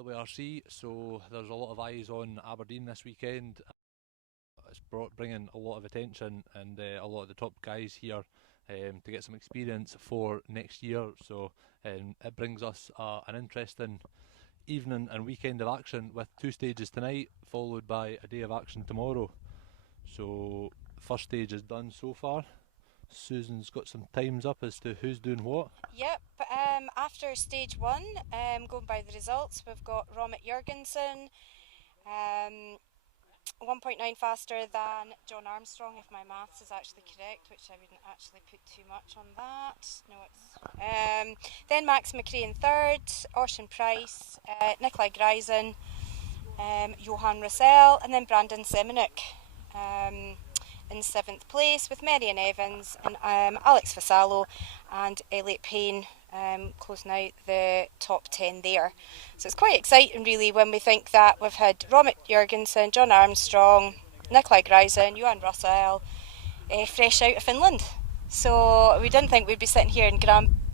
WRC, so there's a lot of eyes on Aberdeen this weekend. It's bringing a lot of attention and a lot of the top guys here to get some experience for next year. So it brings us an interesting evening and weekend of action with 2 stages tonight, followed by a day of action tomorrow. So first stage is done so far. Susan's got some times up as to who's doing what. Yep, after stage 1, going by the results, we've got Romit Jurgensen, 1.9 faster than John Armstrong, if my maths is actually correct, which I wouldn't actually put too much on that. No, it's then Max McRae in 3rd, Ocean Price, Nikolai Greisen, Johan Russell, and then Brandon Semenuk in 7th place, with Marion Evans and Alex Vassallo and Elliot Payne closing out the top 10 there. So it's quite exciting really when we think that we've had Romit Jurgensen, John Armstrong, Nikolai Greisen, Johan Russell fresh out of Finland. So we didn't think we'd be sitting here in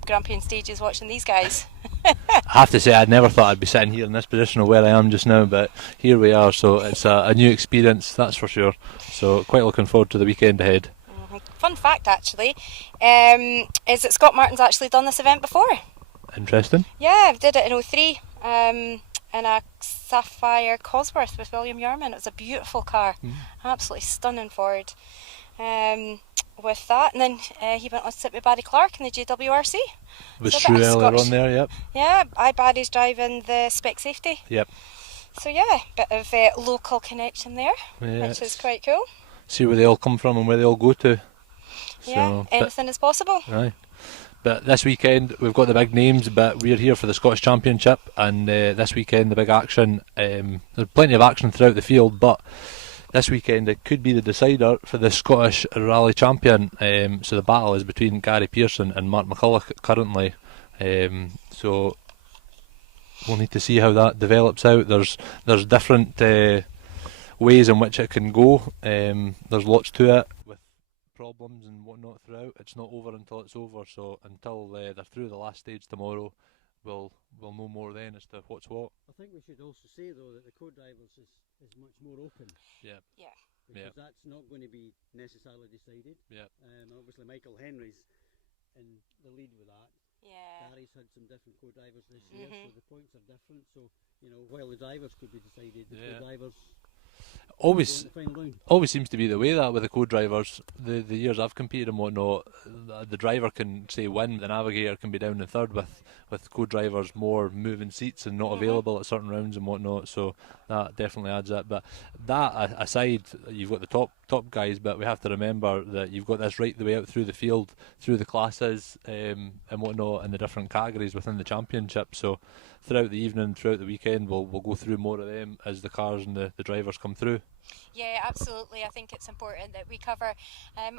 Grampian stages watching these guys. I have to say, I never thought I'd be sitting here in this position of where I am just now, but here we are, so it's a new experience, that's for sure. So quite looking forward to the weekend ahead. Fun fact actually, is that Scott Martin's actually done this event before. Interesting. Yeah, I did it in 03 in a Sapphire Cosworth with William Yarman. It was a beautiful car, absolutely stunning Ford. With that, and then he went on to sit with Barry Clark in the JWRC. Was so True earlier on there, yep. Yeah, Barry's driving the Spec Safety. Yep. So yeah, bit of local connection there, which is quite cool. See where they all come from and where they all go to. Yeah, so, anything is possible. Aye. But this weekend we've got the big names, but we're here for the Scottish Championship, and this weekend the big action, there's plenty of action throughout the field, but this weekend it could be the decider for the Scottish Rally Champion. So the battle is between Gary Pearson and Mark McCulloch currently. So we'll need to see how that develops out. There's different ways in which it can go. There's lots to it with problems and whatnot throughout. It's not over until it's over. So until they're through the last stage tomorrow, we'll know more then as to what's what. I think we should also say though that the co-drivers is much more open. Yeah. Yeah. Because that's not going to be necessarily decided. Yeah. Obviously Michael Henry's in the lead with that. Yeah. Gary's had some different co-drivers this year, so the points are different. So, while the drivers could be decided, the co-drivers always seems to be the way that with the co-drivers. The years I've competed and whatnot, the driver can say win, the navigator can be down in 3rd with co-drivers more moving seats and not available at certain rounds and whatnot. So that definitely adds up. But that aside, you've got the top guys, but we have to remember that you've got this right the way out through the field, through the classes and whatnot, and the different categories within the championship. So throughout the evening, throughout the weekend, we'll go through more of them as the cars and the drivers come through. Yeah, absolutely. I think it's important that we cover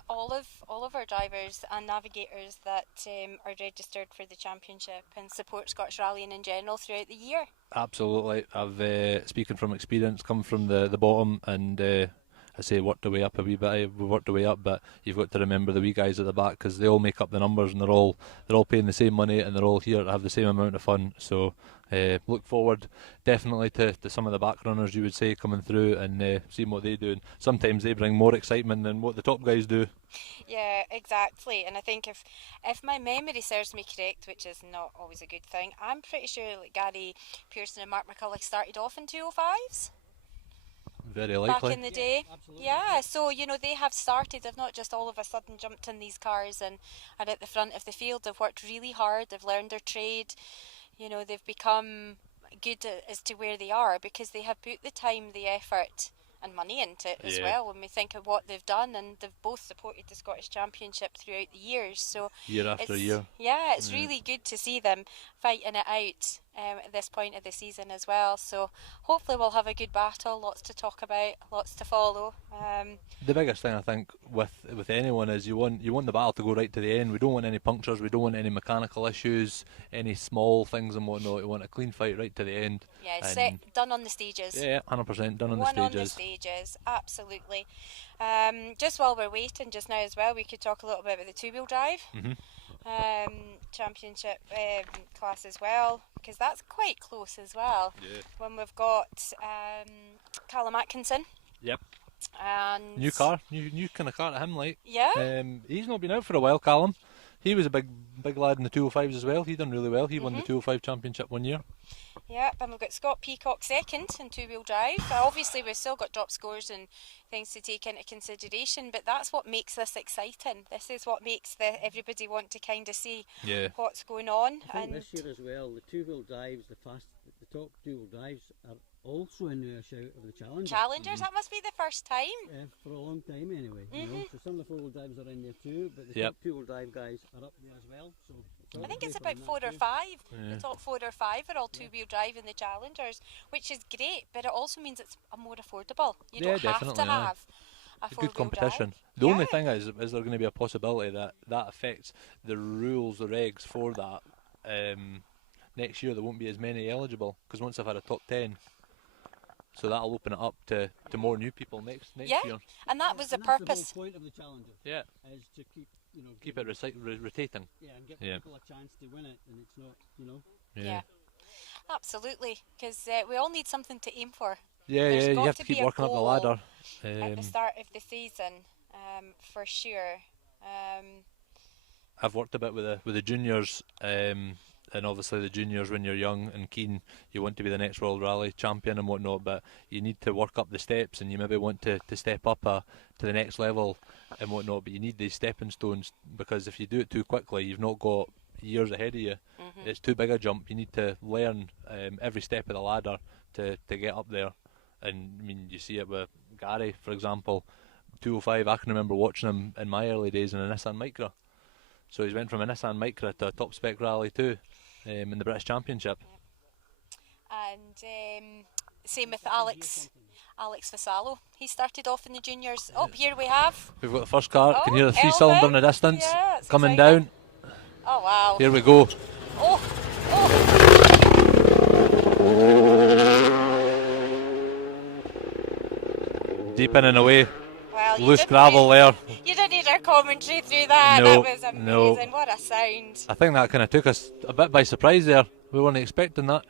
all of our drivers and navigators that are registered for the championship and support Scottish rallying in general throughout the year. Absolutely. I've speaking from experience, come from the bottom, and I say worked our way up a wee bit. We worked our way up, but you've got to remember the wee guys at the back, because they all make up the numbers and they're all paying the same money and they're all here to have the same amount of fun. So look forward definitely to some of the back runners, you would say, coming through and seeing what they do. And sometimes they bring more excitement than what the top guys do. Yeah, exactly. And I think if my memory serves me correct, which is not always a good thing, I'm pretty sure like Gary Pearson and Mark McCulloch started off in 205s. Very likely. Back in the day. Yeah, so they have started, they've not just all of a sudden jumped in these cars and are at the front of the field. They've worked really hard, they've learned their trade, they've become good as to where they are because they have put the time, the effort and money into it as well when we think of what they've done, and they've both supported the Scottish Championship throughout the years. So year after year. Yeah, it's really good to see them fighting it out at this point of the season as well. So hopefully we'll have a good battle, lots to talk about, lots to follow. The biggest thing I think with anyone is you want the battle to go right to the end. We don't want any punctures, we don't want any mechanical issues, any small things and whatnot. We want a clean fight right to the end. Yeah, done on the stages. Yeah, 100% done on the stages. One on the stages, absolutely. Just while we're waiting just now as well, we could talk a little bit about the two-wheel drive championship class as well, because that's quite close as well. Yeah. When we've got Callum Atkinson. Yep. And New car, new kind of car to him, like. Yeah. He's not been out for a while, Callum. He was a big lad in the 205s as well. He done really well. He won the 205 championship one year. Yeah, and we've got Scott Peacock second in two-wheel drive. Obviously, we've still got drop scores and things to take into consideration, but that's what makes this exciting. This is what makes everybody want to kind of see what's going on. I think this year as well, the two-wheel drives, the top two-wheel drives are also in the shout of the Challengers. Challengers, that must be the first time. For a long time anyway. You know? So some of the four-wheel drives are in there too, but the top two-wheel drive guys are up there as well. So I think it's about 4 or 5. The top 4 or 5 are all two-wheel drive in the Challengers, which is great, but it also means it's more affordable. You don't have to have a good competition. Drive. The only thing is there going to be a possibility that affects the rules, the regs for that. Next year there won't be as many eligible, because once I've had a top 10, so that'll open it up to more new people next year. And that was the that's purpose. The whole point of the Challenger. Yeah. Is to keep it rotating. Yeah, and give people a chance to win it, and it's not, Yeah. Absolutely, because we all need something to aim for. Yeah, you have to keep working up the ladder. At the start of the season, for sure. I've worked a bit with the juniors, and obviously the juniors, when you're young and keen, you want to be the next World Rally champion and whatnot, but you need to work up the steps, and you maybe want to step up to the next level and whatnot, but you need these stepping stones, because if you do it too quickly, you've not got years ahead of you. It's too big a jump. You need to learn every step of the ladder to get up there. And I mean, you see it with Gary, for example, 205. I can remember watching him in my early days in a Nissan Micra. So he's went from a Nissan Micra to a top spec rally too, in the British Championship. And same with Alex Vassallo. He started off in the juniors. Oh, here we have. We've got the first car. Can you hear the 3-cylinder in the distance? Yeah, coming exciting. Down. Oh wow. Here we go. Oh. Deep in and away. Well, loose gravel there. You didn't need our commentary through that. No, that was amazing. No. What a sound. I think that kind of took us a bit by surprise there. We weren't expecting that.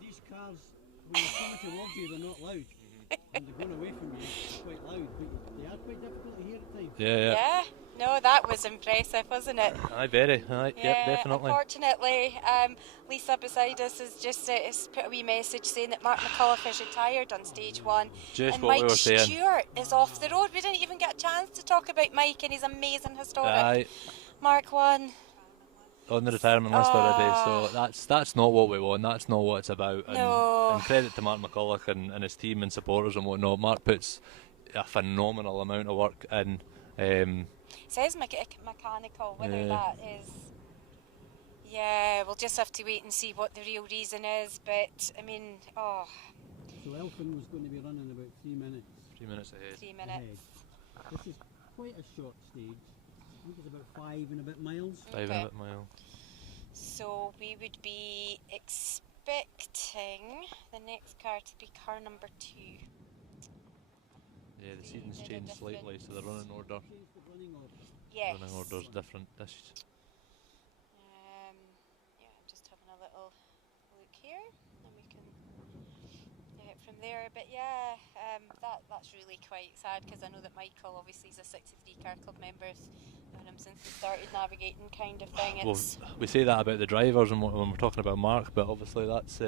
These cars, when they're coming towards you, they're not loud. And they're going away from you, they're quite loud. But they are quite difficult to hear at times. Yeah. No, that was impressive, wasn't it? Aye, very. Aye, yep, definitely. Unfortunately, Lisa beside us has just put a wee message saying that Mark McCullough has retired on stage 1. Just and what Mike we were saying. Stewart is off the road. We didn't even get a chance to talk about Mike and his amazing historic. Aye. Mark won. On the retirement list already, so that's not what we want. That's not what it's about. No. And credit to Mark McCullough and his team and supporters and whatnot. Mark puts a phenomenal amount of work in. It says mechanical, whether that is... Yeah, we'll just have to wait and see what the real reason is, but, I mean, So Elfin was going to be running about 3 minutes. 3 minutes ahead. 3 minutes. This is quite a short stage. I think it's about 5 and a bit miles. 5 and a bit miles. So we would be expecting the next car to be car number 2. Yeah, the seating's changed slightly, so the running order. Yes. Running order's different. Yeah, I'm just having a little look here, and we can get it from there. But yeah, that's really quite sad, because I know that Michael obviously is a 63 car club member. Known him since he started navigating, kind of thing. Well, we say that about the drivers and when we're talking about Mark, but obviously that's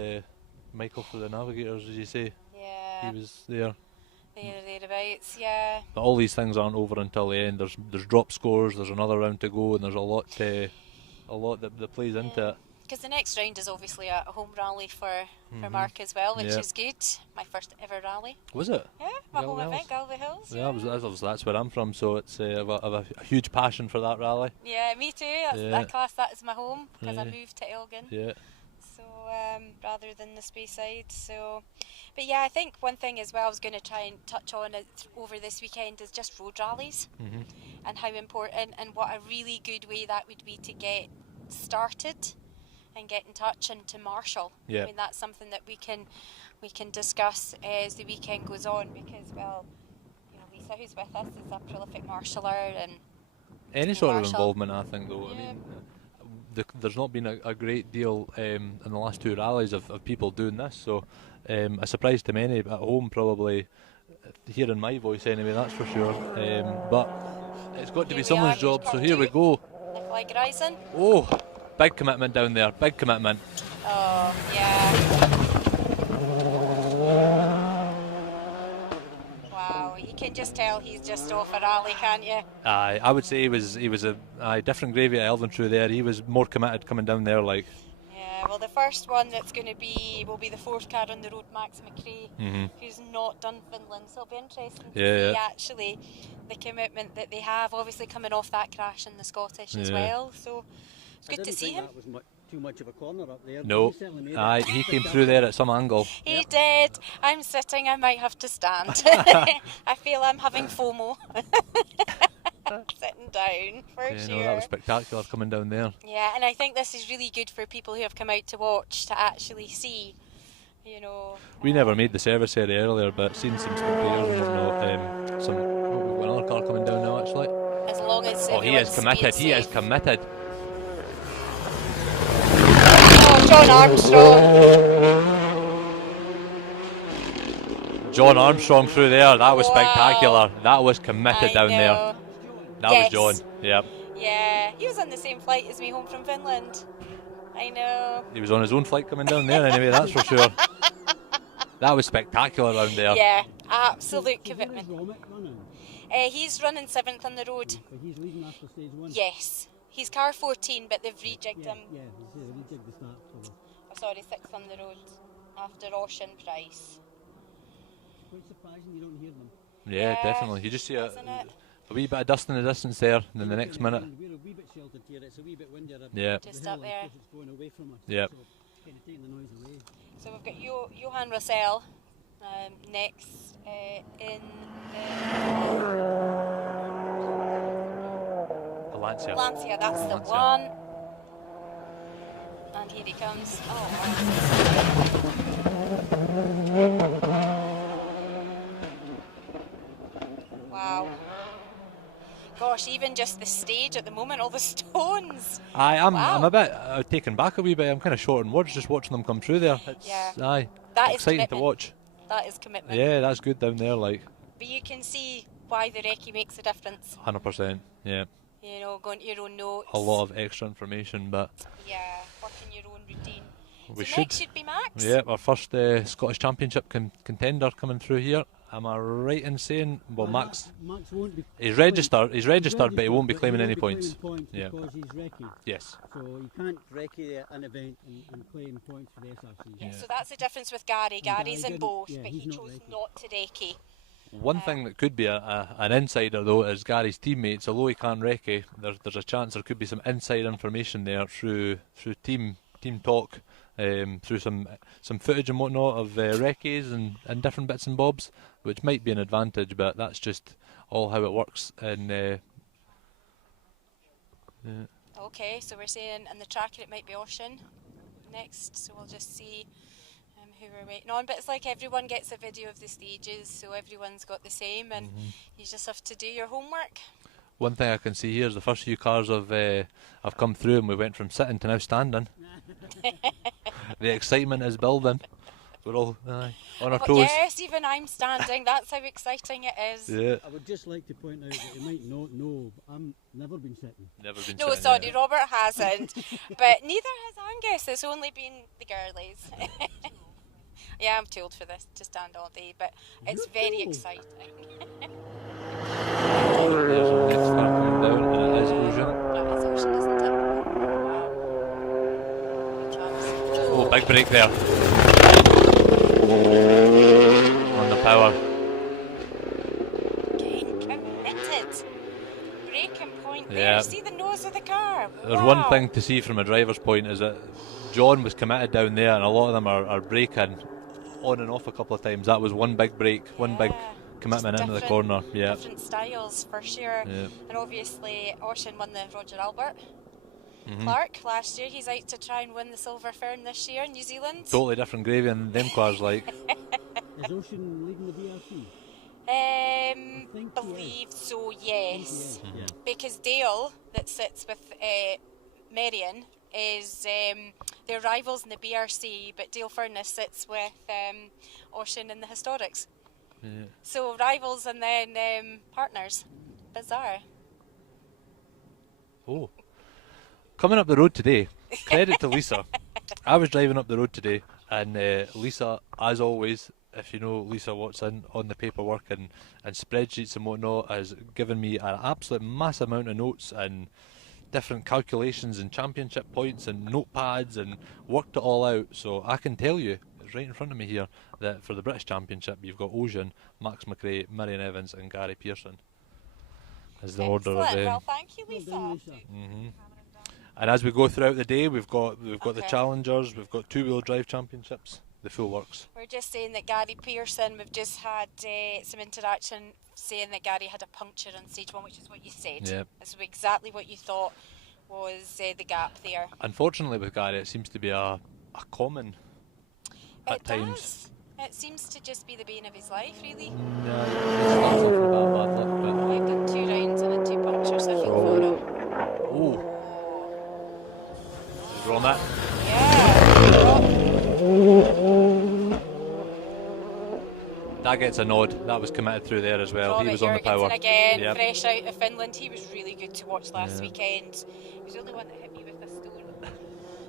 Michael for the navigators, as you say. Yeah. He was there. Thereabouts, yeah. But all these things aren't over until the end. There's drop scores, there's another round to go, and there's a lot that plays into it. Because the next round is obviously a home rally for Mark as well, which is good. My first ever rally. Was it? Yeah, my home event, Galway Hills. Yeah, that's where I'm from, so it's I've a huge passion for that rally. Yeah, me too. I class that as my home, because I moved to Elgin. Yeah. So rather than the Speyside. So, but yeah, I think one thing as well I was going to try and touch on over this weekend is just road rallies and how important and what a really good way that would be to get started and get in touch and to marshal. Yeah. I mean, that's something that we can discuss as the weekend goes on, because, well, you know, Lisa, who's with us, is a prolific marshaller, and any sort of involvement, I think, though. Yeah. I mean, there's not been a great deal in the last two rallies of people doing this, so a surprise to many at home probably, hearing my voice anyway, that's for sure. But it's got to be someone's job, so here we go. The flag rising. Oh, big commitment down there, big commitment. Oh, yeah. Wow, you can just tell he's just off a rally, can't you? I would say he was a different gravy at Elventrue there. He was more committed coming down there, like. Yeah, well, the first one that's going to will be the fourth car on the road, Max McRae, who's not done Finland. So it'll be interesting to see actually the commitment that they have. Obviously, coming off that crash in the Scottish as well. So it's good to see him. That was too much of a corner up there. No, he came through there at some angle. He did. I'm sitting. I might have to stand. I feel I'm having FOMO. Sitting down for sure. No, that was spectacular coming down there. Yeah, and I think this is really good for people who have come out to watch to actually see, you know. We never made the service area earlier, but seen some spectators. We've got another car coming down now actually. As long as he is committed. He is committed. Oh, John Armstrong. John Armstrong through there. That was spectacular. That was committed down there. That was John, yep. Yeah, he was on the same flight as me home from Finland. I know. He was on his own flight coming down there anyway, that's for sure. That was spectacular around there. Yeah, absolute commitment. Running? He's running 7th on the road. But he's leading after stage 1? Yes. He's car 14, but they've rejigged him. Yeah, they rejigged the start. Sorry, 6th on the road after Ocean Price. Quite surprising you don't hear them. Yeah, definitely. You just see a wee bit of dust in the distance there, and then the next minute. We're a wee bit sheltered here, it's a wee bit windier. Yeah. Just up there. It's going away from us. Yeah. So it's kind of taking the noise away. So we've got Johan Russell next in Lancia, that's the one. And here he comes. Oh, wow. Gosh, even just the stage at the moment, all the stones. I'm a bit taken back a wee bit. I'm kind of short on words just watching them come through there. It's, that is exciting to watch. That is commitment. Yeah, that's good down there, like. But you can see why the recce makes a difference. 100%, yeah. You know, going to your own notes. A lot of extra information, but. Yeah, working your own routine. We next should be Max. Yeah, our first Scottish Championship contender coming through here. Am I right in saying, Max won't be. He's registered, but he won't be claiming any points. Yeah. Because he's recce. Yes. So you can't recce an event and claim points for the SRC. Yeah. So that's the difference with Gary. Gary's in both, but he chose not to recce. One thing that could be an insider though is Gary's teammates. Although he can't recce, there's a chance there could be some inside information there through team talk. Through some footage and whatnot of recce's and different bits and bobs, which might be an advantage, but that's just all how it works. Okay, so we're saying in the tracker it might be Ocean next, so we'll just see who we're waiting on. But it's like everyone gets a video of the stages, so everyone's got the same, and you just have to do your homework. One thing I can see here is the first few cars have come through, and we went from sitting to now standing. The excitement is building. We're all on our toes. Yes, even I'm standing. That's how exciting it is. Yeah. I would just like to point out that you might not know, but I've never been sitting. No, sorry, Robert hasn't. But neither has Angus. It's only been the girlies. Yeah, I'm too old for this to stand all day, but it's very exciting. There's the next car coming down, and it is Ocean. That is Ocean, isn't it? Oh, big break there. On the power. Getting committed. Breaking point there. Yeah. See the nose of the car. There's one thing to see from a driver's point is that John was committed down there, and a lot of them are braking on and off a couple of times. That was one big break, one big commitment into the corner. Yeah. Different styles for sure. Yeah. And obviously Ocean won the Roger Albert. Clark last year, he's out to try and win the Silver Fern this year in New Zealand. Totally different gravy than them cars like. Is Ocean leading the VRC? Believe so, yes. Yeah. Because Dale, that sits with Marion, is they're rivals in the BRC, but Dale Furness sits with Ocean in the Historics. Yeah. So rivals and then partners. Bizarre. Oh. Coming up the road today, credit to Lisa. I was driving up the road today, and Lisa, as always, if you know Lisa Watson, on the paperwork and spreadsheets and whatnot, has given me an absolute massive amount of notes and different calculations and championship points and notepads and worked it all out. So I can tell you, it's right in front of me here, that for the British Championship you've got Ocean, Max McRae, Marion Evans and Gary Pearson as the order of Well, thank you, Well Lisa. done, Lisa. And as we go throughout the day, we've got the Okay. Challengers, we've got two-wheel drive championships, the full works. We're just saying that Gary Pearson, we've just had some interaction saying that Gary had a puncture on stage 1, which is what you said. Yep. That's exactly what you thought was the gap there. Unfortunately with Gary, it seems to be a common at It times. does. It seems to just be the bane of his life, really. Yeah, it's not something about bad luck, I've done 2 rounds and had 2 punctures, I feel for him. but oh, is wrong that. That gets a nod. That was committed through there as well. He Robert was on the Jorgensen power. again, Yep. fresh out of Finland. He was really good to watch last Yeah. weekend. He was the only one that hit me with a stone.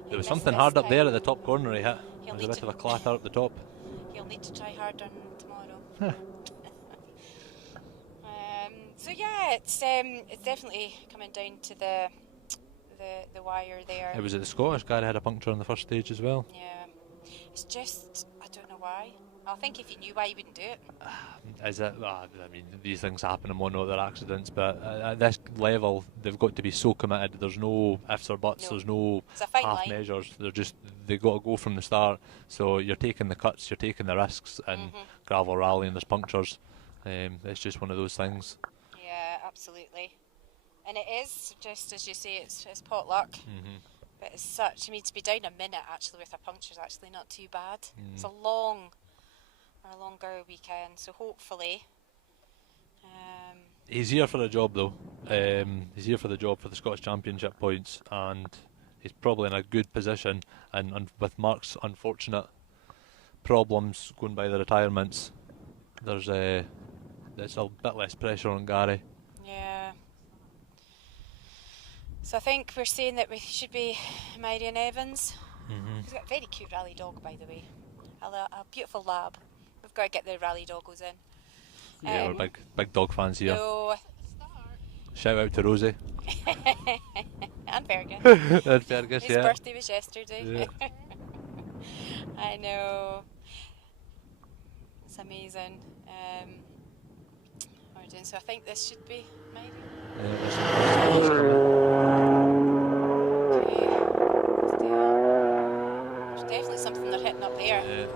There was something hard up there at the top corner he hit. He'll There was need a bit to- of a clatter up the top. He'll need to try harder tomorrow. So yeah, it's definitely coming down to the wire there. It was at the Scottish. Gary had a puncture on the first stage as well. Yeah, it's just I don't know why. I think if you knew why, you wouldn't do it. Is it? I mean, these things happen and whatnot, they're accidents, but at this level, they've got to be so committed. There's no ifs or buts. No. There's no It's a fine half line. measures. They got to go from the start. So you're taking the cuts, you're taking the risks, and gravel rally and there's punctures. It's just one of those things. Yeah, absolutely. And it is just as you say, it's potluck. But it's such. I mean, to be down a minute actually with a puncture is actually not too bad. It's a longer weekend, so hopefully. He's here for a job though. He's here for the job for the Scottish Championship points, and he's probably in a good position. And with Mark's unfortunate problems going by the retirements, there's a bit less pressure on Gary. Yeah. So I think we're saying that we should be Marion Evans. He's got a very cute rally dog, by the way. A beautiful lab. We've got to get the rally doggos in. Yeah, we're big dog fans here. No. Shout out to Rosie. And Fergus. And Fergus, His yeah. birthday was yesterday. Yeah. I know. It's amazing. What we're doing. So I think this should be Marion. Yeah, Okay. Let's do it. There's definitely something they're hitting up there. yeah.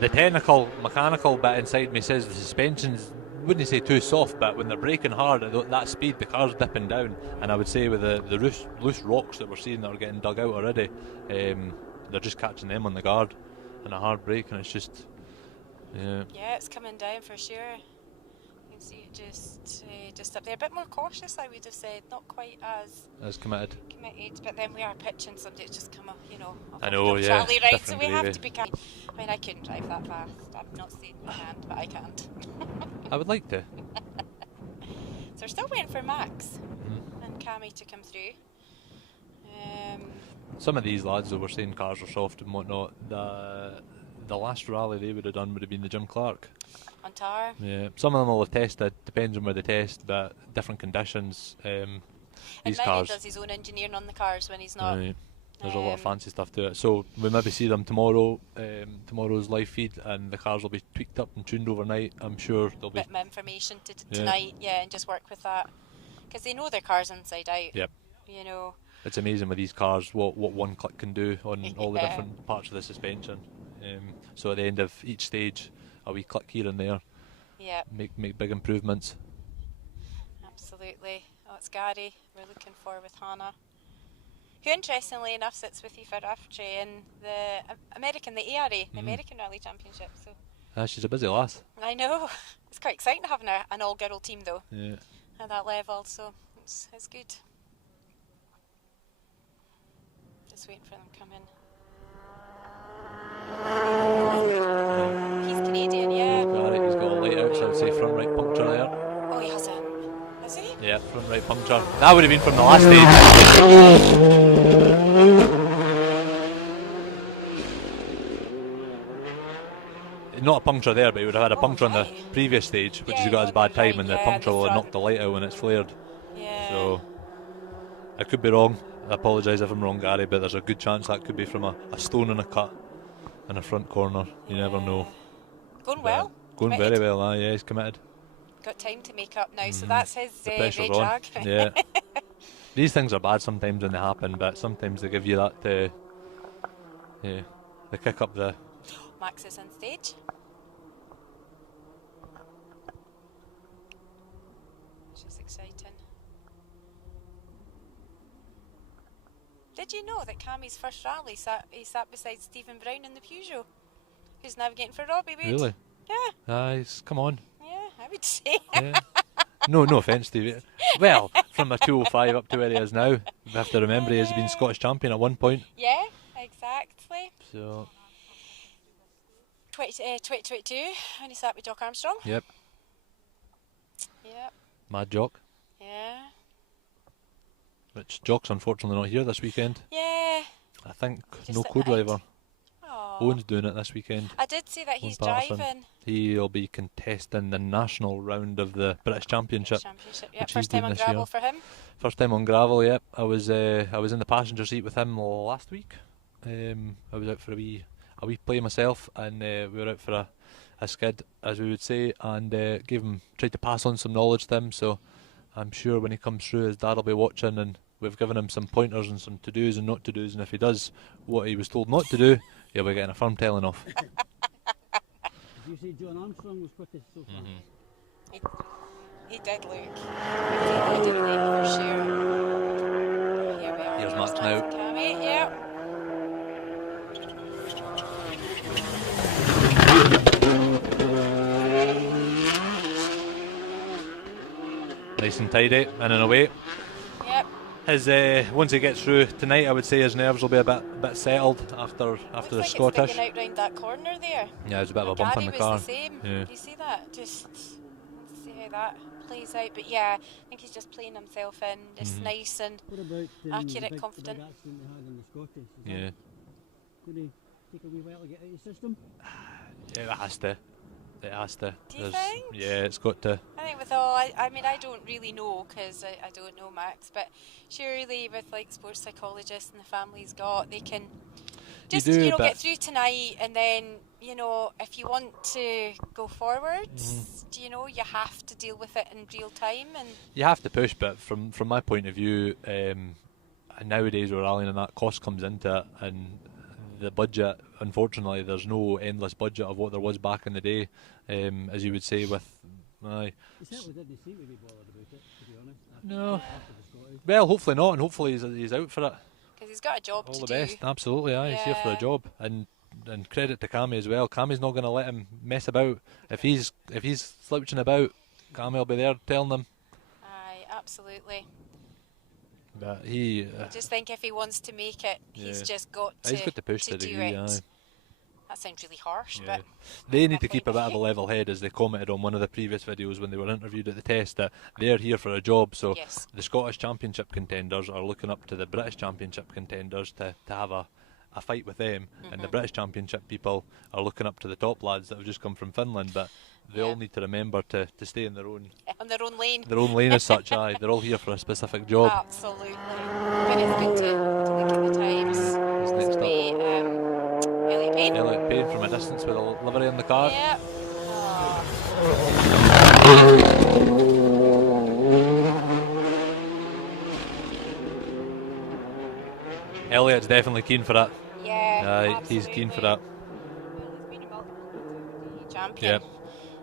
The technical, mechanical bit inside me says the suspension's, wouldn't say too soft, but when they're braking hard at that speed, the car's dipping down. And I would say with the loose rocks that we're seeing that are getting dug out already, they're just catching them on the guard and a hard brake, and it's just, yeah. Yeah, it's coming down for sure. You can see it just up there. A bit more cautious, I would have said. Not quite as Committed. committed, but then we are pitching somebody that's just come up, off I know, the yeah, trolley, right? So different we have gravy. to be kind. I mean, I couldn't drive that fast. I'm not saying I can't, but I can't. I would like to. So we're still waiting for Max and Cammy to come through. Some of these lads, though, we're saying cars are soft and whatnot. The last rally they would have done would have been the Jim Clark. On tar. Yeah, some of them will have tested, depends on where they test, but different conditions. And These Mary cars. does his own engineering on the cars when he's not. Right. There's a lot of Um, fancy stuff to it. So we maybe see them tomorrow, tomorrow's live feed, and the cars will be tweaked up and tuned overnight. I'm sure there'll be. Bit more information Yeah. tonight, and just work with that. Because they know their cars inside out. Yep. It's amazing with these cars what one click can do on all the Yeah. different parts of the suspension. So at the end of each stage, a wee click here and there, Yeah, make big improvements. absolutely. Oh, it's Gary we're looking for with Hannah. Who, interestingly enough, sits with you for AFTRE in the American, the ARA, the American Rally Championship. So She's a busy lass. I know. It's quite exciting having an all-girl team though. Yeah. At that level, so it's good. Just waiting for them to come in. He's Canadian, yeah. He's got a light out, so I'd say front right puncture there. Oh, he hasn't. Has he? Yeah, front right puncture. That would have been from the last stage. Not a puncture there, but he would have had a puncture on the previous stage, which Yeah, has got his bad time, and the yeah, puncture the will have front. knocked the light out when it's flared. Yeah. So I could be wrong. I apologise if I'm wrong, Gary, but there's a good chance that could be from a stone and a cut in a front corner. You never know. Going well. Going Committed. very well, yeah, he's committed. Got time to make up now, so that's his The red pressure's on. drag. Yeah. These things are bad sometimes when they happen, but sometimes they give you that, they kick up the... Max is on stage. Which is exciting. Did you know that Cammie's first rally he sat beside Stephen Brown in the Peugeot, who's navigating for Robbie Wood? Really? Yeah. Come on. Yeah, I would say. Yeah. No offence, Stevie. Well, from a 205 up to where he is now, we have to remember he has been Scottish champion at one point. Yeah, exactly. So, 2022, when he sat with Jock Armstrong. yep, Yep. Mad Jock. Yeah. Which Jock's unfortunately not here this weekend. Yeah. I think Just no sitting co-driver. Aw. Owen's doing it this weekend. I did see that he's Owen Patterson. driving. He'll be contesting the national round of the British Championship. Yeah, which first he's time on doing this gravel year. for him. First time on gravel, yep. I was in the passenger seat with him last week. I was out for a wee play myself, and we were out for a skid, as we would say, and tried to pass on some knowledge to him. So I'm sure when he comes through, his dad will be watching, and we've given him some pointers and some to-dos and not to-dos, and if he does what he was told not to do, he'll be getting a firm telling off. Did you say John Armstrong was quickest so far? He did look intimidating for sure. Here we are. Here's Max Max now. Cammie, yep. Nice and tidy, in and away. Yep. His once he gets through tonight, I would say his nerves will be a bit settled after Looks the like Scottish. it's sticking out round that corner there. Yeah, there's a bit of a bump Gary in the was car. the same. Yeah. Do you see that? Just see how that plays out. But yeah, I think he's just playing himself in, just nice and What about accurate, confident. the big accident they had in the Scottish? Yeah. Could he take a wee while to get out of the system? Yeah, it has to. It has to. Do you think? Yeah, it's got to. I think with all, I mean, I don't really know because I don't know Max, but surely with like sports psychologists and the family he's got, they can just do, get but- through tonight, and then if you want to go forwards, you have to deal with it in real time. And You have to push, but from my point of view, nowadays we're rallying and that cost comes into it, and the budget, unfortunately, there's no endless budget of what there was back in the day, as you would say with. He certainly didn't seem to be bothered about it, to be honest. No. After the Scottish. Well, hopefully not, and hopefully he's out for it. because he's got a job All to the do. best, absolutely. Aye, he's here for a Yeah. job, and credit to Cammie as well. Cammie's not going to let him mess about. If he's slouching about, Cammie will be there telling him. Aye, absolutely. But he, I just think if he wants to make it, he's Yeah. just got to, he's got to push to the do degree. it. Aye. That sounds really harsh, Yeah. but They need to keep a Definitely. bit of a level head, as they commented on one of the previous videos when they were interviewed at the test, that they're here for a job. So yes. the Scottish Championship contenders are looking up to the British Championship contenders to have a fight with them, and the British Championship people are looking up to the top lads that have just come from Finland. But they all Yeah. need to remember to stay in their own On their own lane. lane as such. Aye, they're all here for a specific job. Absolutely. But it's good to look at the times. Who's next up? Elliot Payne. Elliot Payne from a distance with a livery on the car. Yeah. Elliot's definitely keen for that. Yeah. Aye, he's keen for that. Well, he's been a multiple champion. Yeah.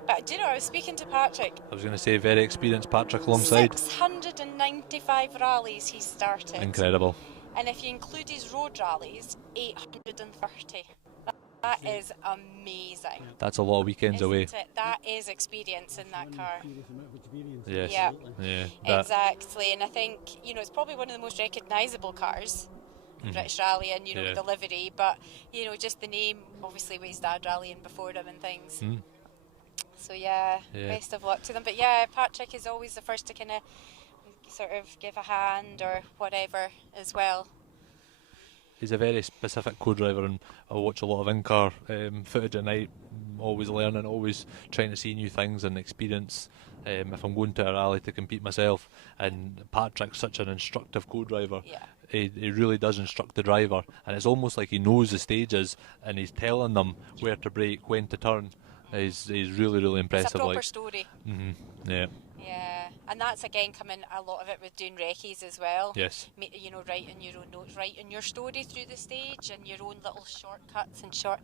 But do you know, I was speaking to Patrick. I was going to say very experienced Patrick alongside. 695 rallies he's started. Incredible. And if you include his road rallies, 830. That is amazing. That's a lot of weekends away. Isn't it? That is experience in that car. Serious amount of experience. Yes. Yeah. Yeah. That, Exactly, and I think, you know, it's probably one of the most recognisable cars in British Rally, and, you know, Yeah. with the livery, but, you know, just the name, obviously with his dad rallying before him and things. So yeah, best of luck to them. But yeah, Patrick is always the first to kind of sort of give a hand or whatever as well. he's a very specific co-driver, and I watch a lot of in-car footage at night, always learning, always trying to see new things and experience if I'm going to a rally to compete myself. And Patrick's such an instructive co-driver. Yeah. He really does instruct the driver, and it's almost like he knows the stages and he's telling them where to brake, when to turn. He's really, really impressive. It's a proper story. Yeah. Yeah, and that's again coming a lot of it with doing recce's as well. Yes. You know, writing your own notes, writing your story through the stage, and your own little shortcuts and short.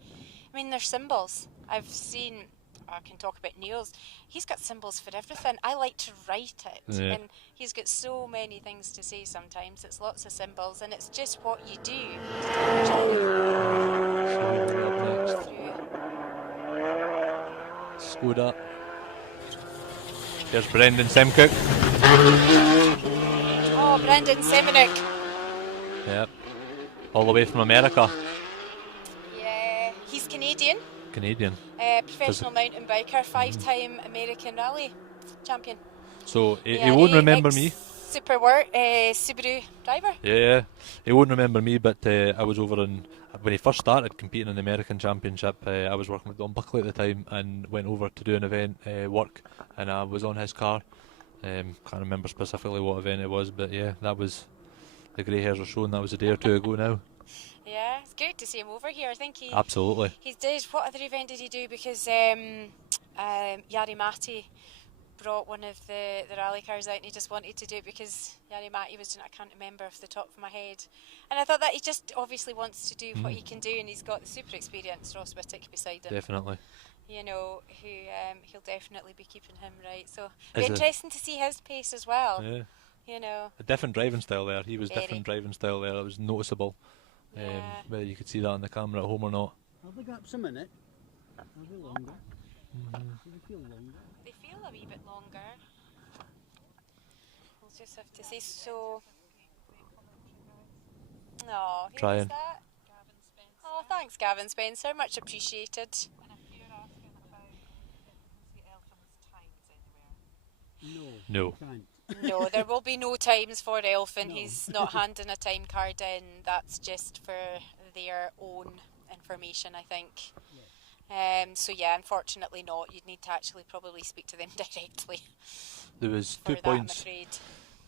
I mean, there's symbols. I've seen. I can talk about Neil's. He's got symbols for everything. I like to write it, Yeah. and he's got so many things to say. Sometimes it's lots of symbols, and it's just what you do. Skoda. There's Brendan Semcook. Oh, Brendan Semenuk. Yep. All the way from America. Yeah, he's Canadian. Canadian. Professional mountain biker, 5-time American rally champion. So he Yeah, won't remember me. Super work, Subaru driver. Yeah, he won't remember me, but I was over when he first started competing in the American Championship. I was working with Don Buckley at the time and went over to do an event work, and I was on his car. Can't remember specifically what event it was, but yeah, that was the grey hairs are showing. That was a day or two ago now. Yeah, it's great to see him over here. I think he Absolutely. did. What other event did he do? Because Jari Matti brought one of the rally cars out, and he just wanted to do it because Jari Matti was doing it. I can't remember off the top of my head. And I thought that he just obviously wants to do what he can do, and he's got the super experienced Ross Whittick beside him. Definitely. You know, who he'll definitely be keeping him right. So Is it- interesting to see his pace as well. Yeah. You know. A different driving style there. He was Very. different driving style there. It was noticeable. Yeah. Whether you could see that on the camera at home or not. Have the gaps a minute? Are they longer? Do they feel longer? They feel a wee bit longer. We'll just have to see. So, no, who Trying. was that? Oh, thanks, Gavin Spencer. Much appreciated. No. Can't. No, there will be no times for Elfin. He's not handing a time card in. That's just for their own information, I think. So yeah, unfortunately not. You'd need to actually probably speak to them directly There was for 2 that, I'm points. afraid.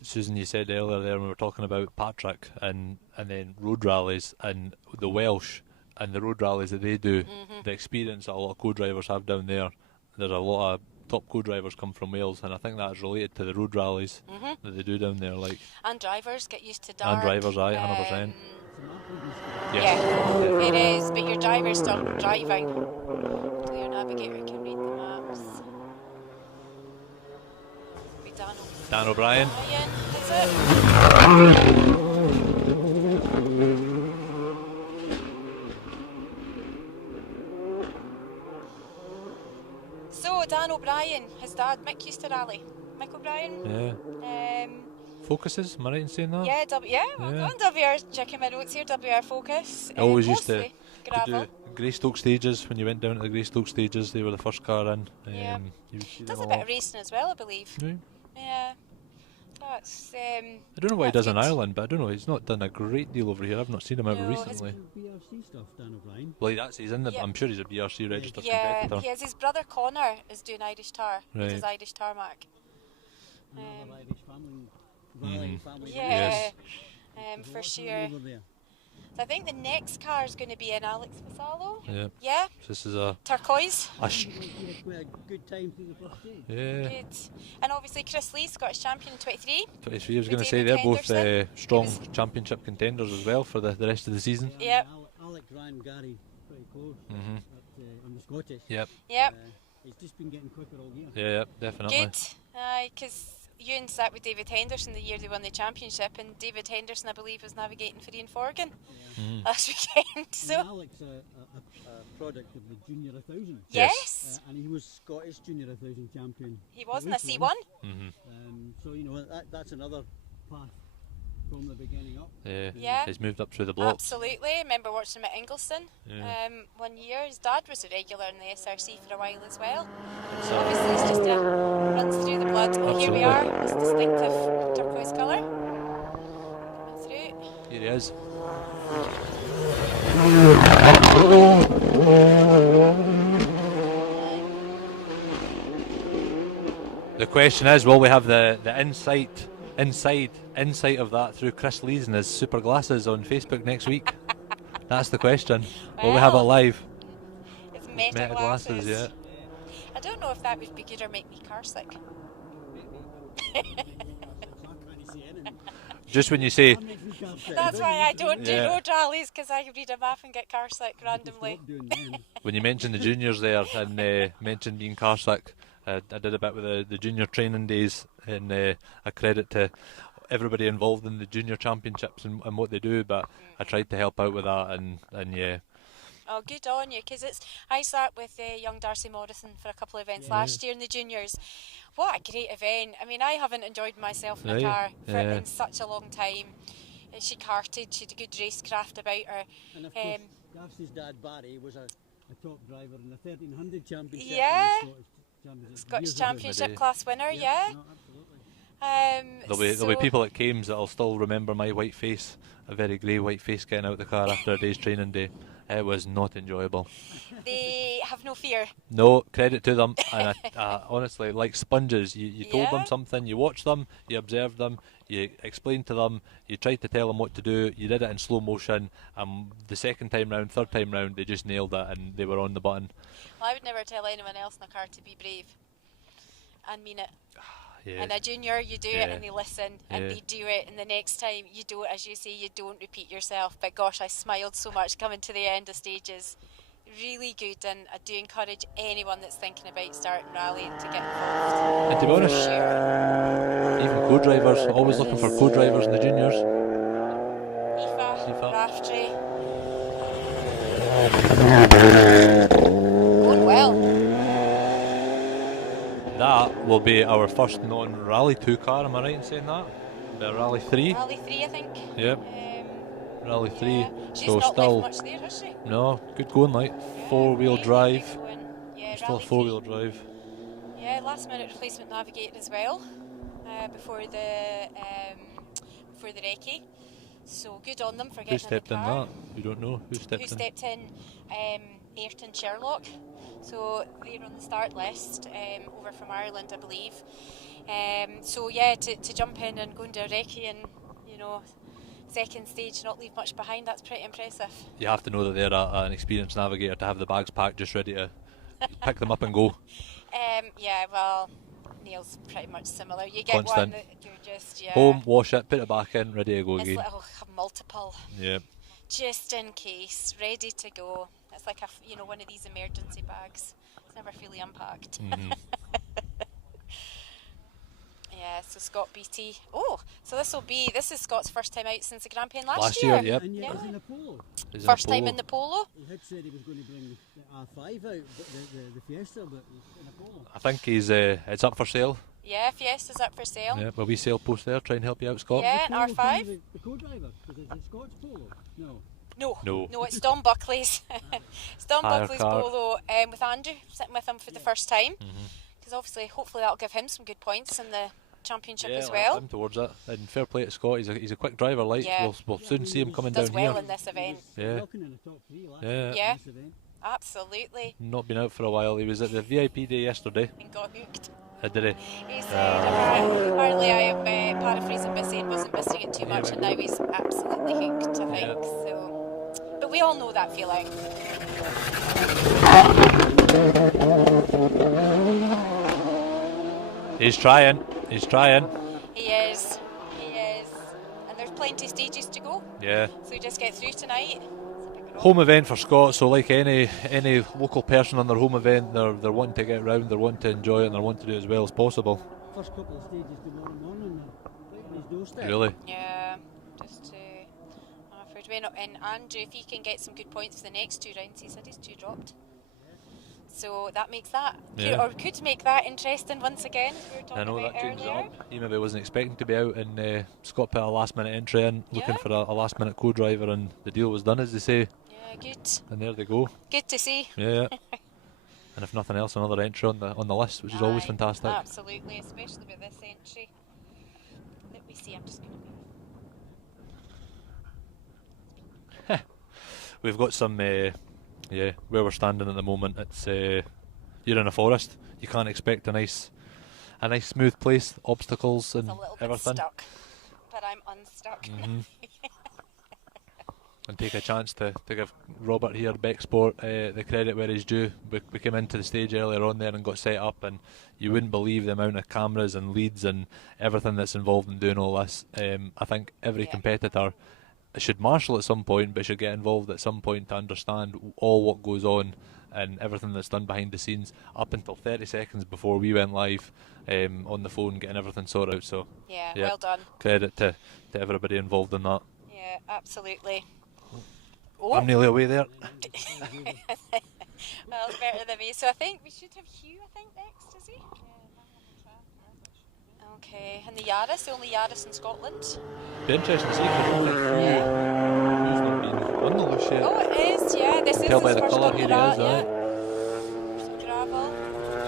Susan, you said earlier there when we were talking about Patrick and then road rallies and the Welsh and the road rallies that they do, the experience that a lot of co-drivers have down there. There's a lot of top co-drivers come from Wales, and I think that's related to the road rallies that they do down there. Like, And drivers get used to dark. and drivers, aye, 100%. It's an absolute Yes. Yeah, it is. But your driver's still driving. So your navigator can read the maps. Be Dan O'Brien. Ryan, is it? So Dan O'Brien, his dad, Mick used to rally. Mick O'Brien. Yeah. Focuses, am I right in saying that? Yeah, well Yeah. done, WR. Checking my notes here, WR Focus. I always used to Mostly gravel. do Greystoke stages. When you went down to the Greystoke stages, they were the first car in. Yeah. You would see Does them a bit lot. of racing as well, I believe. Yeah. Yeah. That's I don't know what he that's does in good. Ireland, but I don't know. He's not done a great deal over here. I've not seen him out No, his- recently. BRC stuff, Dan O'Brien. Well, he's in the. Yeah. I'm sure he's a BRC registered Yeah, competitor. he has his brother Connor is doing Irish Tar. He Right. does Irish Tarmac. Another Irish family, rally family. Yeah, Yes. There's for lots of them sure. over there. So I think the next car is going to be an Alex Vassallo. Yeah. Yeah, So this is a turquoise. He had quite a good time through the first day. yeah. Good. And obviously Chris Lee, Scottish champion in 23. 23. I was With going to say David they're both Henderson. strong He was- championship contenders as well for the rest of the season. Yep. Alec ran Gary pretty close on the Scottish. Yep. Yep. He's just been getting quicker all year. Yeah, definitely. Good. Because Ewan sat with David Henderson the year they won the championship, and David Henderson, I believe, was navigating for Ian Forgan last weekend. So And Alec's a product of the Junior 1000. Yes. And he was Scottish Junior 1000 champion. He wasn't a Youth C1. So, you know, that's another path from the beginning up. Yeah. He's moved up through the blocks. Absolutely. I remember watching him at Ingliston 1 year. His dad was a regular in the SRC for a while as well. So obviously it's just runs through the blood. Oh, here we are. This distinctive turquoise colour. Coming through. Here he is. The question is, will we have the insight of that through Chris Lees and his super glasses on Facebook next week? That's the question. Will we have it live? It's meta glasses, yeah. I don't know if that would be good or make me car sick. Just when you say... That's why I don't do road rallies, because I read a map and get car sick randomly. When you mentioned the juniors there and mentioned being car sick, I did a bit with the junior training days, and a credit to everybody involved in the junior championships and what they do, but I tried to help out with that, and yeah. Oh, good on you, because I sat with young Darcy Morrison for a couple of events last year in the juniors. What a great event. I mean, I haven't enjoyed myself in a car in such a long time. She karted, she had a good racecraft about her. And of course, Darcy's dad Barry was a top driver in the 1300 championship. Yeah. Scottish Championship class winner, yeah. No, absolutely. There'll be people at Kames that'll still remember my white face, a very grey white face getting out of the car after a day's training day. It was not enjoyable. They have no fear. No, credit to them. And honestly, like sponges, you told them something, you watched them, you observed them, you explained to them, you tried to tell them what to do, you did it in slow motion, and the second time round, third time round, they just nailed it and they were on the button. Well, I would never tell anyone else in a car to be brave and mean it. Yeah. And a junior, you do it and they listen and they do it, and the next time you don't, as you say, you don't repeat yourself. But gosh, I smiled so much coming to the end of stages. Really good, and I do encourage anyone that's thinking about starting rallying to get involved. And to be honest, even co-drivers, always looking for co-drivers in the juniors. Aoife, Raftery. Going well. That will be our first non-Rally 2 car, am I right in saying that? The Rally 3? Rally 3, I think. Yep. Rally 3. She's so not still left much there, has she? No, good going, like four-wheel drive. Yeah, Still four-wheel drive. Yeah, last minute replacement navigator as well, before the recce. So good on them for getting Who stepped in the car. that? We don't know. Who stepped in? Ayrton Sherlock. So they're on the start list, over from Ireland, I believe. So yeah, to jump in and go into a recce and, you know, second stage, not leave much behind, that's pretty impressive. You have to know that they're an experienced navigator to have the bags packed just ready to pick them up and go. Yeah, well, Neil's pretty much similar. You get Constant. one that you're just, Home, wash it, put it back in, ready to go it's again. like, have multiple. Yeah. Just in case, ready to go. It's like one of these emergency bags. It's never fully unpacked. Mm-hmm. Yeah, so Scott BT. Oh, so this is Scott's first time out since the Grampian last year. year. Yep. And yet he's in a polo. First time in the polo. He had said he was going to bring the R5 out, but the Fiesta, but he's in a polo. I think it's up for sale. Yeah, Fiesta's up for sale. Yeah, will we sell post there? Try and help you out, Scott. Yeah, an R5. The co-driver, because it's Scott's polo. No, it's Don Buckley's. It's Don Buckley's car. polo, with Andrew sitting with him for the first time. Because hopefully that'll give him some good points in the championship as well. I'm towards it. And fair play to Scott. He's a quick driver. We'll soon see him coming does down well here. in this event. Yeah. In the top 3 last Yeah. this event. Absolutely. Not been out for a while. He was at the VIP day yesterday. And got hooked. Did he? He said, apparently I am paraphrasing by saying wasn't missing it too much, and now he's absolutely hooked, I think. So, but we all know that feeling. He's trying. He is. And there's plenty of stages to go. Yeah. So we just get through tonight. Home event for Scott, so like any local person on their home event, they're wanting to get round, they're wanting to enjoy it, and they're wanting to do it as well as possible. First couple of stages tomorrow morning, right on his doorstep. Really? Yeah, just to for Dwayne. And Andrew, if he can get some good points for the next 2 rounds, he said he's 2 dropped. So that makes that, could make that interesting once again. We were talking I know about that changes it earlier. up. He maybe wasn't expecting to be out, and Scott put a last minute entry in, looking for a last minute co-driver, and the deal was done, as they say. Yeah, good. And there they go. Good to see. Yeah. And if nothing else, another entry on the list, which is always fantastic. Absolutely, especially with this entry. Let me see. I'm just going to. We've got some. Where we're standing at the moment, it's you're in a forest. You can't expect a nice smooth place, obstacles and it's a little everything. Bit stuck, but I'm unstuck. Mm-hmm. And take a chance to give Robert here, Becksport, the credit where he's due. We came into the stage earlier on there and got set up, and you wouldn't believe the amount of cameras and leads and everything that's involved in doing all this. I think every competitor should marshal at some point, but should get involved at some point to understand all what goes on and everything that's done behind the scenes, up until 30 seconds before we went live, on the phone, getting everything sorted out. So yeah, well done. Credit to everybody involved in that. Yeah, absolutely. I'm nearly away there. Well, it's better than me. So I think we should have Hugh, next, is he? Okay, and the Yaris, the only Yaris in Scotland. Be interesting to see, because I don't think who's not been on the loose yet. Oh, it is, yeah. This is tell his by the first colour one here with he that, is, yeah. Some gravel.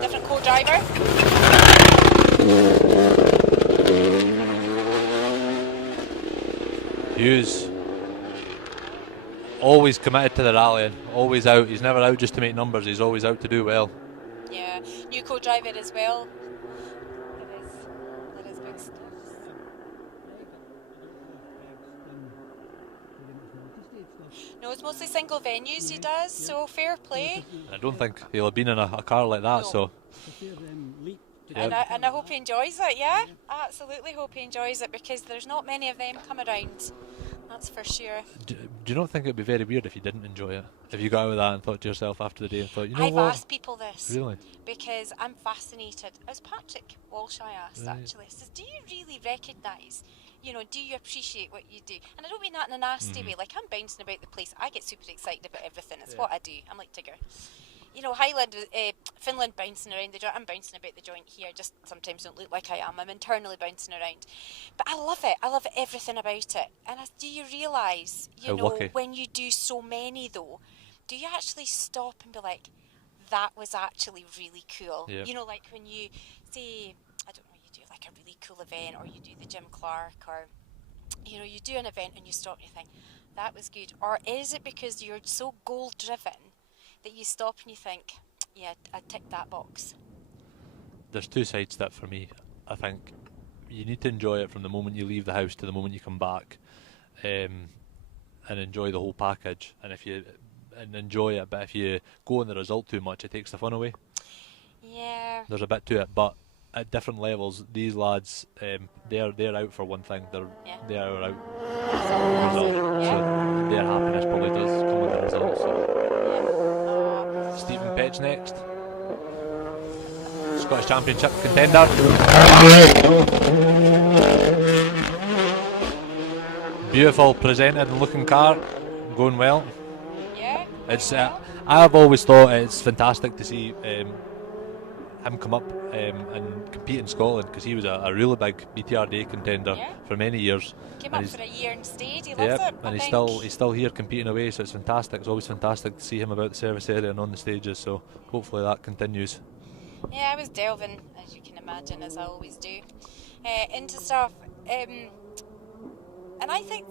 Different co-driver. Hughes, always committed to the rallying, always out. He's never out just to make numbers, he's always out to do well. Yeah, new co-driver as well. It is big stuff. No, it's mostly single venues he does, so fair play. I don't think he'll have been in a car like that, so. And I hope he enjoys it, yeah? I absolutely hope he enjoys it, because there's not many of them come around, that's for sure. Do you not think it would be very weird if you didn't enjoy it? If you got out of that and thought to yourself after the day and thought, you know I've what? asked people this. Really? Because I'm fascinated. It was Patrick Walsh I asked, actually. I says, do you really recognise, do you appreciate what you do? And I don't mean that in a nasty way. Like, I'm bouncing about the place. I get super excited about everything. It's what I do. I'm like Tigger. Highland, Finland bouncing around the joint. I'm bouncing about the joint here. Just sometimes don't look like I am. I'm internally bouncing around. But I love it. I love everything about it. And do you realise, when you do so many, though, do you actually stop and be like, that was actually really cool? Yep. Like when you say, I don't know, you do like a really cool event, or you do the Jim Clark, or, you do an event and you stop and you think, that was good. Or is it because you're so goal-driven that you stop and you think, yeah, I ticked that box? There's two sides to that for me. I think you need to enjoy it from the moment you leave the house to the moment you come back, and enjoy the whole package. And enjoy it, but if you go on the result too much, it takes the fun away. Yeah. There's a bit to it, but at different levels, these lads, they're out for one thing. They are out for the result. So their happiness probably does come with the result. So Stephen Petch next, Scottish Championship contender. Beautiful presented and looking car, going well. Yeah. It's I've always thought it's fantastic to see him come up and compete in Scotland, because he was a really big BTRD contender for many years. Came up for a year and stayed. He loves it. And he's still here competing away, so it's fantastic. It's always fantastic to see him about the service area and on the stages. So hopefully that continues. Yeah, I was delving, as you can imagine, as I always do, into stuff. And I think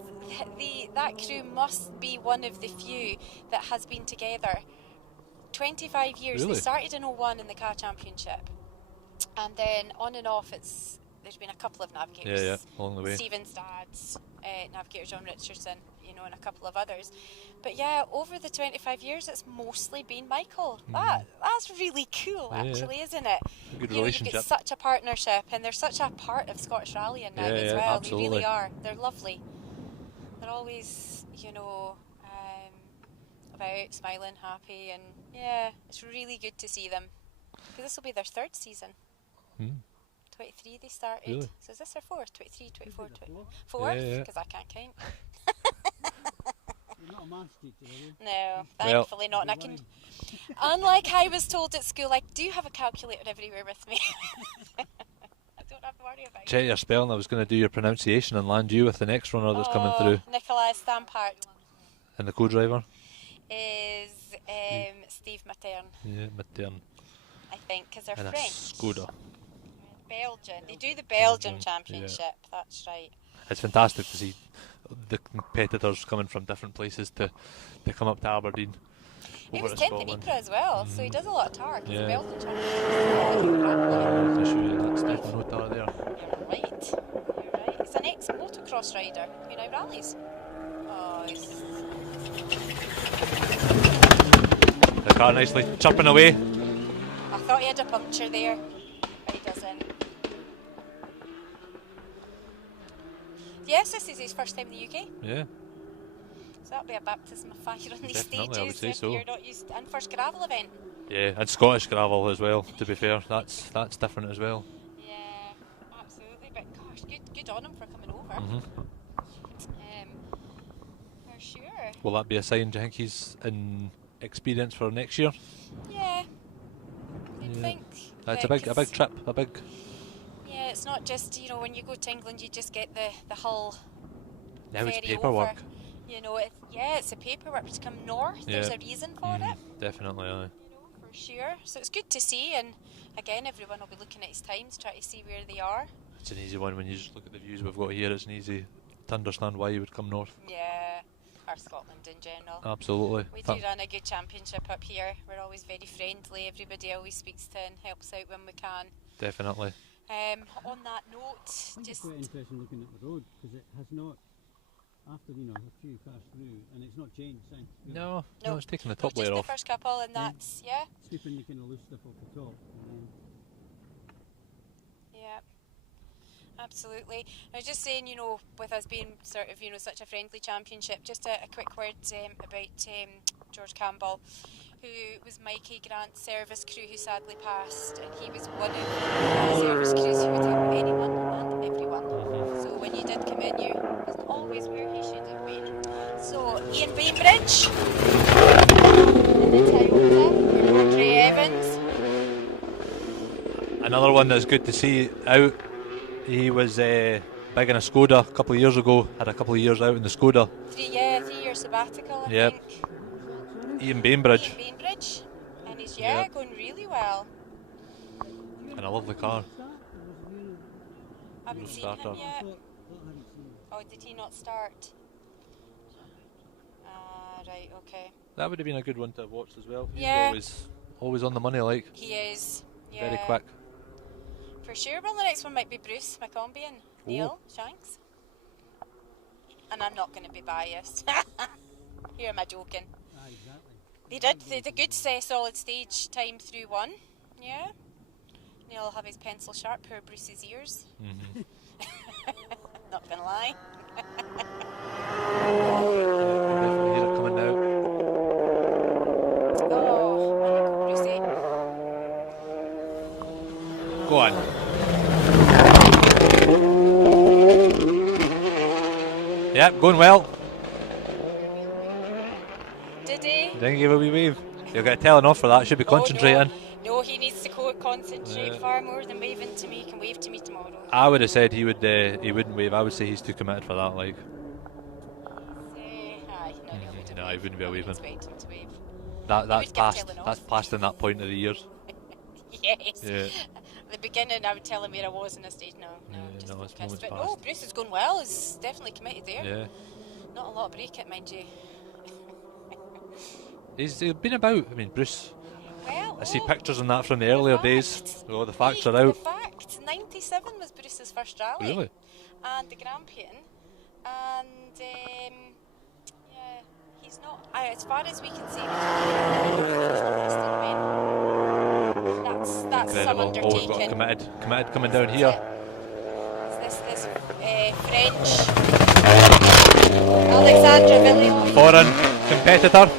that crew must be one of the few that has been together 25 years. Really? They started in 01 in the car championship, and then on and off there's been a couple of navigators. Along the way. Stephen's dad's navigator John Richardson, and a couple of others. But yeah, over the 25 years, it's mostly been Michael. That's really cool, actually, isn't it? Good You've relationship. got such a partnership, and they're such a part of Scottish rallying now as well. Absolutely. They really are. They're lovely. They're always, about smiling, happy, and yeah, it's really good to see them, because this will be their third season. 23 they started. Really? So is this their fourth? 23, 24, 24? Because I can't count. You're not a maths teacher, are you? No, Well- thankfully not. And I can, unlike I was told at school, I do have a calculator everywhere with me. I don't have to worry about Check it. your spelling. I was going to do your pronunciation and land you with the next runner that's coming through. Nikolai Stampart And the co-driver? is Steve Matern, Yeah, Matern. I think, because they're And a French. Skoda. Belgian. They do the Belgian Belgian, Championship, that's right. It's fantastic to see the competitors coming from different places to come up to Aberdeen. He over was to 10th in Scotland. Ypres as well, so he does a lot of tark. He's Yeah. a Belgian champion. I'll show you, that's definitely no tar there. You're right. You're right. He's an ex-motocross rider who now rallies. Oh, he's... The car nicely chirping away. I thought he had a puncture there, but he doesn't. Yes, this is his first time in the UK, Yeah, so that'll be a baptism of fire on these Definitely, I would stages say if so. you're not used. And first gravel event. yeah, and Scottish gravel as well. To be fair, that's different as well. Yeah, absolutely. But gosh, good on him for coming over. Mhm. For sure. Will that be a sign? Do you think he's in experience for next year? Yeah. You'd Yeah. think. It's a that big trip, a big. Yeah, it's not just, when you go to England, you just get the whole Now it's ferry paperwork. over. It's the paperwork to come north. There's Yeah. a reason for it. Definitely, aye. For sure. So it's good to see, and again, everyone will be looking at his times, try to see where they are. It's an easy one when you just look at the views we've got here. It's an easy to understand why you would come north. Yeah, or Scotland in general. Absolutely. We do run a good championship up here. We're always very friendly. Everybody always speaks to and helps out when we can. Definitely. On that note, I think just it's quite interesting looking at the road because it has not, after a few cars through, and it's not changed since. No, No, it's taking the no, top just layer the off. first couple, and Yeah. that's Sweeping the kind of loose stuff off the top. And yeah, absolutely. I was just saying, with us being sort of, such a friendly championship, just a quick word about George Campbell, who was Mikey Grant's service crew who sadly passed, and he was one of the service crews who would help anyone and everyone. So when you did come in, you wasn't always where he should have been. So Ian Bainbridge, in the Toyota, Trey Evans. Another one that's good to see out. He was big in a Skoda a couple of years ago. Had a couple of years out in the Skoda. 3 year sabbatical, I Yep. think. Ian Bainbridge. Ian Bainbridge, and he's Yep. going really well. And a lovely car. Haven't No seen starter. him I yet. thought I hadn't seen it. Oh, did he not start? Right, okay. That would have been a good one to have watched as well. He's Yeah. always on the money, like. He is. Yeah. Very quick. For sure. Well, the next one might be Bruce McCombie and Neil Shanks. And I'm not going to be biased. Who am I joking? Ah, exactly. They did a good solid stage time through one. Yeah. Neil will have his pencil sharp per Bruce's ears. Mhm. Not gonna lie. Definitely hear it coming now. Oh, I like Brucey. Go on. Yep, going well. Did he? Then give a wee wave. You'll get telling off for that. Should be concentrating. No, he needs to concentrate Yeah. far more than waving to me. He can wave to me tomorrow. I would have said he wouldn't wave. I would say he's too committed for that. Like, Aye, no, he wouldn't. No, he wouldn't be I wouldn't waving. expect him to wave. that's would get past. telling off. That's past in that point of the years. Yes. Yeah. At the beginning, I would tell him where I was in the stage. No, Yeah, just no, it's focused. moments But no, past. Bruce is going well. He's definitely committed there. Yeah. Not a lot of break it, mind you. He's been about. I mean, Bruce. Well, I see oh, pictures and that from the earlier fact. days. Oh, the facts are The out. fact, 97 was Bruce's first rally. Really? And the Grampian. And, yeah, he's not, as far as we can see, that's some Incredible. Oh, we've got undertaking. committed coming down here. It's this French Alexandra Villion. Foreign competitor.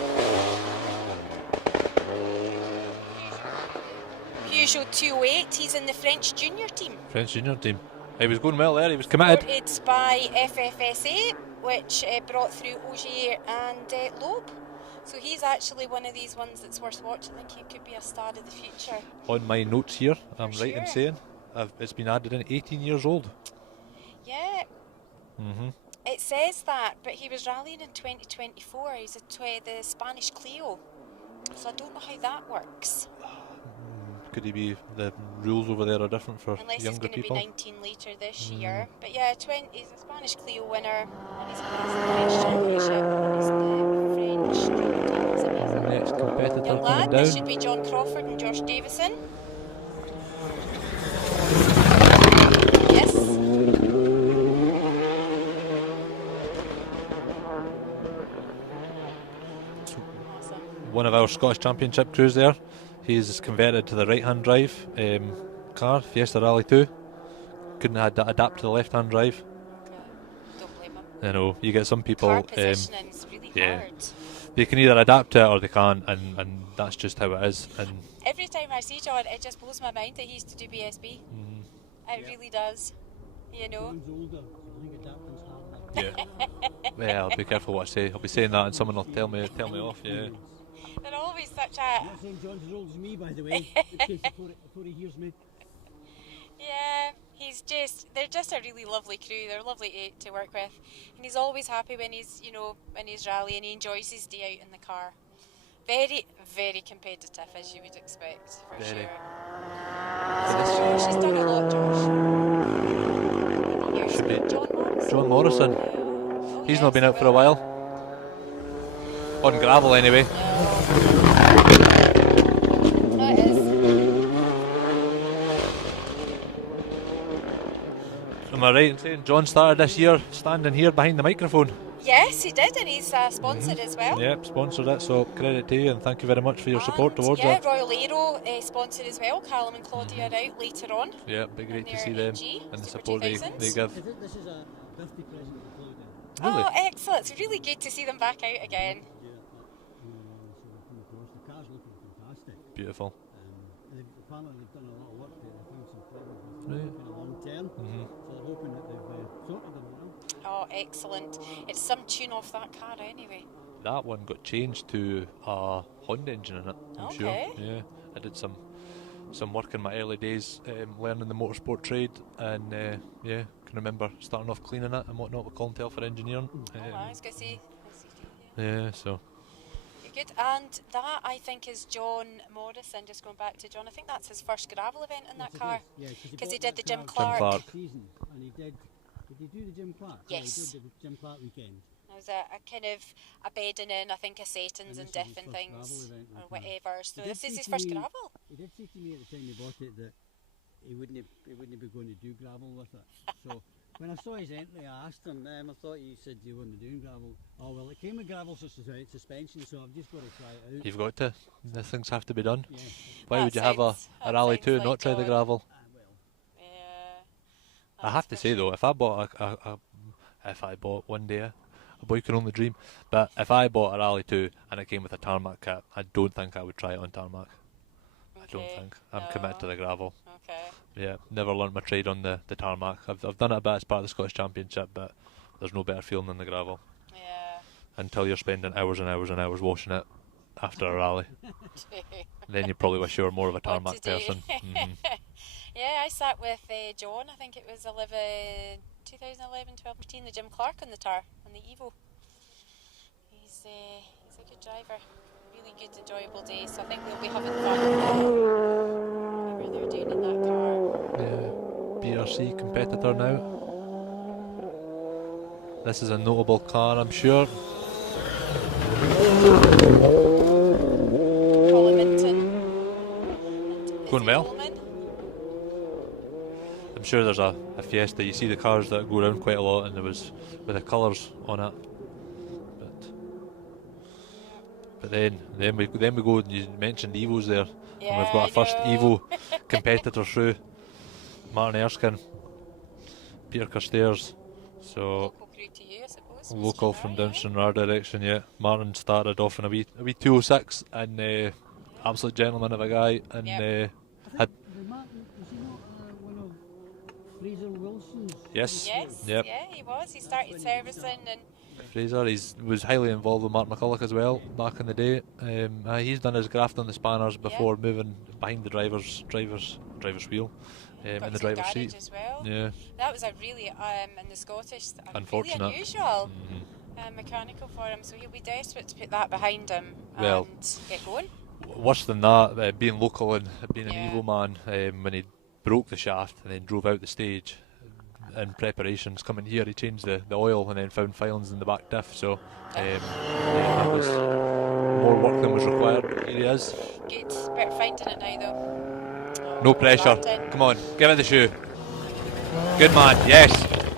Peugeot 208, he's in the French junior team. French junior team. He was going well there, he was committed. Supported by FFSA, which brought through Ogier and Loeb. So he's actually one of these ones that's worth watching. I think he could be a star of the future. On my notes here, I'm For right in sure. saying it's been added in 18 years old. Yeah. It says that, but he was rallying in 2024. He's the Spanish Clio. So I don't know how that works. Could he be, the rules over there are different for Unless he's younger going to be people? 19 later this year. But yeah, he's a Spanish Clio winner. And he's in the French Championship. He's the French Street Team. It's amazing. Next competitor Young coming lad, this should down. be John Crawford and Josh Davison. Yes. Awesome. One of our Scottish Championship crews there. He's converted to the right-hand drive car, Fiesta Rally 2. Couldn't adapt to the left-hand drive. Okay. Don't blame him. I know, you get some people... Car positioning is really yeah. hard. They can either adapt to it or they can't, and that's just how it is. And Every time I see John, it just blows my mind that he used to do BSB. It really does. You know. John's older, so I think adapting's harder. yeah, I'll be careful what I say. I'll be saying that and someone will tell me off, yeah. They're always such I'm a... not saying John's as old as me, by the way, in case before he hears me. Yeah, they're just a really lovely crew. They're lovely to work with. And he's always happy when he's rallying. He enjoys his day out in the car. Very, very competitive, as you would expect, for Very. sure. So Josh has done a lot, Josh. Here's Should be John Morrison. John Morrison. Oh, He's yes, not been he out for a will. while. On gravel anyway. No, it is. Am I right in saying John started this year standing here behind the microphone? Yes, he did, and he's sponsored as well. Yep, sponsored it, so credit to you and thank you very much for your support And, towards yeah, it. Royal Aero sponsored as well. Callum and Claudia are out later on. Yeah, be great to their see them AAG, and the Super support they 2000s. give. This is a birthday present for Claudia. Really? Oh, excellent. It's really good to see them back out again. Yeah, so we've come across. The car's looking fantastic. Beautiful. Apparently they've done a lot of work there. They found some problems with Right. kind of long term. So they're hoping that they've sorted them now. Oh, excellent. It's some tune off that car anyway. That one got changed to a Honda engine in it, I'm sure. Okay. Yeah, I did some work in my early days learning the motorsport trade, and yeah, can remember starting off cleaning it and whatnot with Colin Telfer Engineering. I was going to say. Yeah, so Good. And that, I think, is John Morrison. Just going back to John, I think that's his first gravel event in that car. Yeah, Because he bought did the that Jim car Clark. season, and he did he do the Jim Clark? Yes. Yeah, he did the Jim Clark weekend. There was a kind of a bedding in, I think, a settings and this is his different first things gravel event or with whatever. So He did this is say his to first me- gravel. He did say to me at the time he bought it that he wouldn't be going to do gravel with it. So when I saw his entry, I asked him. I thought he said you weren't doing gravel. Oh well, it came with gravel suspension, so I've just got to try it out. you've got to. The things have to be done. Yeah. Why That would you have a sounds Rally 2 and like not try the John. gravel? Well, Yeah. I have to say though, if I bought one day, a boy can only dream. But if I bought a Rally 2 and it came with a tarmac kit, I don't think I would try it on tarmac. I don't Okay. think. I'm committed to the gravel. Okay. Yeah, never learned my trade on the tarmac. I've done it a bit as part of the Scottish Championship, but there's no better feeling than the gravel. Yeah. Until you're spending hours and hours and hours washing it after a rally. Then you probably wish you were more of a What tarmac to do. person. Yeah, I sat with John, I think it was 2011, 12, 13, the Jim Clark on the tar, on the Evo. He's a good driver. Really good, enjoyable day, so I think we'll be having fun. Whatever they're doing in that car. Yeah, BRC competitor now. This is a notable car, I'm sure. Colin Minton. Going well. Coleman? I'm sure there's a Fiesta. You see the cars that go around quite a lot, and there was with the colours on it. But then we go. And you mentioned Evos there, and Yeah, we've got I a first know. Evo competitor through. Martin Erskine, Peter Carstairs. So Local crew to you, I suppose. local Mr. from Murray, Downstone our direction. Yeah, Martin started off in a wee 206, and absolute gentleman of a guy, and Yep. I think Martin, was he not one of Fraser Wilson's? Yes. Yes, Yep. yeah, he was. He started servicing and Fraser, was highly involved with Mark McCulloch as well back in the day. He's done his graft on the spanners before moving behind the driver's wheel got in the his own driver's garage seat. as well. Yeah, That was a really, in the Scottish, unfortunate. really unusual Mhm. mechanical for him, so he'll be desperate to put that behind him Well, and get going. Worse than that, being local and being an Yeah. evil man, when he broke the shaft and then drove out the stage in preparations, coming here he changed the oil and then found filings in the back diff, so that was more work than was required, but here he is. Good. Better finding it now though. No pressure, Martin. come on, give it the shoe. Good man, yes,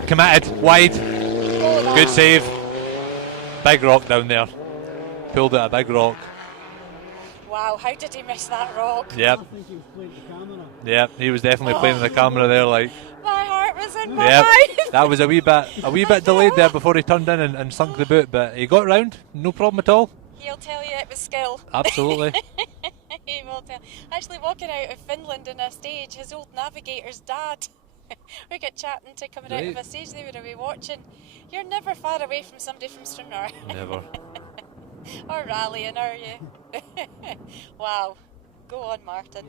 committed, wide, Oh, good save. Big rock down there, pulled out a big rock. Wow, how did he miss that rock? Yep, I think he was playing the camera. yep, he was definitely playing the camera there, like. My heart was in my Yep, mouth. that was a wee bit delayed there before he turned in and sunk the boot, but he got round, no problem at all. He'll tell you it was skill. Absolutely. He will tell. Actually, walking out of Finland in a stage, his old navigator's dad. We got chatting to coming out Right. of a stage. They were away watching. You're never far away from somebody from Stranraer Never. or rallying, are you? Wow. Go on, Martin.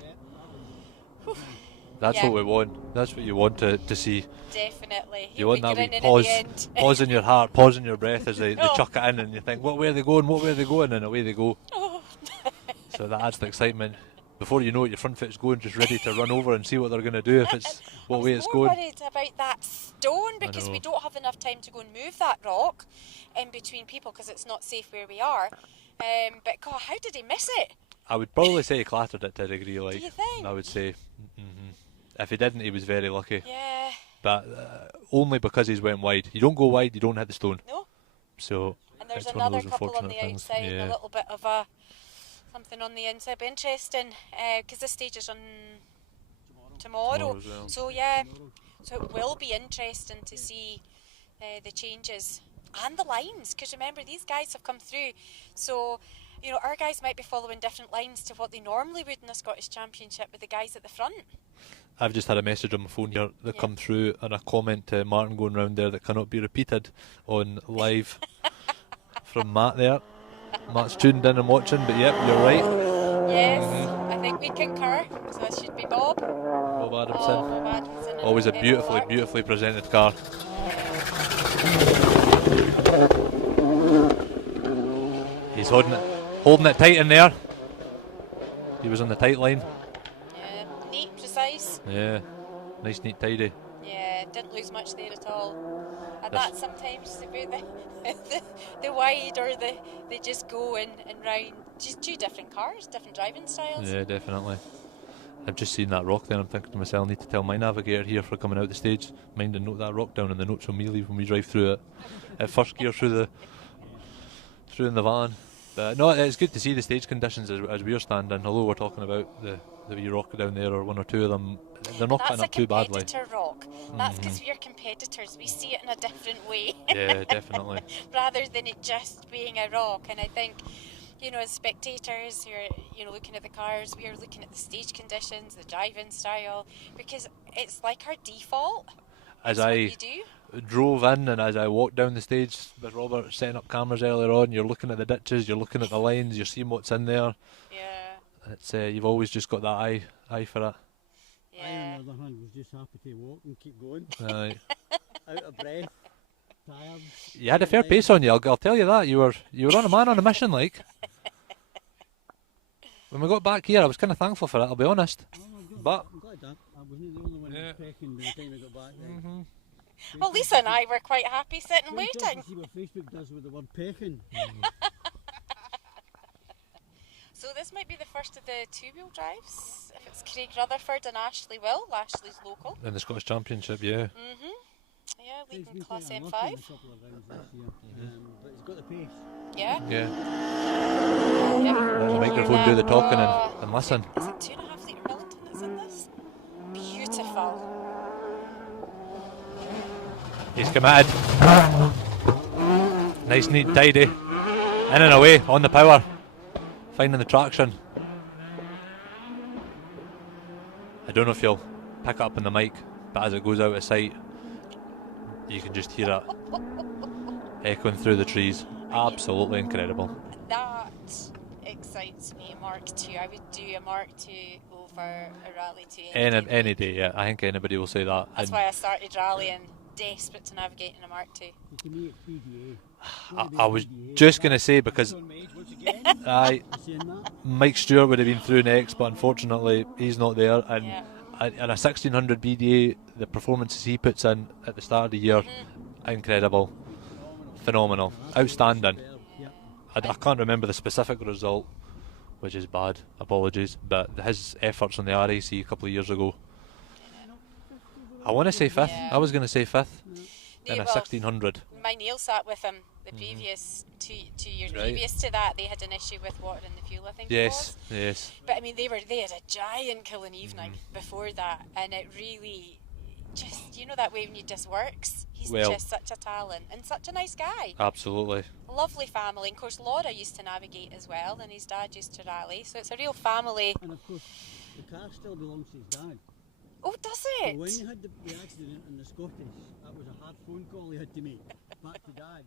That's Yeah. what we want. That's what you want to see. Definitely. You He'll want be that wee grinning pause, at the end. pause in your heart, pause in your breath as they Oh. chuck it in, and you think, what way are they going? What way are they going? And away they go. Oh. So that adds the excitement. Before you know it, your front foot's going, just ready to run over and see what they're going to do if it's what way it's I was more going. worried about that stone because we know. don't have enough time to go and move that rock in between people because it's not safe where we are. But God, how did he miss it? I would probably say he clattered it to a degree. Like, you think? I would say. If he didn't, he was very lucky. Yeah. But only because he's went wide. You don't go wide, you don't hit the stone. No. So And there's it's one of another those couple on unfortunate the things. outside, Yeah. a little bit of a something on the inside. But interesting because this stage is on tomorrow. Tomorrow as well. So yeah, so it will be interesting to see the changes and the lines because remember these guys have come through. So you know our guys might be following different lines to what they normally would in the Scottish Championship with the guys at the front. I've just had a message on my phone here that Yeah. come through and a comment to Martin going round there that cannot be repeated on live from Matt there. Matt's tuned in and watching, but yep, you're right. Yes, I think we concur. So it should be Bob. Bob Adamson. Oh, Bob Adamson. Always a and beautifully, Mark. beautifully presented car. He's holding it tight in there. He was on the tight line. Yeah, neat, precise. Yeah, nice, neat, tidy. Yeah, didn't lose much there at all. And There's- that sometimes is about the wide or they just go and round. Just two different cars, different driving styles. Yeah, definitely. I've just seen that rock there. I'm thinking to myself, I need to tell my navigator here for coming out the stage, mind and note that rock down in the notes when we leave when we drive through it at first gear through in the van. But no, it's good to see the stage conditions as we're standing. Although we're talking about the wee rock down there or one or two of them, they're not cutting That's a up too badly. competitor rock. That's because we're competitors. We see it in a different way. Yeah, definitely. Rather than it just being a rock. And I think, you know, as spectators, you're looking at the cars, we're looking at the stage conditions, the driving style, because it's like our default. As It's what I you do. drove in and as I walked down the stage with Robert setting up cameras earlier on, you're looking at the ditches, you're looking at the lines, you're seeing what's in there. Yeah. It's you've always just got that eye for it. I, Yeah. on the other hand, was just happy to walk and keep going. Aye. Out of breath, tired. You had a fair pace on you. I'll tell you that. You were on a man on a mission, like. When we got back here, I was kind of thankful for it. I'll be honest. Oh, I'm glad- But I'm glad that I wasn't the only one Yeah. who was pecking by the time I got back there. Well, Lisa and I were quite happy sitting Wait till waiting. you see what Facebook does with the word pecking. So this might be the first of the two-wheel drives. If it's Craig Rutherford and Ashley Will, Ashley's local. in the Scottish Championship, yeah. Yeah, He's leading been Class quite unlucky in M5. a couple of rounds this year, but he's got the pace. Yeah. Yeah. Yeah. Let the microphone do the talking and listen. Is it 2.5 litre Millington that's in this? Beautiful. He's committed. Nice, neat, tidy. In and away, on the power. Finding the traction. I don't know if you'll pick up on the mic. but as it goes out of sight, you can just hear it echoing through the trees. Absolutely incredible. That excites me, Mark II. I would do a Mark II over a Rally 2 Any day, yeah. I think anybody will say that. That's why I started rallying, desperate to navigate in a Mark II. To me, it's PDA. I was just going to say, because Mike Stewart would have been through next, but unfortunately he's not there. And in a 1600 BDA, the performances he puts in at the start of the year, incredible, phenomenal, outstanding. I can't remember the specific result, which is bad, apologies, but his efforts on the RAC a couple of years ago, I want to say 5th. I was going to say 5th in a 1600. My Neil sat with him the previous two years previous to that. They had an issue with water in the fuel, I think. Yes. But I mean, they had a giant killing evening before that, and it really just, you know, that way when it just works. He's just such a talent and such a nice guy. Absolutely. Lovely family. And of course, Laura used to navigate as well, and his dad used to rally, so it's a real family. And of course, the car still belongs to his dad. Oh, does it? So when he had the accident in the Scottish, that was a hard phone call he had to make back to Dad.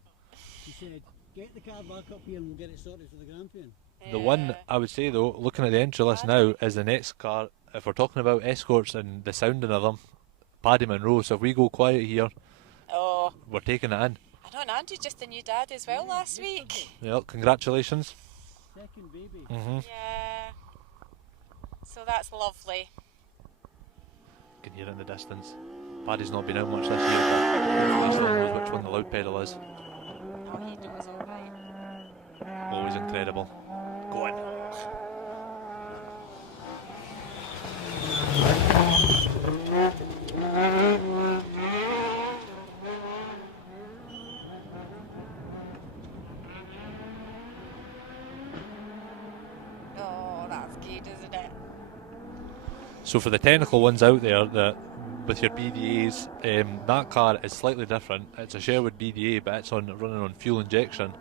He said, get the car back up here and we'll get it sorted for the Grampian. The one I would say though, looking at the entry list now, is the next car. If we're talking about escorts and the sounding of them, Paddy Monroe. So if we go quiet here, we're taking it in. I know, and Andrew just a new dad as well last week. Yeah, congratulations. Second baby. Yeah. So that's lovely. You can hear it in the distance. Paddy's not been out much this year, but he still knows which one the loud pedal is. Oh, he knows all right. Always incredible. Go on. Oh, that's good, isn't it? So for the technical ones out there, that with your BDAs, that car is slightly different. It's a Sherwood BDA, but it's running on fuel injection.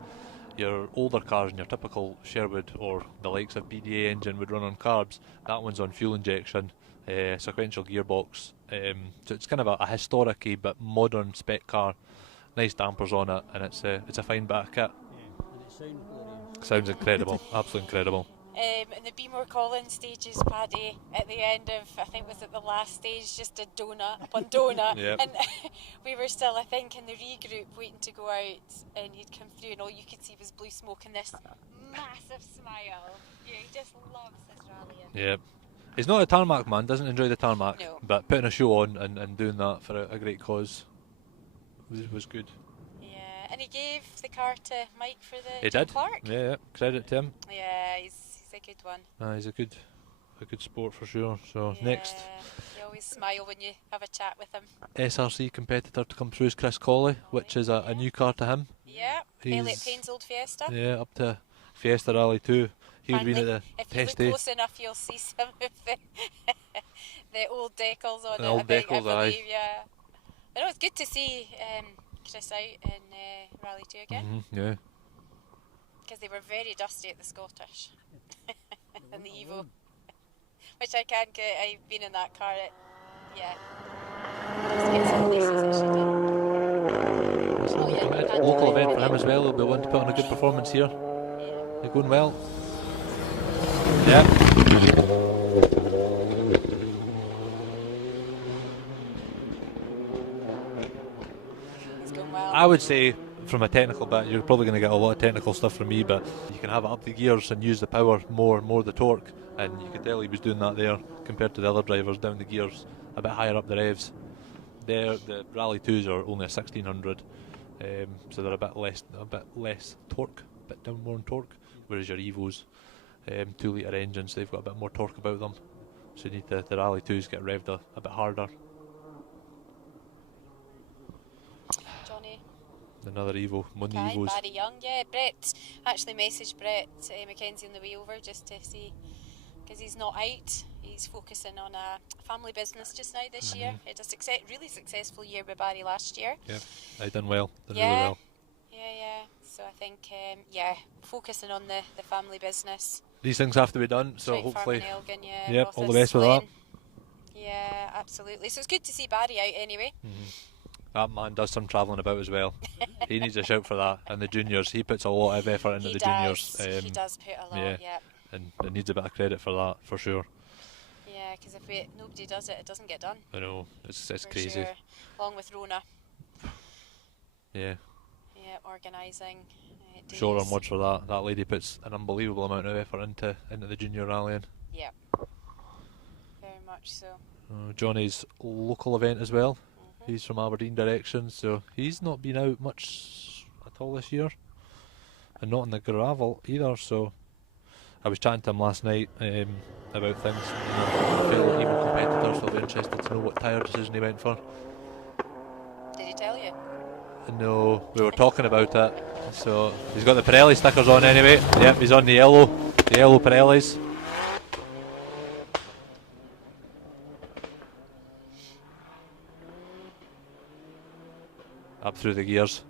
Your older cars and your typical Sherwood or the likes of BDA engine would run on carbs. That one's on fuel injection, sequential gearbox. So it's kind of a historic but modern spec car. Nice dampers on it, and it's a fine bit of kit. Yeah, and it sounds glorious. Sounds incredible, absolutely incredible. In the Beemore Collins stages, Paddy, at the end of, I think was it the last stage, just a donut upon donut. Yep. And we were still, I think, in the regroup waiting to go out, and he'd come through and all you could see was blue smoke and this massive smile. Yeah, he just loves this rallying. Yeah. He's not a tarmac man, doesn't enjoy the tarmac, No. but putting a show on and doing that for a great cause was good. Yeah, and he gave the car to Mike for the He Jim did. Clark. Yeah, credit to him. Yeah, he's a good one. He's a good sport for sure. So Yeah, next, you always smile when you have a chat with him. SRC competitor to come through is Chris Colley, which is a new car to him. Yeah, Elliot Payne's old Fiesta. Yeah, up to Fiesta Rally 2. He would have been at the If you test look day. close enough, you'll see some of the old decals on The it. old I think, decals, I aye. believe, yeah. I know it's good to see Chris out in Rally 2 again, Yeah. because they were very dusty at the Scottish and the Evo, which I can't get. I've been in that car at, just get some places that she did. Oh, yeah, Local event for him as well. He'll be wanting to put on a good performance here. You're going well. Yeah. He's going well. I would say from a technical bit, you're probably going to get a lot of technical stuff from me, but you can have it up the gears and use the power more the torque, and you could tell he was doing that there compared to the other drivers down the gears, a bit higher up the revs. There, the Rally 2s are only a 1600, so they're a bit less torque, a bit down more in torque, whereas your Evos, 2 litre engines, they've got a bit more torque about them, so you need the Rally 2s get revved a bit harder. Johnny. Another Evo, one of the Kai, Evos. Barry Young, yeah. Brett actually messaged Brett Mackenzie on the way over just to see, because he's not out. He's focusing on a family business just now this year. He had a really successful year with Barry last year. Yeah, I done well. Done Yeah. really well. Yeah. So I think, focusing on the family business. These things have to be done, so Straight hopefully, Farm in Elgin, yeah. yep, all the Rothes best with that. Lane. Yeah, absolutely. So it's good to see Barry out anyway. That man does some travelling about as well. He needs a shout for that. And the juniors, he puts a lot of effort into He the does. juniors. He does put a lot. yeah. Yeah. And it needs a bit of credit for that, for sure. Yeah, because if nobody does it, it doesn't get done. I know, it's For crazy. Sure. Along with Rona. Yeah. Yeah, organising. Sure on words for that. That lady puts an unbelievable amount of effort into the junior rallying. Yeah. Very much so. Johnny's local event as well. He's from Aberdeen direction, so he's not been out much at all this year. And not in the gravel either, so I was chatting to him last night about things. Fellow even competitors will be interested to know what tyre decision he went for. Did he tell you? No, we were talking about it. So he's got the Pirelli stickers on anyway. Yep, he's on the yellow Pirellis. Up through the gears,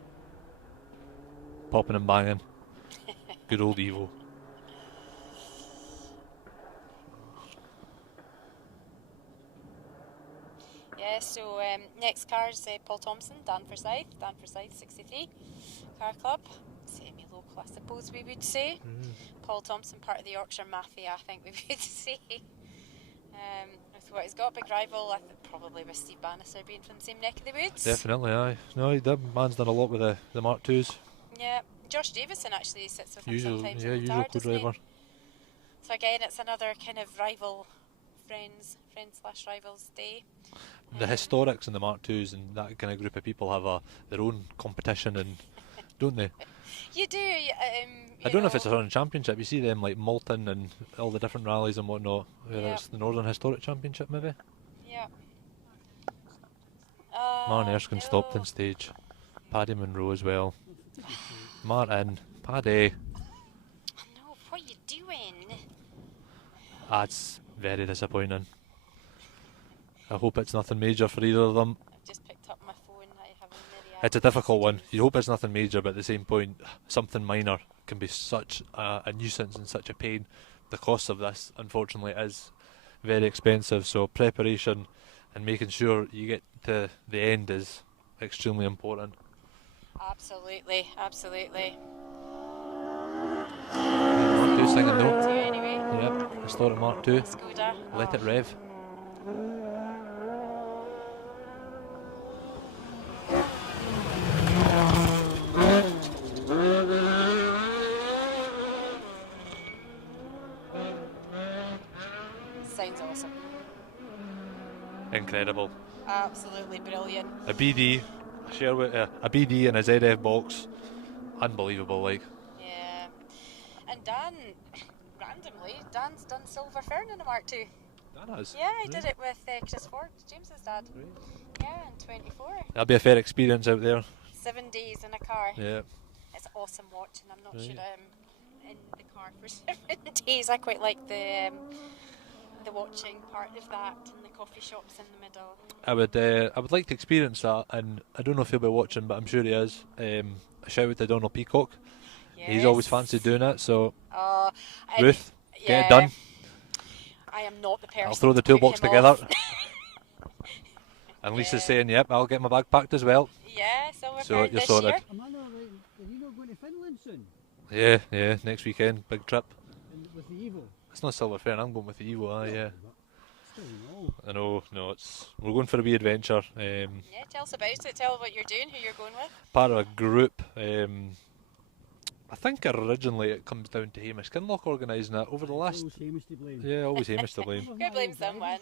popping and banging. Good old Evo. Yeah, so next car is Paul Thompson, Dan Forsyth 63, car club. Semi-local, I suppose we would say. Paul Thompson, part of the Yorkshire Mafia, I think we would say. With what he's got, big rival, I think probably with Steve Bannister being from the same neck of the woods. Definitely, aye. No, that man's done a lot with the Mark IIs. Yeah, Josh Davison actually sits with him Usual, sometimes yeah, in the usual car, doesn't he? co-driver. So again, it's another kind of friends/rivals day. The historics and the Mark IIs and that kind of group of people have their own competition, and don't they? You do. I don't know if it's a running championship. You see them like Malton and all the different rallies and whatnot. Whether it's the Northern Historic Championship, maybe. Yeah. Martin Erskine stopped on stage. Paddy Monroe as well. Martin, Paddy. No, what are you doing? That's very disappointing. I hope it's nothing major for either of them. I've just picked up my phone. I haven't really. It's a difficult one. You hope it's nothing major, but at the same point, something minor can be such a nuisance and such a pain. The cost of this, unfortunately, is very expensive. So preparation and making sure you get to the end is extremely important. Absolutely. Mark II singing though. Anyway. Yep, historic Mark II. Skoda. Let it rev. Sounds awesome. Incredible. Absolutely brilliant. A BD, a BD in a ZF box. Unbelievable, like. Yeah. And Dan's done Silver Fern in a Mark II. Dan has. Yeah, he did it with Chris Ford, James's dad. Right. Yeah, in 24. That'll be a fair experience out there. 7 days in a car. Yeah. It's awesome watching. I'm not Right. sure I'm in the car for 7 days. I quite like the watching part of that and the coffee shops in the middle. I would like to experience that, and I don't know if he'll be watching, but I'm sure he is. A shout out to Donald Peacock. Yes. He's always fancied doing it, so And Ruth, get it done. I am not the person. I'll throw the to put toolbox him together. off. And Lisa's saying, yep, I'll get my bag packed as well. Yeah, Silver So Fern you're this sorted. year. Am I not right? Are you not going to Finland soon? Yeah, next weekend, big trip. And with the Evo? It's not Silver Fair, I'm going with the Evo, yeah. Still no. I know, no, we're going for a wee adventure. Yeah, tell us about it. Tell what you're doing, who you're going with. Part of a group. I think originally it comes down to Hamish Kinloch organising it over the last. Always Hamish to blame. Yeah, always Hamish to blame. Who blames someone?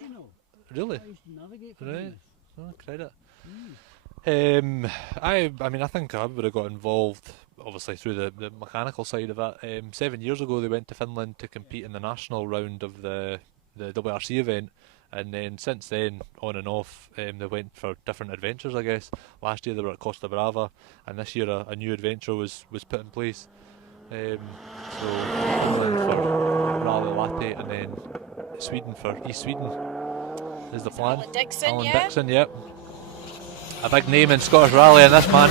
Really? I used to navigate for Right. Hamish. Oh, credit. I mean, I think I would have got involved, obviously, through the mechanical side of it. 7 years ago, they went to Finland to compete in the national round of the WRC event, and then since then, on and off, they went for different adventures, I guess. Last year they were at Costa Brava, and this year a new adventure was put in place. So Finland for Rally Latte, and then Sweden for East Sweden is the plan. Alan Dixon, Alan yeah. Dixon, yep. A big name in Scottish Rally, and this man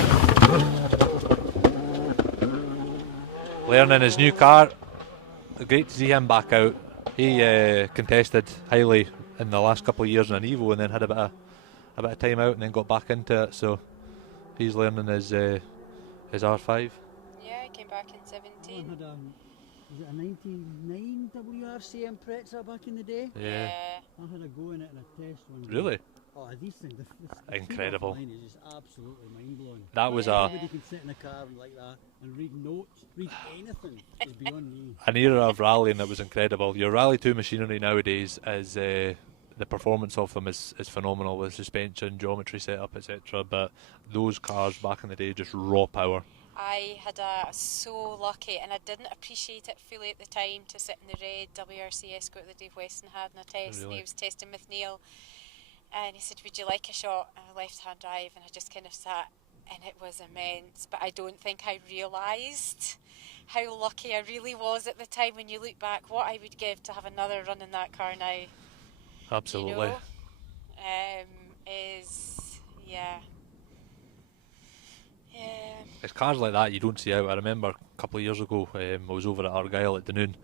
learning his new car. Great to see him back out. He contested highly in the last couple of years in an Evo, and then had a bit of time out, and then got back into it. So he's learning his R5. Yeah, he came back in I 17. had was it a 99 WRC Impreza back in the day? Yeah. I had a go in it in a test one. Really? Oh, these things, the Incredible. line is just absolutely mind-blowing. That was Nobody can sit in a car like that and read notes, read anything. It's beyond me. an era of rallying that was incredible. Your Rally 2 machinery nowadays is the performance of them is phenomenal with suspension, geometry setup, etc. But those cars back in the day, just raw power. I had so lucky, and I didn't appreciate it fully at the time, to sit in the red WRC Escort that Dave Weston had in a test. Really? And he was testing with Neil, and he said, "Would you like a shot?" And a left-hand drive, and I just kind of sat, and it was immense. But I don't think I realised how lucky I really was at the time. When you look back, what I would give to have another run in that car now. Absolutely. You know, is yeah. It's cars like that you don't see out. I remember a couple of years ago, I was over at Argyll at Dunoon,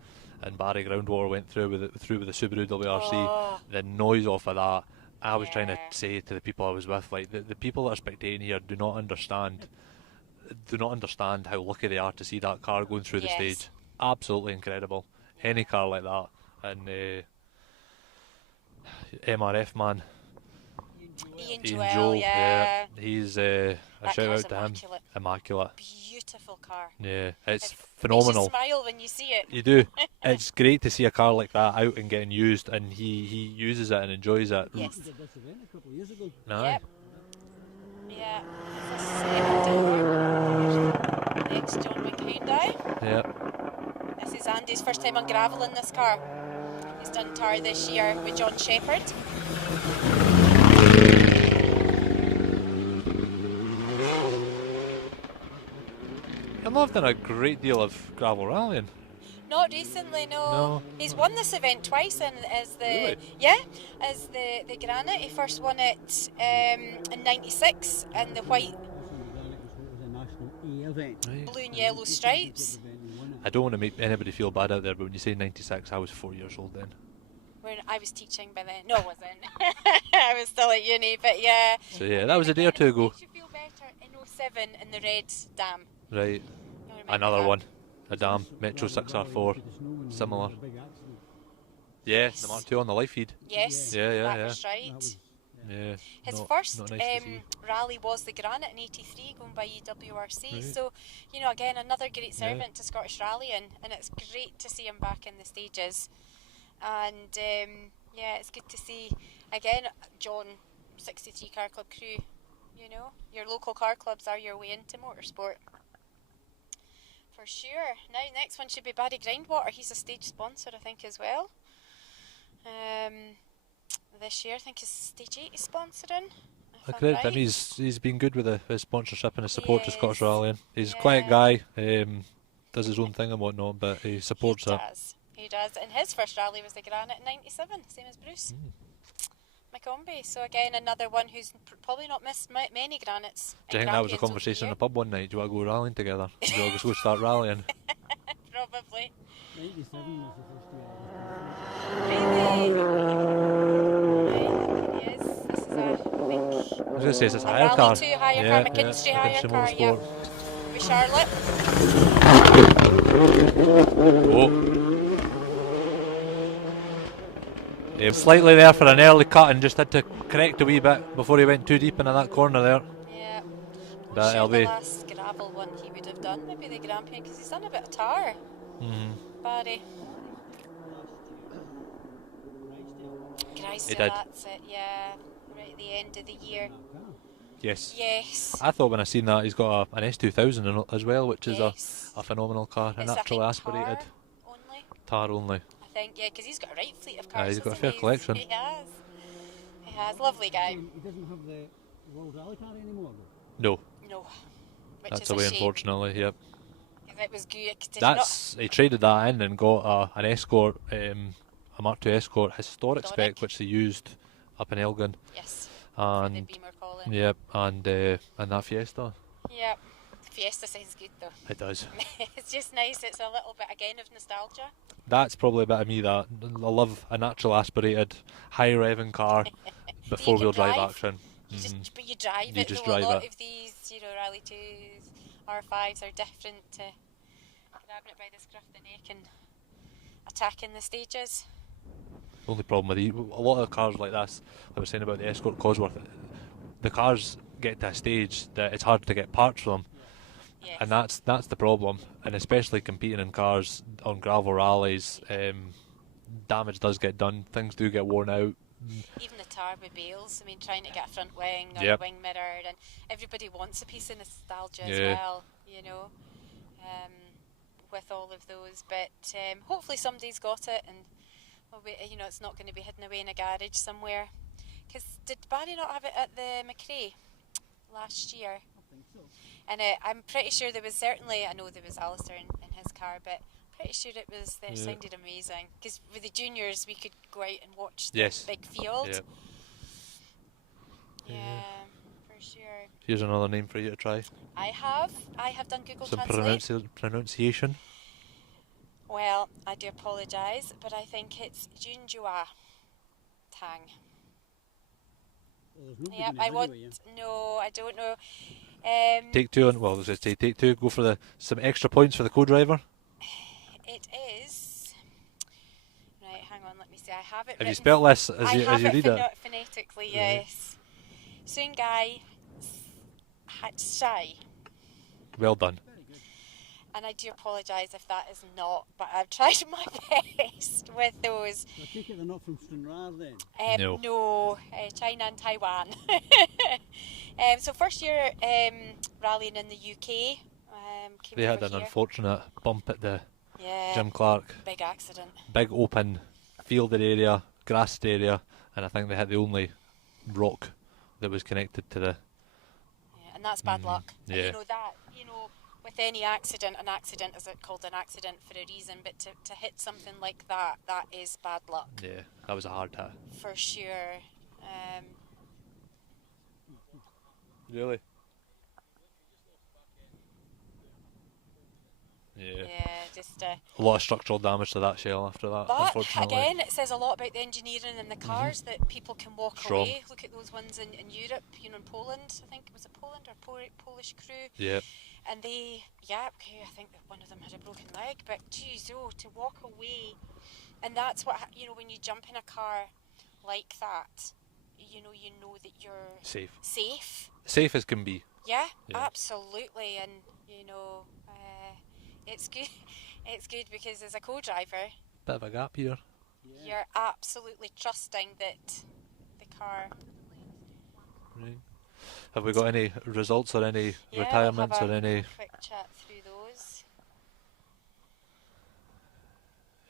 and Barry Groundwater went through with the Subaru WRC. Oh. The noise off of that, I was trying to Yeah. say to the people I was with, like the people that are spectating here do not understand how lucky they are to see that car going through the Yes. stage. Absolutely incredible. Any car like that, and MRF man, Ian Ian Joel, Joel, yeah. he's a That shout car's out to him. Immaculate. Beautiful car. Yeah, it's It phenomenal. makes you smile when you see it. You do. It's great to see a car like that out and getting used, and he uses it and enjoys it. Yes. We did this event a couple of years ago. Aye. Yep. Yeah. It's a second next John Wick Hyundai. Yep. This is Andy's first time on gravel in this car. He's done tar this year with John Shepherd. I've not done a great deal of gravel rallying. Not recently, no. No. He's won this event twice, and as the Really? as the Granite. He first won it in '96 in the white, This one was a national A event. Right. blue and yellow stripes. Event, we won it. I don't want to make anybody feel bad out there, but when you say 96, I was 4 years old then. When I was teaching by then. No, I wasn't. I was still at uni, but yeah. So yeah, that was a day or two ago. Makes you feel better in '07 in the red dam. Right. You'll remember Another that. one. A dam. Metro That was 6R4. the snow when Similar. there was a big accident. Yeah, the Mark II on the live feed. Yes. Yeah, yeah, that yeah. was right. That was, Yeah. His not- first not nice to see. rally was the Granite in '83, going by EWRC. Right. So, you know, again, another great servant to Scottish rallying, and it's great to see him back in the stages. And yeah, it's good to see again, John, 63 Car Club crew. You know, your local car clubs are your way into motorsport. For sure. Now, next one should be Barry Grindwater. He's a stage sponsor, I think, as well. This year, I think, is Stage 8 is sponsoring. if I I'm credit him. right. He's been good with his sponsorship and his support to Scottish Yes. rallying. He's a quiet Yeah. guy. Does his own thing and whatnot, but he supports he it. does. He does. And his first rally was the Granite in '97, same as Bruce McCombie. So again, another one who's probably not missed many Granites. Do you think that was a conversation in the pub one night? Do you want to go rallying together? Do you want to go start rallying? Probably. 97 was the first year. Really? Yes, this is a I was going to say it's a a hire Rally car. 2 hire car, McKinstry hire car, yeah. With Charlotte. Oh. Slightly there for an early cut and just had to correct a wee bit before he went too deep into that corner there. Yeah. But I'm sure it'll the be. last gravel one he would have done, maybe the Grampian, because he's done a bit of tar. Barry. Greister, did. that's it, yeah. Right at the end of the year. Yes. Yes. I thought when I seen that he's got an S2000 in it as well, which is Yes. a phenomenal car, a It's, I naturally think, aspirated tar only, tar only. I think, yeah, because he's got a right fleet of cars. He's got a hasn't fair he? collection. He has. He has. Lovely guy. He doesn't have the World Rally car anymore, though. No, No. Which that's is away a shame. unfortunately. Yep. 'Cause it was good. Did you That's he traded that in and got an Escort, a Mark II Escort historic Historic. spec, which they used up in Elgin, not? Yes. For the and Beamer calling. yep, and that Fiesta. Yep. Fiesta sounds good though. It does. It's just nice. It's a little bit again of nostalgia. That's probably a bit of me. That I love a natural aspirated, high revving car, but That you 4-wheel can drive drive. action. But you drive You it just though. A drive lot it. of these, Rally 2s, R5s are different to grabbing it by the scruff of the neck and attacking the stages. The only problem with a lot of cars like this, I was saying about the Escort Cosworth, the cars get to a stage that it's hard to get parts for them. Yes. And that's the problem, and especially competing in cars on gravel rallies, damage does get done, things do get worn out. Even the Tarby bales, I mean, trying to get a front wing or Yep. a wing mirror, and everybody wants a piece of nostalgia as Yeah. well, with all of those. But hopefully somebody's got it, and it's not going to be hidden away in a garage somewhere. Because did Barry not have it at the McRae last year? I think so. And I'm pretty sure there was certainly, I know there was Alistair in his car, but pretty sure it sounded amazing. Because with the juniors, we could go out and watch the big field. Yeah. Yeah, for sure. Here's another name for you to try. I have done Google Some Translate. pronunciation. Well, I do apologise, but I think it's Junjua Tang. Well, there's nobody Yeah, gonna anyway, no, I don't know. Take two, take two. Go for some extra points for the co-driver. It is. Right, hang on, let me see. I have it. If you written- spell this as you have read it. Phonetically, Right. yes. Sungai Hatshai. Well done. Very good. And I do apologise if that is not, but I've tried my best with those. So I take it they're not from Stranraer then? No. China and Taiwan. So first year rallying in the UK. Came They had over an here. unfortunate bump at the Yeah, Jim Clark. big accident. Big open fielded area, grassed area, and I think they hit the only rock that was connected to the. Yeah, and that's bad luck. And yeah. With any accident, an accident is called an accident for a reason, but to hit something like that is bad luck. Yeah, that was a hard hit. For sure. Really? Yeah. Just A lot of structural damage to that shell after that, but unfortunately. again, it says a lot about the engineering in the cars that people can walk Strong. away. Look at those ones in Europe, in Poland. I think it was a Poland or Polish crew. Yeah. And I think that one of them had a broken leg, but geez, to walk away, and that's what, when you jump in a car like that, you know that you're Safe. safe. As can be. Yeah, Yeah. absolutely, and it's good. It's good because as a co-driver, Bit of a gap here. Yeah. you're absolutely trusting that the car. Right. Have we got any results or any Yeah, retirements we'll or have any a quick chat through those.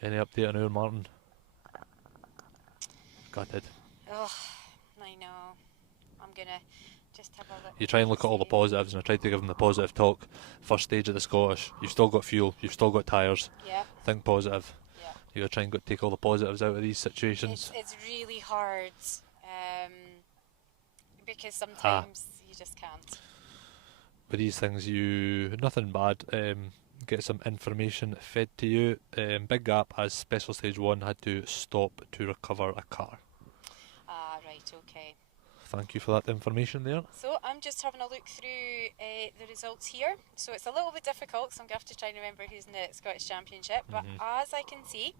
update on Owen Martin? Gutted. Oh, I know. I'm gonna just have a look. You try and look at all the positives, and I tried to give him the positive talk. First stage of the Scottish, you've still got fuel, you've still got tyres. Yeah. Think positive. Yeah. You got to try and take all the positives out of these situations. It's really hard because sometimes you just can't. With these things, nothing bad. Get some information fed to you. Big gap as Special Stage 1 had to stop to recover a car. Ah, right, okay. Thank you for that information there. So I'm just having a look through the results here. So it's a little bit difficult, so I'm going to have to try and remember who's in the Scottish Championship. But as I can see,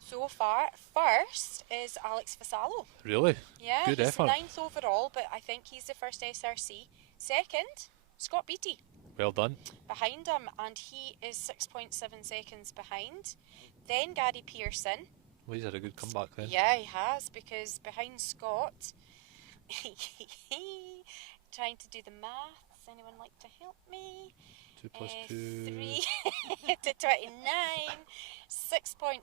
so far, first is Alex Vassallo. Really? Yeah, Good he's effort. 9th overall, but I think he's the first SRC. Second, Scott Beattie Well done. behind him, and he is 6.7 seconds behind. Then Gary Pearson. Well, he's had a good comeback then. Yeah, he has, because behind Scott, trying to do the maths. Anyone like to help me? 2 plus 2. 3 to 29, 6.4.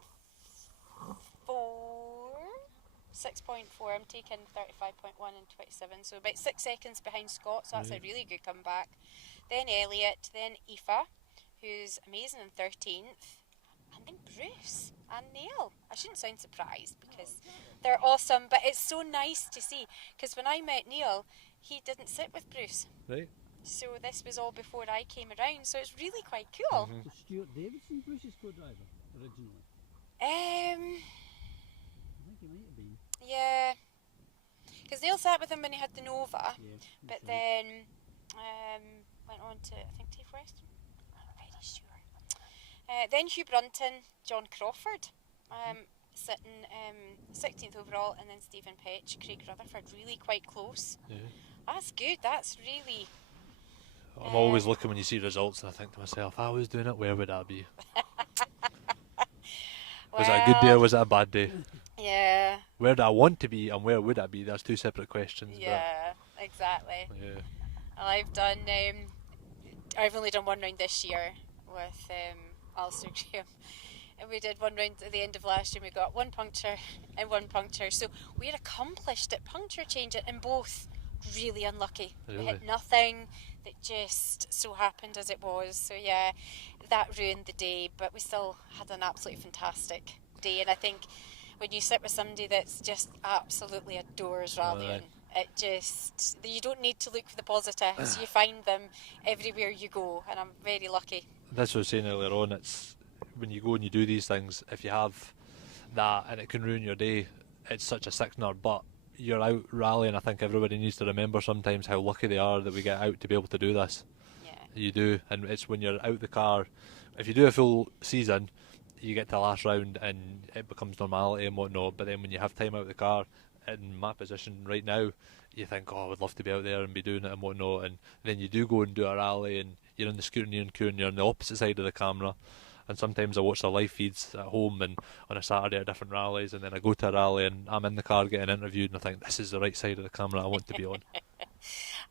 6.4. I'm taking 35.1 and 27, so about 6 seconds behind Scott. So that's a really good comeback. Then Elliot, then Aoife, who's amazing in 13th, and then Bruce and Neil. I shouldn't sound surprised because they're awesome, but it's so nice to see, because when I met Neil, he didn't sit with Bruce. Right. So this was all before I came around, so it's really quite cool. Was Stuart Davidson Bruce's co-driver originally? I think he might have been. Yeah, because Neil sat with him when he had the Nova, Yeah, but that's right. then went on to, I think, Dave Weston. I'm not very sure. Then Hugh Brunton, John Crawford, sitting 16th overall, and then Stephen Petch, Craig Rutherford, really quite close. Yeah. That's good. That's really. I'm always looking when you see results, and I think to myself, if I was doing it, where would I be? Was it a good day or was it a bad day? Yeah. Where do I want to be and where would I be? That's two separate questions. Yeah, exactly. But, yeah. I've done. I've only done one round this year with Alistair Graham. And we did one round at the end of last year. We got one puncture and one puncture. So we're accomplished at puncture changing, and both really unlucky. Really? We hit nothing. That just so happened as it was. So yeah, that ruined the day. But we still had an absolutely fantastic day. And I think when you sit with somebody that's just absolutely adores rallying, it just, you don't need to look for the positives. You find them everywhere you go, and I'm very lucky. That's what I was saying earlier on. It's when you go and you do these things, if you have that and it can ruin your day, it's such a sickener. But you're out rallying. I think everybody needs to remember sometimes how lucky they are that we get out to be able to do this. Yeah. You do, and it's when you're out the car. If you do a full season, you get to the last round and it becomes normality and whatnot. But then when you have time out the car, in my position right now, you think, oh, I would love to be out there and be doing it and whatnot. And then you do go and do a rally, and you're in the scrutiny and queue, and you're on the opposite side of the camera. And sometimes I watch the live feeds at home and on a Saturday at different rallies, and then I go to a rally and I'm in the car getting interviewed, and I think this is the right side of the camera I want to be on.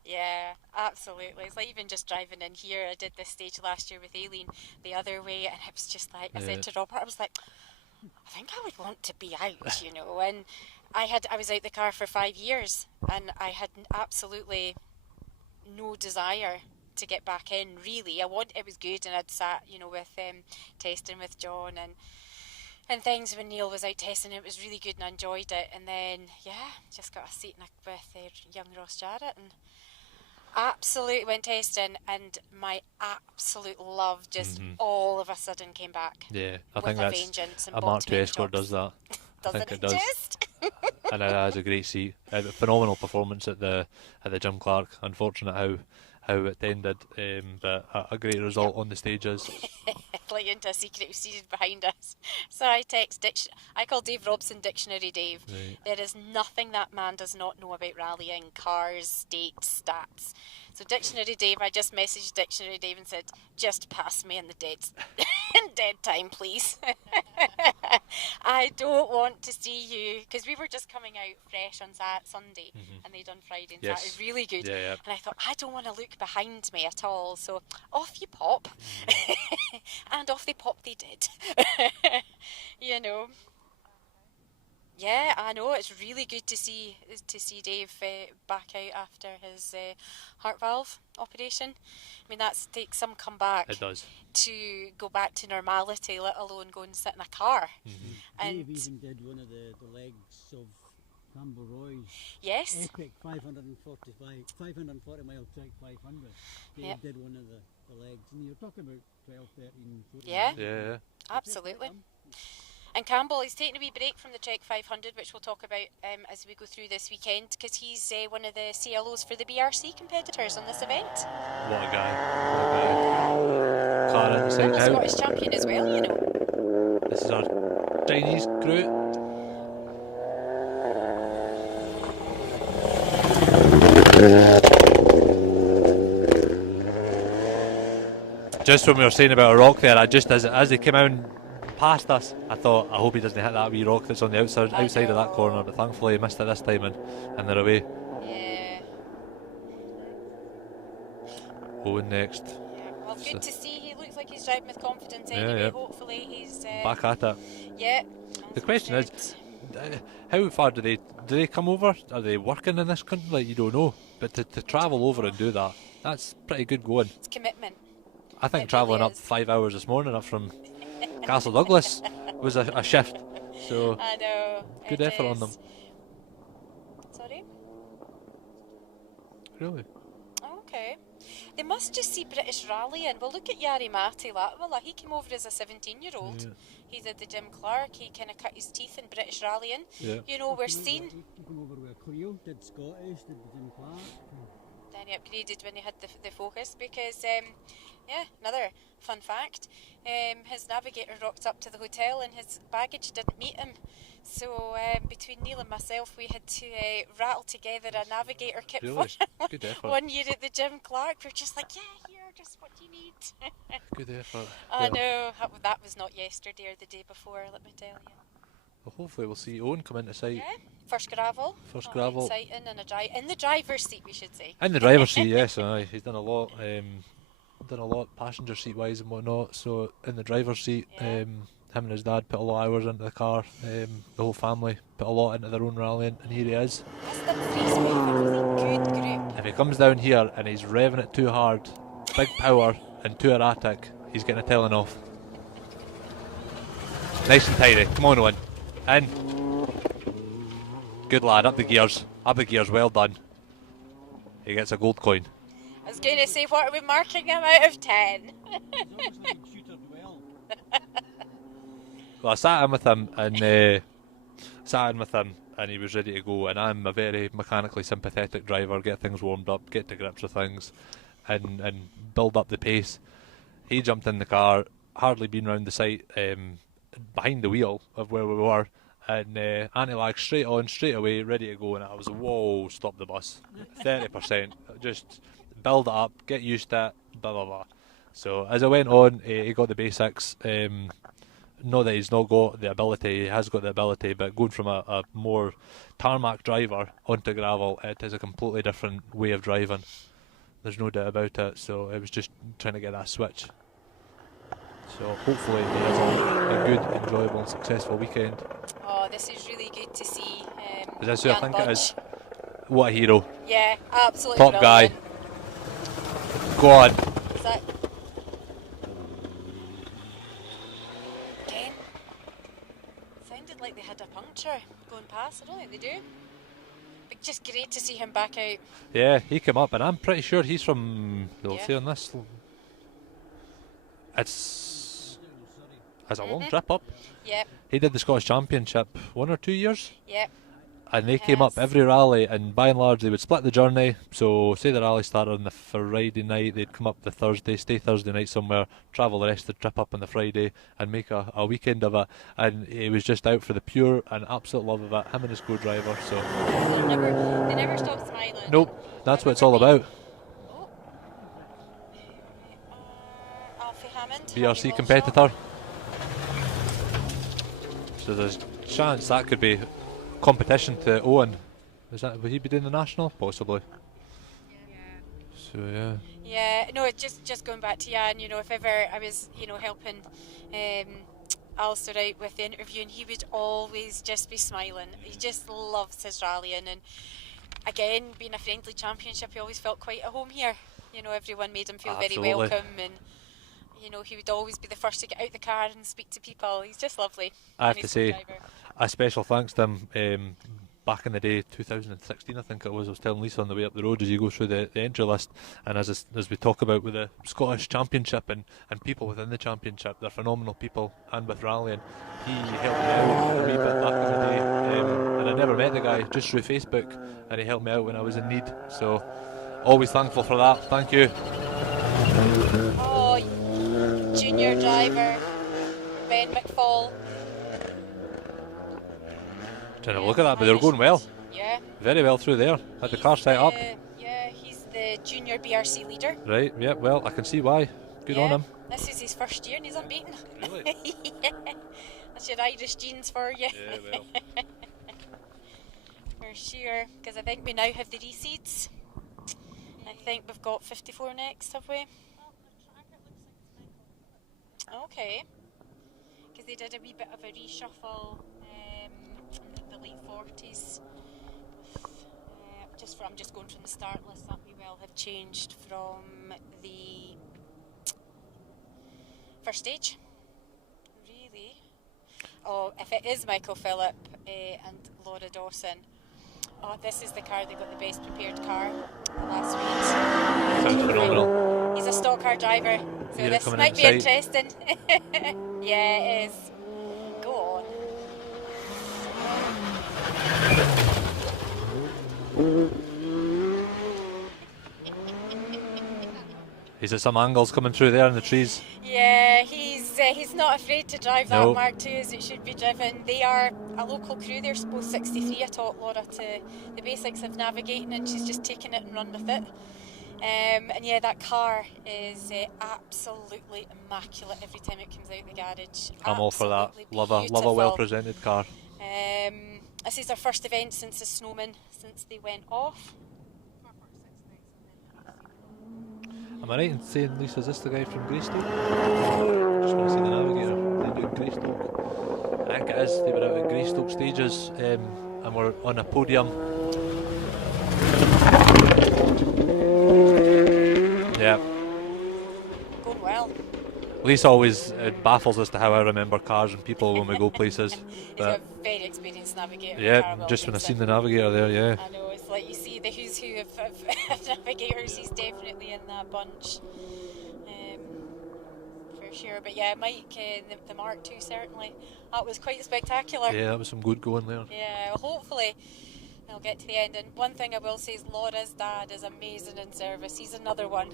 Yeah, absolutely. It's like even just driving in here. I did this stage last year with Aileen the other way, and it was just like, I said to Robert, I was like, I think I would want to be out, you know. And I was out the car for 5 years, and I had absolutely no desire to get back in, really. It was good, and I'd sat, you know, with testing with John and things when Neil was out testing. It was really good, and I enjoyed it. And then just got a seat with young Ross Jarrett, and absolutely went testing, and my absolute love just all of a sudden came back. Yeah, I with think a that's vengeance and a Mark II bottoming Escort jobs. does that. I think it does. Just? And it has a great seat. A phenomenal performance at the Jim Clark. Unfortunate how it ended, but a great result on the stages. Like into a secret who's seated behind us. So I I call Dave Robson Dictionary Dave. Right. There is nothing that man does not know about rallying, cars, dates, stats. So Dictionary Dave, I just messaged Dictionary Dave and said, just pass me in the dead time, please. I don't want to see you, because we were just coming out fresh on Sunday, and they done Friday and Yes. Saturday, really good. Yeah. And I thought, I don't want to look behind me at all, so off you pop. And off they pop they did. You know. Yeah, I know, it's really good to see Dave back out after his heart valve operation. I mean, that takes some comeback. It does. To go back to normality, let alone go and sit in a car. And Dave even did one of the legs of Campbell Roy's yes, epic 540 mile trek 500. Dave did one of the legs, and you're talking about 12, 13, 14 Yeah. Yeah. Absolutely. And Campbell, he's taking a wee break from the Trek 500, which we'll talk about as we go through this weekend, because he's one of the CLOs for the BRC competitors on this event. What a guy. Car in the side And a now. Scottish champion as well, you know. This is our Chinese crew. Just when we were saying about a rock there, I just as they came out past us, I thought, I hope he doesn't hit that wee rock that's on the outside of that corner, but thankfully he missed it this time, and they're away. Yeah. Owen next. Yeah. Well, good to see. He looks like he's driving with confidence anyway. Yeah. Hopefully he's Back at it. Yeah. The question is, how far do they come over? Are they working in this country? Like, you don't know. But to travel over and do that, that's pretty good going. It's commitment. I think It travelling really up is. 5 hours this morning up from Castle Douglas was a shift. So I know. good it effort on is. them. Sorry? Really? Oh, okay. They must just see British rallying. Well, look at Jari Matti Latvala. He came over as a 17-year-old. Yeah. He did the Jim Clark. He kind of cut his teeth in British rallying. Yeah. You know, we're seeing... He came over with a Clio, did Scottish, did the Jim Clark. Then he upgraded when he had the Focus because, yeah, another fun fact, his navigator rocked up to the hotel and his baggage didn't meet him. So between Neil and myself, we had to rattle together a navigator kit Really? for Good effort. 1 year at the Jim Clark. We're just like, yeah, here, just what do you need? Good effort. I Yeah. know, that was not yesterday or the day before, let me tell you. Well, hopefully we'll see Owen come into sight. Yeah, first gravel. First Oh, gravel. Exciting, and in the driver's seat, we should say. In the driver's seat, yes. Aye, he's done a lot. Done a lot passenger seat wise and whatnot. So in the driver's seat, Yeah. him and his dad put a lot of hours into the car. The whole family put a lot into their own rallying, and here he is. That's the free space, a really good group. If he comes down here and he's revving it too hard, big power and too erratic, he's getting a telling off. Nice and tidy. Come on, Owen. In. Good lad. Up the gears. Up the gears. Well done. He gets a gold coin. I was going to say, what are we marking him out of 10? He's obviously been shootered well. Well, I sat in with him and he was ready to go. And I'm a very mechanically sympathetic driver. Get things warmed up, get to grips with things, and build up the pace. He jumped in the car, hardly been round the site, behind the wheel of where we were, and anti-lag straight on, straight away, ready to go. And I was, whoa, stop the bus, 30%. Just build it up, get used to it, blah blah blah. So as I went on, he got the basics. Not that he's not got the ability, he has got the ability, but going from a more tarmac driver onto gravel, it is a completely different way of driving. There's no doubt about it. So it was just trying to get that switch. So hopefully he has a good, enjoyable and successful weekend. Oh, this is really good to see. Is this who I young think bunch. it is? What a hero. Yeah, absolutely Top guy. brilliant. Go on. Is that... Again? Sounded like they had a puncture going past. I don't think they do. But just great to see him back out. Yeah, he came up and I'm pretty sure he's from, they'll Yeah. say on this, it's a long Mhm. trip up. Yep, He did the Scottish Championship 1 or 2 years, yep. and they came up Yes. every rally, and by and large they would split the journey. So say the rally started on the Friday night, they'd come up the Thursday, stay Thursday night somewhere, travel the rest of the trip up on the Friday and make a weekend of it. And he was just out for the pure and absolute love of it, him and his co-driver. So They never stop smiling. nope, that's what it's all about. Oh. Alfie Hammond. BRC Happy competitor. So there's a chance that could be competition to Owen. Will he be doing the national? Possibly. So yeah. Yeah, no, just going back to Jan, if ever I was, helping Alistair out with the interview, and he would always just be smiling. He just loves his rallying, and again, being a friendly championship, he always felt quite at home here. Everyone made him feel Absolutely. very welcome, and he would always be the first to get out the car and speak to people. He's just lovely. I have And to he's say, a driver. a special thanks to him. Back in the day, 2016, I think it was. I was telling Lisa on the way up the road as you go through the entry list, and as we talk about with the Scottish Championship and people within the championship, they're phenomenal people, and with rallying, he helped me out a wee bit back in the day, and I never met the guy, just through Facebook, and he helped me out when I was in need. So always thankful for that. Thank you. Oh, junior driver, Ben McFall. Trying to look at that, but they were going well, Yeah. very well through there. Had the car set up. Yeah, he's the junior BRC leader. Right, yeah, well, I can see why. Good on him. This is his first year and he's unbeaten. Really? Yeah. That's your Irish genes for you. Yeah, well. For sure, because I think we now have the reseeds. I think we've got 54 next, have we? Okay. Because they did a wee bit of a reshuffle in the late 40s. I'm just going from the start list. That may well have changed from the first stage. Really? Oh, if it is Michael Phillip and Laura Dawson, Oh, this is the car that got the best prepared car last week. Sounds phenomenal. He's a stock car driver, so Yeah, this coming might be inside. interesting. Yeah, it is. Go on. Is there some angles coming through there in the trees? Yeah, he's not afraid to drive that No. Mark II as it should be driven. They are a local crew. They're supposed 63. I taught Laura to the basics of navigating, and she's just taken it and run with it. And yeah, that car is absolutely immaculate every time it comes out the garage. I'm all for that. Absolutely Love a beautiful. well presented car. This is their first event since the snowman, since they went off. Am I right in saying, Lisa, is this the guy from Greystoke? Just want to see the navigator. They do Greystoke. I think it is. They were out at Greystoke stages and we're on a podium. Yeah. Going well. Lisa always baffles as to how I remember cars and people when we go places. He's a very experienced navigator. Yeah, just when I seen the navigator there, yeah. I know, it's like you see the who's who of navigators, he's definitely in that bunch. For sure. But yeah, Mike, the Mark II certainly, that was quite spectacular. Yeah, that was some good going there. Yeah, well, hopefully they'll get to the end. And one thing I will say is Laura's dad is amazing in service. He's another one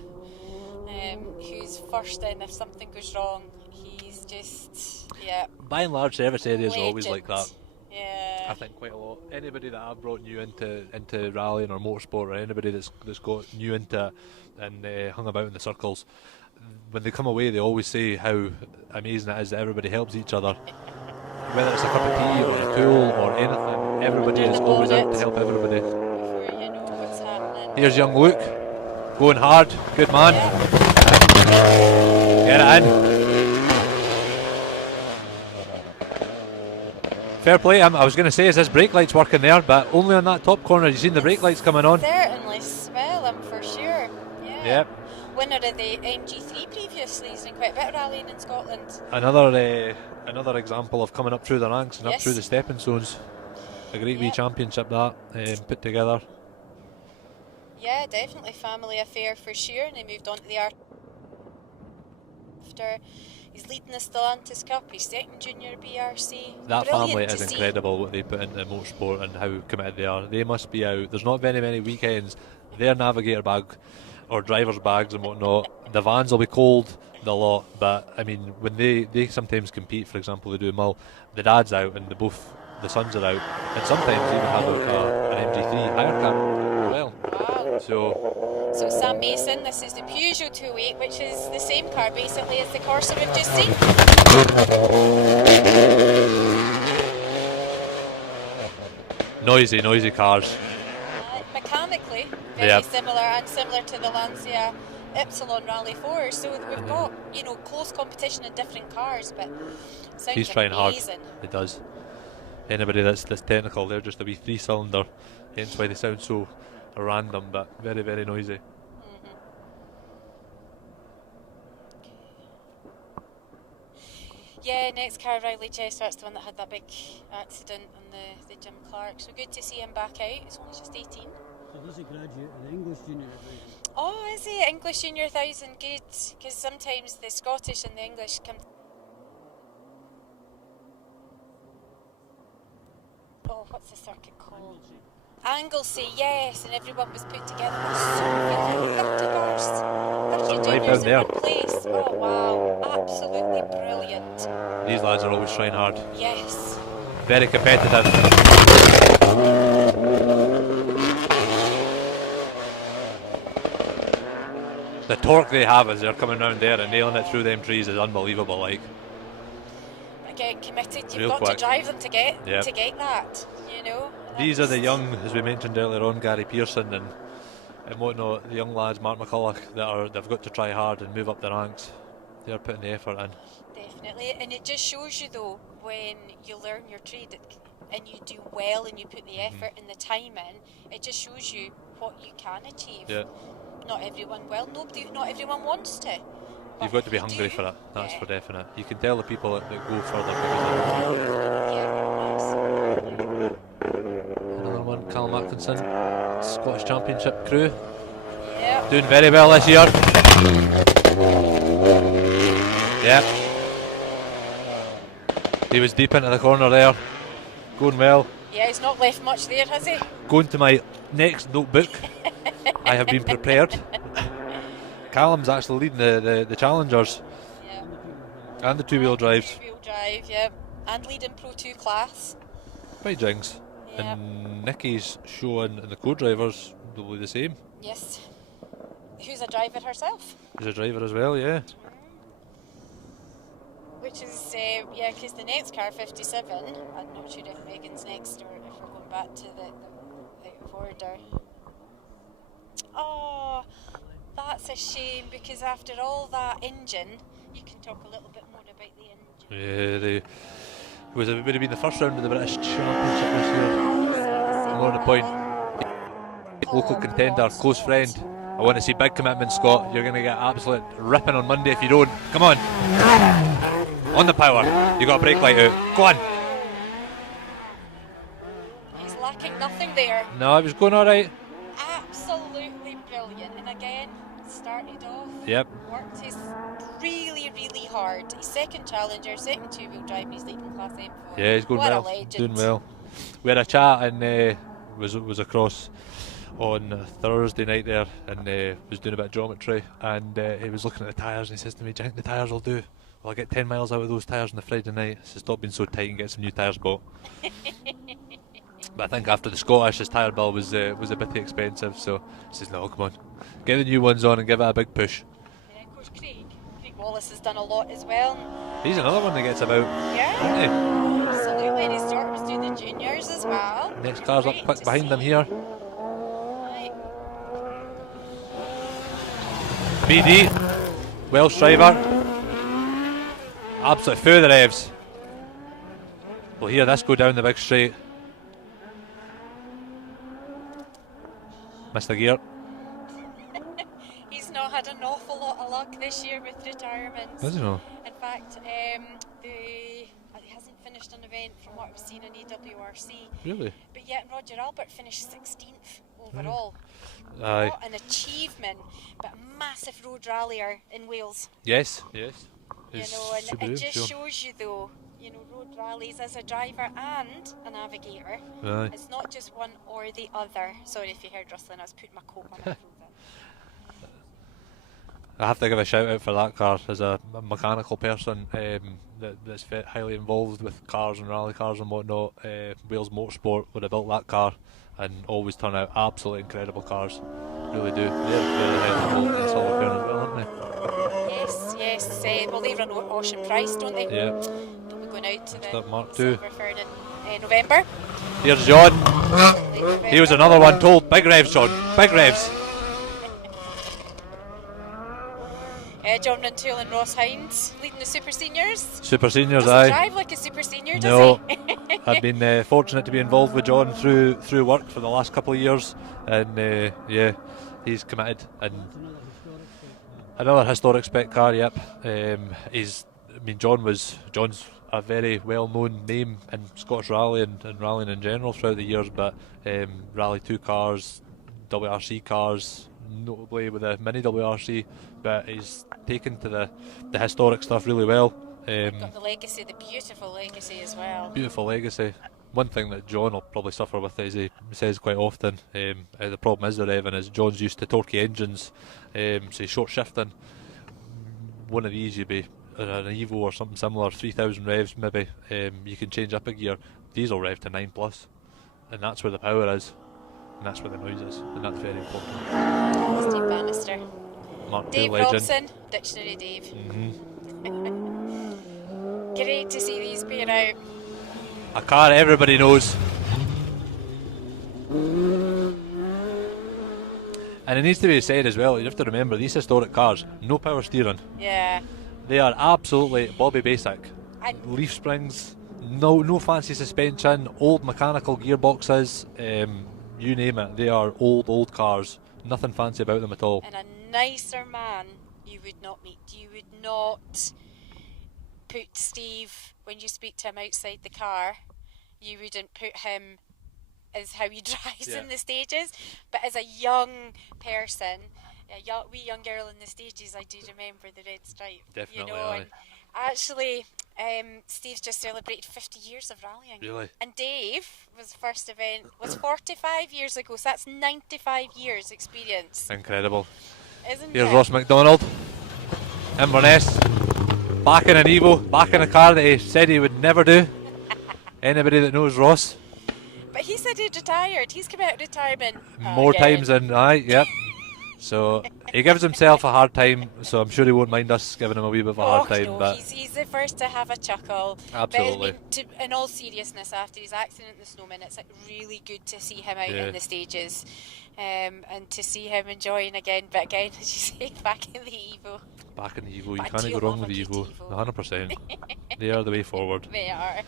who's first in if something goes wrong. He's just, yeah. By and large, service areas are always like that. Yeah. I think quite a lot. Anybody that I've brought new into rallying or motorsport, or anybody that's got new into it and hung about in the circles, when they come away, they always say how amazing it is that everybody helps each other. Whether it's a cup of tea or a pool or anything, everybody is always out to help everybody. Before you know what's happening. Here's young Luke, going hard, good man. Get it in. Fair play to him. I was going to say, is his brake lights working there, but only on that top corner. You seen the brake lights coming on? Certainly smell him for sure. Yeah. Yep. Winner of the MG3 previously. He's in quite a bit of rallying in Scotland. Another example of coming up through the ranks and up Yes. through the stepping stones. A great wee Yep. championship that put together. Yeah, definitely family affair for sure. And he moved on to the after. He's leading the Stellantis Cup. He's second junior BRC. That Brilliant family to is see. incredible what they put into motorsport and how committed they are. They must be out. There's not very many weekends. Their navigator bag or driver's bags and whatnot. The vans will be cold, the lot. But I mean, when they sometimes compete, for example, they do a mill. The dad's out and the sons are out, and sometimes even have an MG3 hire car as well. Wow. So So Sam Mason, this is the Peugeot 208, which is the same car basically as the Corsa we've just seen. noisy cars. Mechanically, very Yep. similar and similar to the Lancia Ypsilon Rally 4. So we've got, close competition in different cars, but sounds He's trying amazing. hard. It does. Anybody that's this technical, they're just a wee 3-cylinder. Hence why they sound so random, but very, very noisy. Yeah, next car, Riley Chester, that's the one that had that big accident on the Jim Clark. So good to see him back out. He's only just 18. So he's a graduate of the English Junior Advanced. Oh, is he? English Junior 1000, good. Because sometimes the Scottish and the English come. Oh, what's the circuit called? Anglesey, yes, and everyone was put together. There's so many 30 cars, 30 Right juniors down in there. one place. Oh wow, absolutely brilliant. These lads are always trying hard. Yes. Very competitive. The torque they have as they're coming round there and nailing it through them trees is unbelievable. Like, Again, committed. You've Real got quick. to drive them to get Yep. that. You know. these are the That's- young, as we mentioned earlier on, Gary Pearson and whatnot, the young lads, Mark McCulloch, they've got to try hard and move up the ranks. They're putting the effort in. Definitely, and it just shows you though when you learn your trade and you do well and you put the effort and the time in, it just shows you what you can achieve. Yeah. Not everyone will. Not everyone wants to. You've got to be But hungry do. for it, that's Yeah. for definite. You can tell the people that go further because Yeah, another one. Callum Atkinson, Scottish Championship crew. Yeah. Doing very well this year. Yeah. He was deep into the corner there. Going well. Yeah, he's not left much there, has he? Going to my next notebook. I have been prepared. Callum's actually leading the Challengers. Yeah. And the two-wheel drives. Two-wheel drive, yeah. And leading Pro 2 class. By jinx. Yeah. And Nicky's showing in the co-drivers will be the same. Yes. Who's a driver herself. She's a driver as well, yeah. Which is, yeah, because the next car, 57, I'm not sure if Megan's next or if we're going back to the out of order. Oh, that's a shame, because after all that engine, you can talk a little bit more about the engine. Yeah, it would have been the first round of the British Championship this year. More to the point. Local contender, close friend. I want to see big commitment, Scott. You're going to get absolute ripping on Monday if you don't. Come on. On the power. You got a brake light out. Go on. He's lacking nothing there. No, I was going alright. Absolutely brilliant. And again, started off. Yep. Worked his really, really hard. His second challenger, second two-wheel drive, he's leading Class M4. Yeah, he's going what well. A legend. Doing well. We had a chat and was across on Thursday night there and was doing a bit of geometry and he was looking at the tyres and he says to me, "Do you think the tyres will do? Will I get 10 miles out of those tyres on the Friday night?" I said, "Stop being so tight and get some new tyres bought." But I think after the Scottish, his tyre bill was a bit too expensive, so he says, "No, come on, get the new ones on and give it a big push." Yeah, of course, Craig Wallace has done a lot as well. He's another one that gets about, Yeah, isn't absolutely. And his daughter was doing the juniors as well. he? Next car's up Great quick to behind see. them here. Right. BD, Welsh driver. Absolutely through the revs. We'll hear this go down the big straight. Missed the gear. He's not had an awful lot of luck this year with retirements. Does he know? In fact, he hasn't finished an event from what I've seen in EWRC. Really? But yet Roger Albert finished 16th overall. Aye. What an achievement, but a massive road rallier in Wales. Yes. Yes. You He's know, and super it good, just sure. shows you though, you know, road rallies as a driver and a navigator. Aye. It's not just one or the other. Sorry if you heard rustling, I was putting my coat on. I froze it. I have to give a shout out for that car as a mechanical person that's highly involved with cars and rally cars and whatnot. Wales Motorsport would have built that car and always turn out absolutely incredible cars. Really do. They're really heavy in solid as well, aren't they? Yes. Well, they run Ocean Price, don't they? Yeah. They'll be going out to the That Mark II. Silver Fern in November. Here's John. Late November. He was another one told. Big revs, John. Big revs. John Rintoul and Ross Hines leading the Super Seniors. Super Seniors, Doesn't aye. drive like a Super Senior, does No, he? I've been fortunate to be involved with John through work for the last couple of years, and yeah, he's committed. And another historic spec car, yep. John's a very well-known name in Scottish rally and rallying in general throughout the years, but Rally 2 cars, WRC cars, notably with a mini WRC, but he's taken to the historic stuff really well. Got the legacy, the beautiful legacy as well. Beautiful legacy. One thing that John will probably suffer with is he says quite often, the problem is with Evan is John's used to torquey engines, so he's short shifting. One of these you'd be an Evo or something similar, 3,000 revs maybe, you can change up a gear. These will rev to 9 plus, and that's where the power is, and that's where the noise is, and that's very important. Steve Bannister. Mark II Dave legend. Robson, Dictionary Dave. Mm-hmm. Great to see these being out. A car everybody knows. And it needs to be said as well, you have to remember these historic cars, no power steering. Yeah. They are absolutely Bobby basic. And Leaf springs, no fancy suspension, old mechanical gearboxes, you name it. They are old cars. Nothing fancy about them at all. a nicer man you would not meet. You would not put Steve, when you speak to him outside the car, you wouldn't put him is how he drives Yeah. in the stages. But as a young person, wee young girl in the stages, I do remember the red stripe. Definitely, You know, aye. and actually, Steve's just celebrated 50 years of rallying. Really? And Dave was first event was 45 years ago, so that's 95 years experience, Incredible. isn't Here's it? Ross McDonald, Inverness, back in an Evo, back in a car that he said he would never do. Anybody that knows Ross, But he said he'd retired. He's come out of retirement more again. times than I, yep. So he gives himself a hard time, so I'm sure he won't mind us giving him a wee bit of a hard time. No, but he's the first to have a chuckle. absolutely. But I mean, in all seriousness, after his accident in the Snowman, it's like really good to see him out Yeah. in the stages, and to see him enjoying again. But again, as you say, back in the Evo, Back in the Evo, you But I can't do go wrong love with a the good Evo. Evo. 100%. They are the way forward. they are.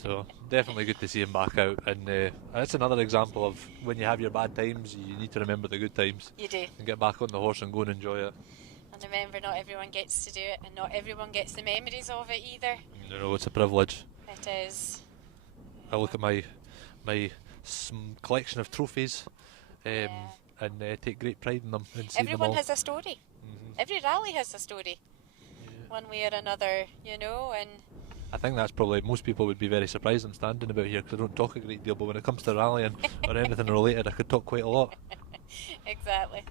So definitely good to see him back out, and that's another example of when you have your bad times, you need to remember the good times You do. and get back on the horse and go and enjoy it. And remember, not everyone gets to do it, and not everyone gets the memories of it either. You know, it's a privilege. It is. I look at my collection of trophies, Yeah. and take great pride in them and see Everyone them all. has a story. Every rally has a story, one way or another, you know. And I think that's probably, most people would be very surprised I'm standing about here because I don't talk a great deal, but when it comes to rallying or anything related, I could talk quite a lot. exactly.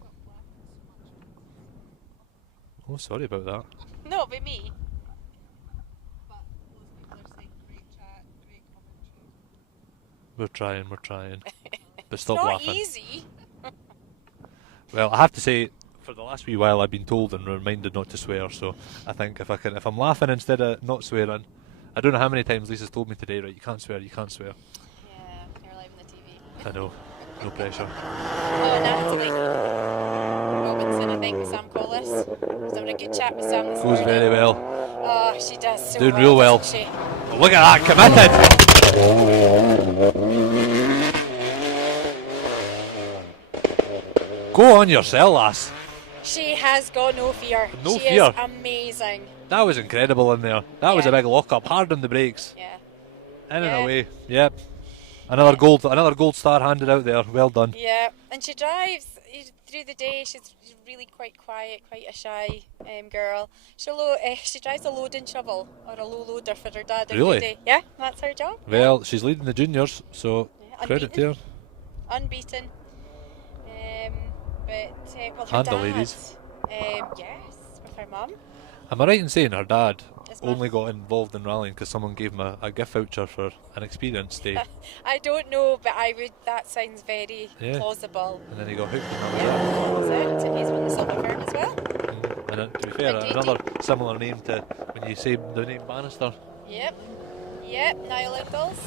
Oh, sorry about that. Not by me. We're trying. But It's stop not laughing. easy. Well, I have to say, for the last wee while, I've been told and reminded not to swear. So I think if I'm laughing instead of not swearing, I don't know how many times Lisa's told me today. Right, you can't swear. Yeah, you're live on the TV. I know, no pressure. Oh, Natalie Robinson, I think, Sam Collis. Was having a good chat with Sam this Goes morning. very well. Oh, she does so Doing well, real well. doesn't she? Look at that, committed. Go on yourself, lass. She has got no fear. No she fear. is amazing. That was incredible in there. That was a Yeah. big lock up, hard on the brakes. Yeah. In Yeah. and away. Yep. Another gold star handed out there. Well done. Yeah, and she drives through the day. She's really quite quiet, quite a shy girl. She drives a loading shovel or a low loader for her dad every Really? day. Yeah, that's her job. Well, she's leading the juniors, so Yeah, credit to her. Unbeaten. Well, her And the dad, ladies. yes, with her mum. Am I right in saying her dad His mum. only got involved in rallying because someone gave him a gift voucher for an experience day, I don't know, but that sounds very Yeah. plausible. and then he got hooked, and that was Yeah, that's it. And he's won the silver fern as well. it. And to be fair, Indeed. another similar name to when you say the name Bannister. Yep, Niall Ingalls.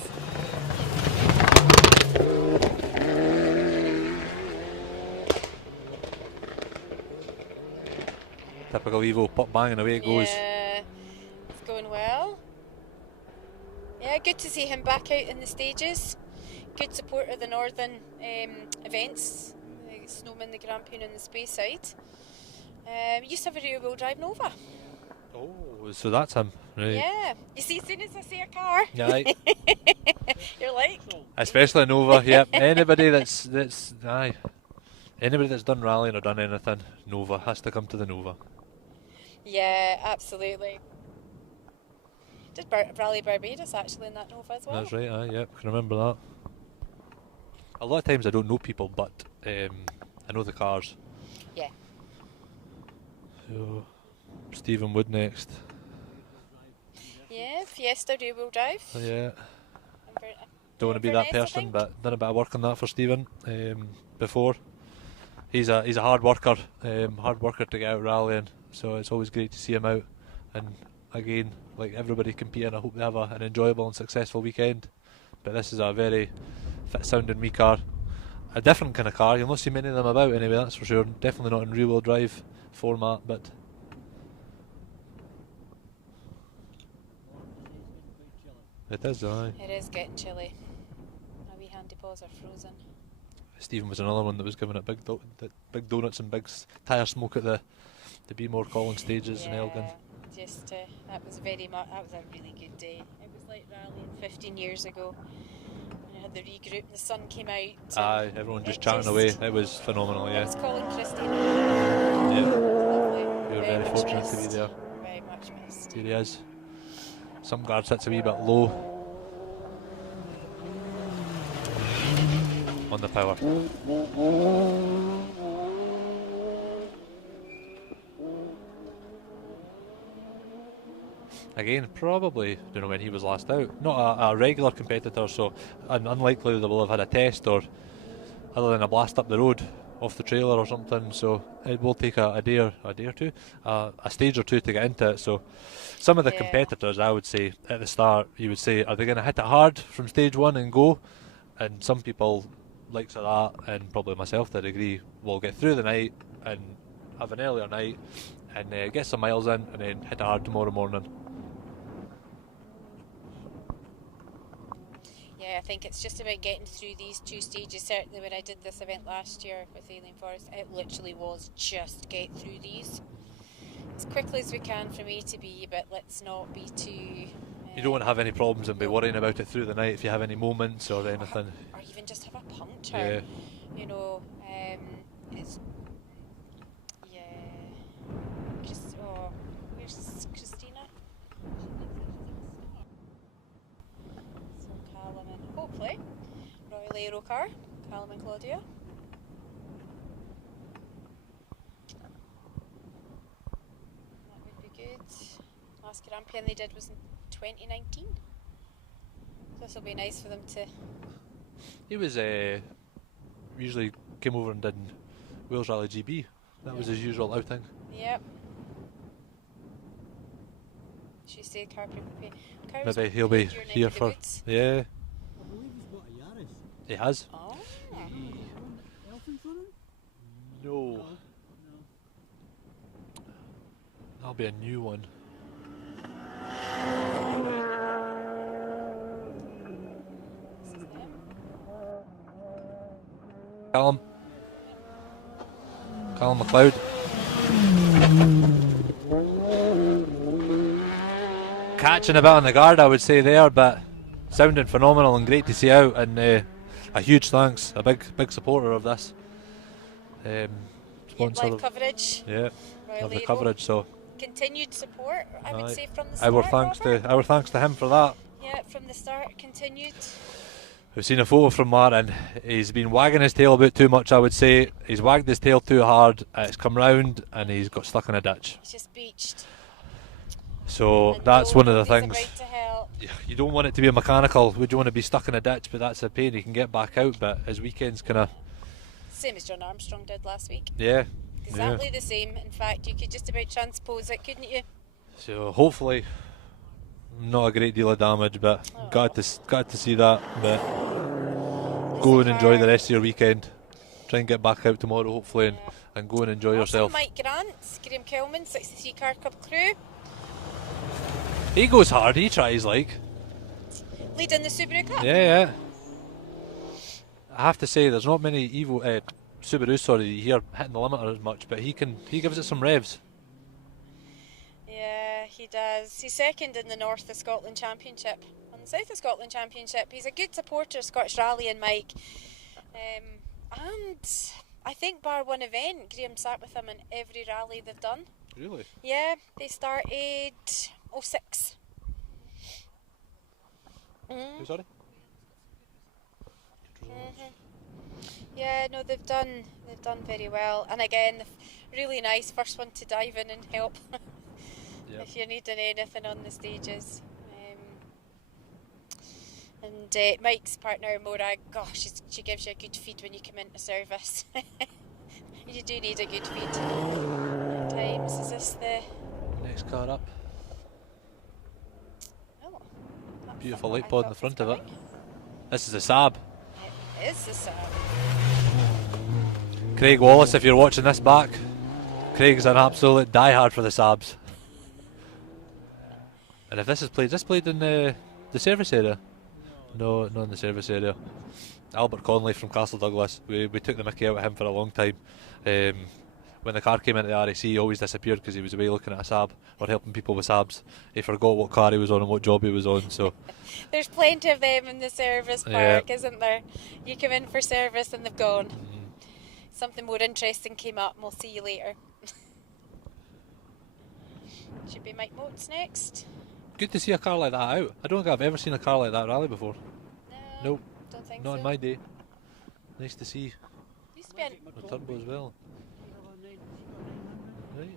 Typical Evo, pop banging away it goes. Yeah, it's going well. Yeah, good to see him back out in the stages. Good support of the northern events, the Snowman, the Grampian and the Speyside. Used to have a rear-wheel drive Nova. Oh, so that's him, right? Yeah, you see, as soon as I see a car, Yeah, aye. you're like, Especially a Nova, yep. Anybody that's anybody that's done rallying or done anything, Nova has to come to the Nova. yeah, absolutely. Did Rally Barbados actually in that Nova as well. That's right, aye, yep, can remember that. A lot of times I don't know people, but I know the cars. Yeah. So, Stephen Wood next. Yeah, Fiesta rear-wheel drive. Yeah, Inver- don't want to be that Inverness, I person, think. but done a bit of work on that for Stephen before. He's a hard worker to get out rallying, so it's always great to see him out. And again, like everybody competing, I hope they have an enjoyable and successful weekend. But this is a very fit sounding wee car, a different kind of car. You'll not see many of them about anyway, that's for sure. Definitely not in rear wheel drive format, but it is, aye. It is getting chilly. My wee handy paws are frozen. Stephen was another one that was giving it big donuts and big tyre smoke at the Be More Collins stages in Elgin. Just that was a really good day. It was like rallying 15 years ago. had the regroup and the sun came out. Aye, everyone just it chatting just- away. It was phenomenal, It yeah. was Colin Christie. Yeah, Lovely. we were very much fortunate to be missed. there. Very much missed. Here he is. Some guard sits a wee bit low on the power. Again, probably, don't know when he was last out. Not a regular competitor, so unlikely they will have had a test or other than a blast up the road off the trailer or something. So it will take a day or two, a stage or two to get into it. So some of the Yeah. competitors, I would say at the start, you would say, are they going to hit it hard from stage one and go? And some people, likes of that, and probably myself to a degree, will get through the night and have an earlier night and get some miles in and then hit it hard tomorrow morning. Yeah, I think it's just about getting through these two stages. Certainly when I did this event last year with Alien Forest, it literally was just get through these as quickly as we can from A to B, but let's not be too... You don't want to have any problems and be worrying about it through the night if you have any moments or anything. Or even just have a puncture. Yeah. You know, it's... Yeah... Where's Christina? So Callum and hopefully Royal Aero car. Callum and Claudia. That would be good. Last Grampian they did was in 2019. This will be nice for them to... He was usually came over and did Wales Rally GB. That was his usual outing. Yep. She said car people pay. Maybe he'll be here for... Yeah, I believe he's got a Yaris. he has. Oh. Elfin for him? No. That'll be a new one. Callum McLeod. Catching a bit on the guard, I would say there, but sounding phenomenal and great to see out. And a huge thanks, a big supporter of this. Sponsor Live of, coverage. yeah, Royal of the Aero. coverage. So Continued support, I would Aye. say, from the start. our thanks to him for that. Yeah, from the start, continued. We've seen a photo from Martin. He's been wagging his tail a bit too much, I would say. He's wagged his tail too hard. It's come round and he's got stuck in a ditch. It's just beached. So And that's one of the nobody's things. about to help. You don't want it to be a mechanical. Would you want to be stuck in a ditch? But that's a pain. He can get back out, but his weekend's kind of... Same as John Armstrong did last week. Yeah. Exactly the same. In fact, you could just about transpose it, couldn't you? So hopefully, not a great deal of damage, but got to see that. But go and enjoy the rest of your weekend. Try and get back out tomorrow, hopefully, and go and enjoy yourself. Mike Grant, Graham Kelman, 63 Car Cup crew, He goes hard. He tries like. leading the Subaru Cup. Yeah. I have to say, there's not many Subarus, sorry, you hear hitting the limiter as much, but he gives it some revs. Yeah, he does. He's second in the North of Scotland Championship. On the South of Scotland Championship, he's a good supporter of Scottish Rally and Mike. And I think bar one event, Graham sat with him in every rally they've done. Really? Yeah, they started 06. Sorry? Yeah, no, they've done very well. And again, really nice first one to dive in and help if you're needing anything on the stages. And Mike's partner, Mora, gosh, she gives you a good feed when you come into service. You do need a good feed at times. Is this the... Next car up. Oh, that's Beautiful what light I pod in thought the front was of it. coming. This is a Saab. It is the Saab. Craig Wallace, if you're watching this back, Craig's an absolute diehard for the Saabs. And if this is played in the service area? No, not in the service area. Albert Conley from Castle Douglas. We took the mickey out of him for a long time. when the car came into the RAC, he always disappeared because he was away looking at a Saab or helping people with Saabs. He forgot what car he was on and what job he was on. So There's plenty of them in the service park, isn't there? You come in for service and they've gone. Something more interesting came up and we'll see you later. Should be Mike Moats next. good to see a car like that out. I don't think I've ever seen a car like that rally before. No, Nope, don't think not so. in my day. Nice to see Used to be the turbo as well. Right.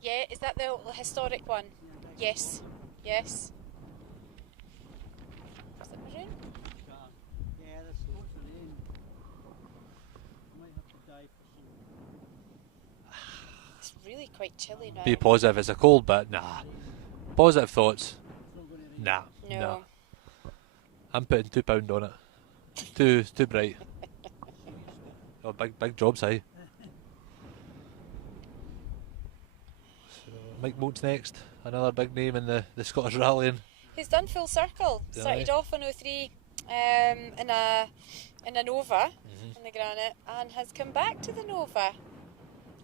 yeah, is that the historic one? Yes. Yes. Is it maroon? Yeah, that's what's the name. I might have to dive for some. It's really quite chilly now. Be positive, it's a cold bit. Nah. Positive thoughts. Nah. No. Nah. I'm putting £2 on it. Too bright. Oh, big jobs, hey. So, Mike Moats next, another big name in the Scottish rallying. He's done full circle. Yeah. Started off on 03 in a Nova in the Granite and has come back to the Nova.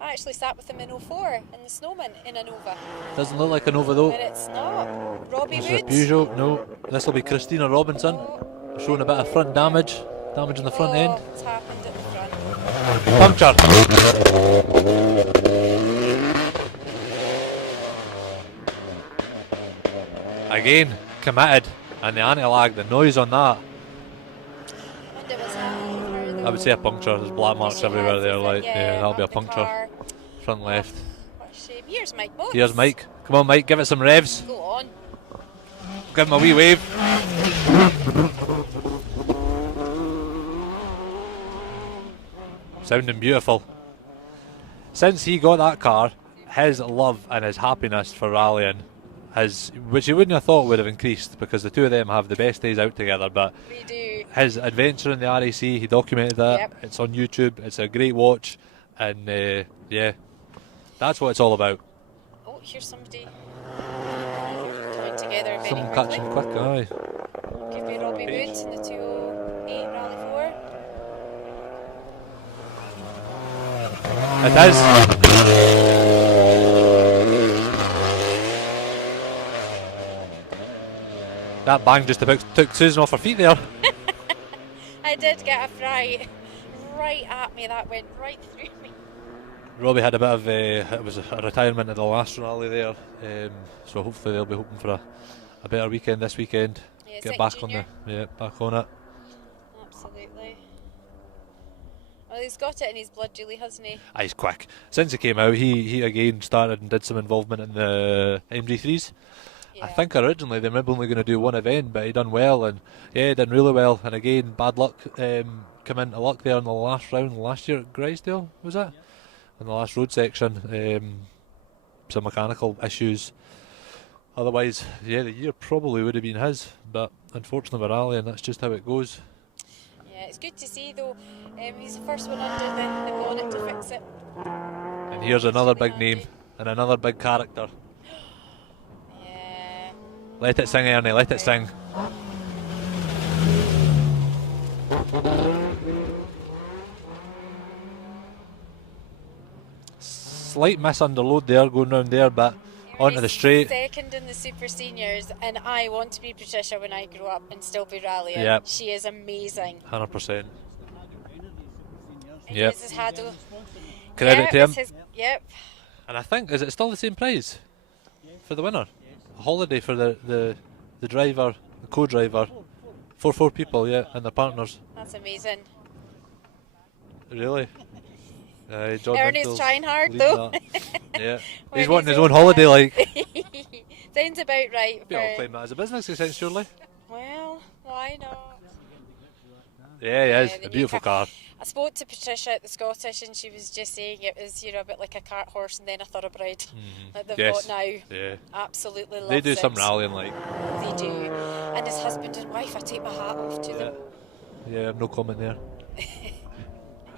I actually sat with him in 04 in the Snowman in a Nova. Doesn't look like a Nova though. But it's not. Robbie This is a Wood. Peugeot. No, this will be Christina Robinson, showing a bit of front damage in the front end. It's happened at the front. Puncture. Again, committed, and the anti-lag, the noise on that. And it was happening. I would say a puncture. There's black marks She everywhere has, there. isn't it? Like, yeah, that'll be a up the puncture. car. Front left. What a shame. Here's Mike Moats. Here's Mike. Come on, Mike, give it some revs. Go on. Give him a wee wave. Sounding beautiful. Since he got that car, his love and his happiness for rallying has, which you wouldn't have thought would have increased because the two of them have the best days out together, but We do. his adventure in the RAC, he documented that. Yep. It's on YouTube. It's a great watch, and yeah, that's what it's all about. Oh, here's somebody coming together very Someone quickly. catching quick, aye. Could be Robbie Wood in the 208 Rally 4. It is. That bang just about took Susan off her feet there. I did get a fright right at me. That went right through me. Robbie had a bit of it was a retirement at the last rally there, so hopefully they'll be hoping for a better weekend this weekend. Yeah, Get second back junior. on back on it. Absolutely. Well, he's got it in his blood, Julie, hasn't he? He's quick. Since he came out, he again started and did some involvement in the MG3s. Yeah. I think originally they were only going to do one event, but he done well, and yeah, he done really well. And again, bad luck, come into luck there in the last round last year at Grisdale, was it? In the last road section, some mechanical issues. Otherwise, yeah, the year probably would have been his, but unfortunately with rallying, that's just how it goes. Yeah, it's good to see though. He's the first one under the bonnet to fix it. And here's another big name and another big character. Yeah. Let it sing, Ernie, let it sing. Slight miss under load there, going round there, but onto the straight. Second in the super seniors, and I want to be Patricia when I grow up and still be rallying. Yep. She is amazing. 100%. And Yep. This is Hado. Credit to him. Yep. And I think, is it still the same prize for the winner? A holiday for the driver, the co-driver, for 4 people, yeah, and their partners. That's amazing. Really? John Ernie's Winkle's trying hard leading though. that. Yeah, When he's wanting he's his own over holiday, there. like. Sounds about right. Be able to claim that as a business expense, surely. Well, why not? Yeah, he is. the A new beautiful car. I spoke to Patricia at the Scottish, and she was just saying it was, a bit like a cart horse and then a thoroughbred that they've Yes. got now. Yeah. Absolutely loves They do it. some rallying, like. They do. And his husband and wife, I take my hat off to Yeah. them. Yeah, no comment there.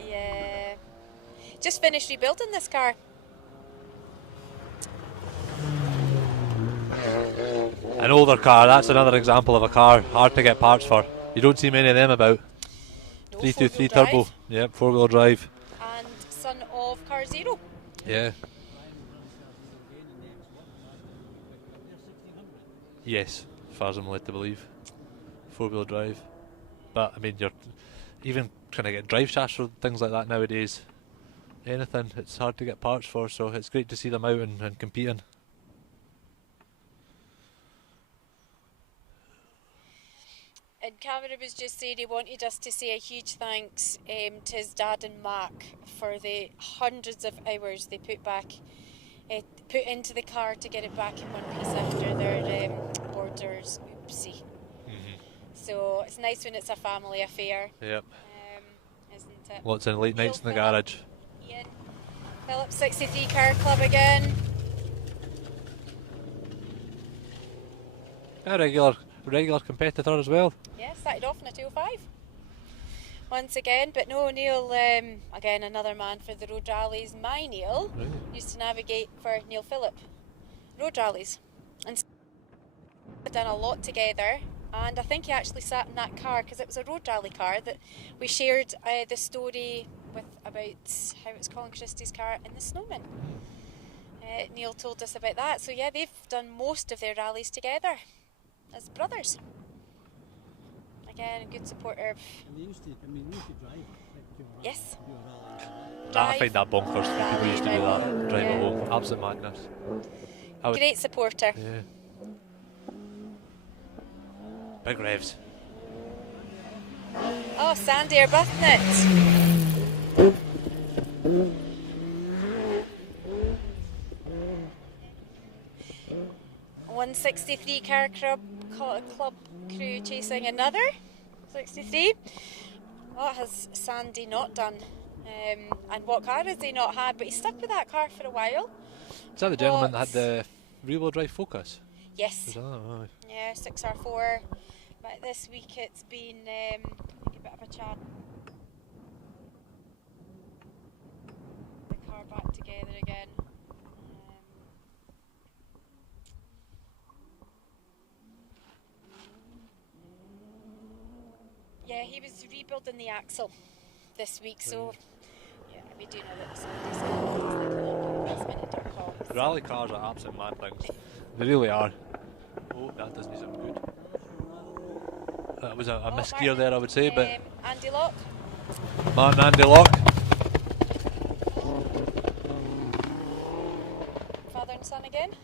Yeah. Just finished rebuilding this car. An older car, that's another example of a car hard to get parts for. You don't see many of them about. No 323 four-wheel turbo. drive. Yep, 4-wheel drive. And son of Car Zero. Yeah. Brian was running cars again in the X1 last time we went up there, 1600. Yes, as far as I'm led to believe. 4-wheel drive. But, I mean, you're even trying to get drive shafts for things like that nowadays. Anything, it's hard to get parts for, so it's great to see them out and competing. And Cameron was just saying he wanted us to say a huge thanks to his dad and Mark for the hundreds of hours they put into the car to get it back in one piece after their borders oopsie. So it's nice when it's a family affair. Yep. Isn't it? Lots of late nights in the Philip, garage. Ian, Philip 63 Car Club again. A regular competitor as well. Yeah, started off in a 205 once again, but no, Neil, again another man for the road rallies. My Neil used to navigate for Neil Phillip road rallies and we've done a lot together, and I think he actually sat in that car because it was a road rally car that we shared the story with about how it was Colin Christie's car in the Snowman. Neil told us about that, so yeah, they've done most of their rallies together as brothers. Again, a good supporter. And they used to drive. Yes. Do a rally. I find that bonkers when people used to do that. Drive it home. Absolute madness. Great supporter. Yeah. Big revs. Oh, Sandy Arbuthnot. 163 car club crew chasing another 63. What has Sandy not done? And what car has he not had? But he stuck with that car for a while. Is that the gentleman that had the rear-wheel drive Focus? Yes. Was that? Oh, yeah, 6R4. But this week it's been a bit of a chat. The car back together again. Yeah, he was rebuilding the axle this week, so yeah, we do know that Sandy's Rally cars are absolute mad things. They really are. Oh, that doesn't sound good. That was a misgear there, I would say, but Andy Locke. Martin Andy Locke. Father and son again.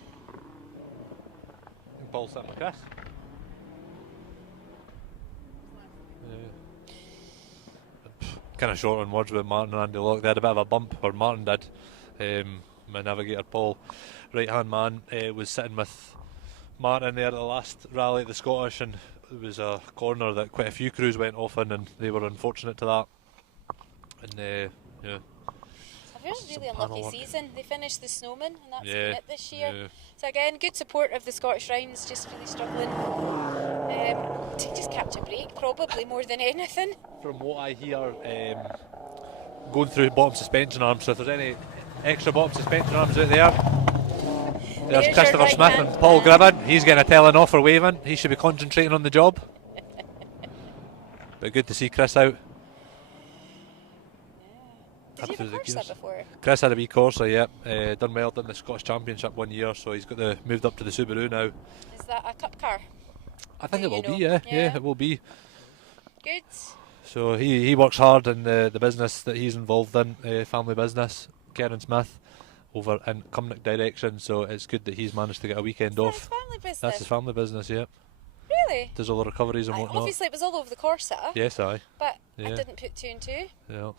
And Paul sitting with Chris. Kind of short on words with Martin and Andy Locke. They had a bit of a bump, or Martin did. My navigator Paul, right hand man, was sitting with Martin there at the last rally at the Scottish, and it was a corner that quite a few crews went off in, and they were unfortunate to that. And yeah. A really unlucky season. They finished the Snowman, and that's been it this year. Yeah. So again, good support of the Scottish rounds, just really struggling to just catch a break, probably more than anything. From what I hear, going through bottom suspension arms, so if there's any extra bottom suspension arms out there, there's Christopher right Smith and Paul Gribbon. He's getting a telling off for waving. He should be concentrating on the job. But good to see Chris out. Did you have a Corsa before? Chris had a wee Corsa, yeah. Done well, done the Scottish Championship 1 year, so he's got moved up to the Subaru now. Is that a cup car? I think it will be, yeah, it will be. Good. So he works hard in the business that he's involved in, family business, Karen Smith, over in Cumnock direction, so it's good that he's managed to get a weekend off. His family business? That's his family business, yeah. Really? Does all the recoveries and whatnot. Obviously it was all over the Corsa. Yes, aye. But I didn't put two and two. Yeah.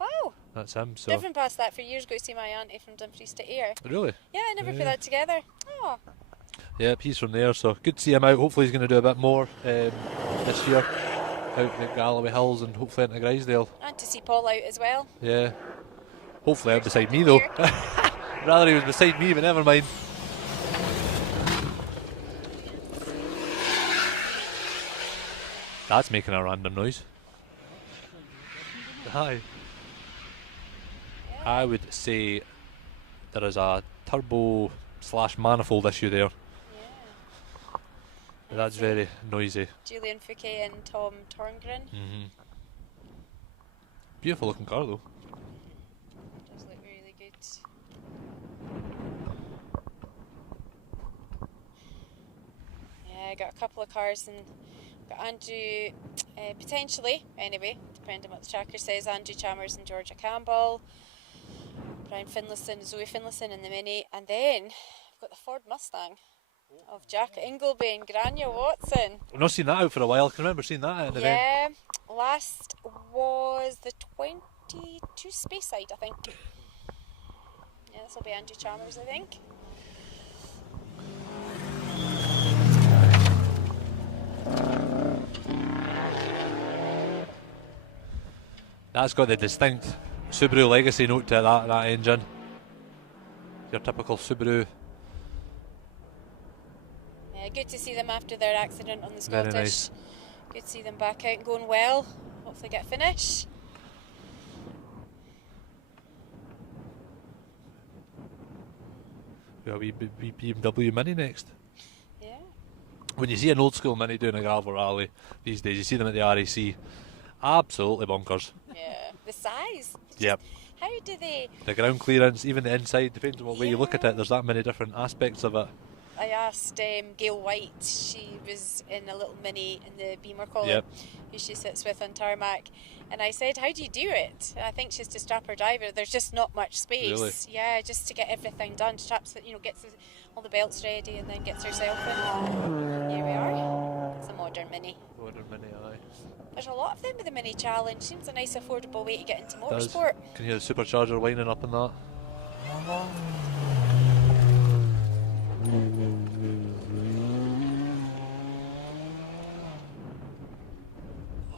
Wow. That's him, so. Driven past that for years, go to see my auntie from Dumfries to Ayr. Really? Yeah, I never put that together. Oh. Yep, he's from there, so good to see him out. Hopefully he's going to do a bit more this year out in the Galloway Hills and hopefully into Grisdale. And to see Paul out as well. Yeah. Hopefully out beside me though. Rather he was beside me, but never mind. That's making a random noise. Hi. I would say there is a turbo / manifold issue there. Yeah. That's very noisy. Julian Fouquet and Tom Torngren. Beautiful looking car though. Does look really good. Got a couple of cars, and got Andrew, potentially, anyway, depending on what the tracker says, Andrew Chalmers and Georgia Campbell, Brian Finlayson, Zoe Finlayson in the Mini, and then I've got the Ford Mustang of Jack Ingleby and Grania Watson. I've not seen that out for a while. I can remember seeing that at an event. Yeah, last was the 22 Speyside, I think. Yeah, this will be Andrew Chalmers, I think. That's got the distinct Subaru legacy note to that engine. Your typical Subaru. Yeah, good to see them after their accident on the Very Scottish. nice. Good to see them back out and going well. Hopefully get a finish. Got a wee BMW Mini next. Yeah. When you see an old school Mini doing a gravel rally these days, you see them at the RAC. Absolutely bonkers. Yeah. The size. Yep. How do they... The ground clearance, even the inside, depends on what way you look at it. There's that many different aspects of it. I asked Gail White, she was in a little Mini in the Beamer column, Yep. who she sits with on tarmac, and I said, how do you do it? And I think she's to strap her driver. There's just not much space. Really? Yeah, just to get everything done. Straps it, gets all the belts ready and then gets herself in. Here we are. It's a modern Mini. Modern Mini, aye. There's a lot of them with the Mini Challenge. Seems a nice affordable way to get into Does. motorsport. Can you hear the supercharger winding up in that?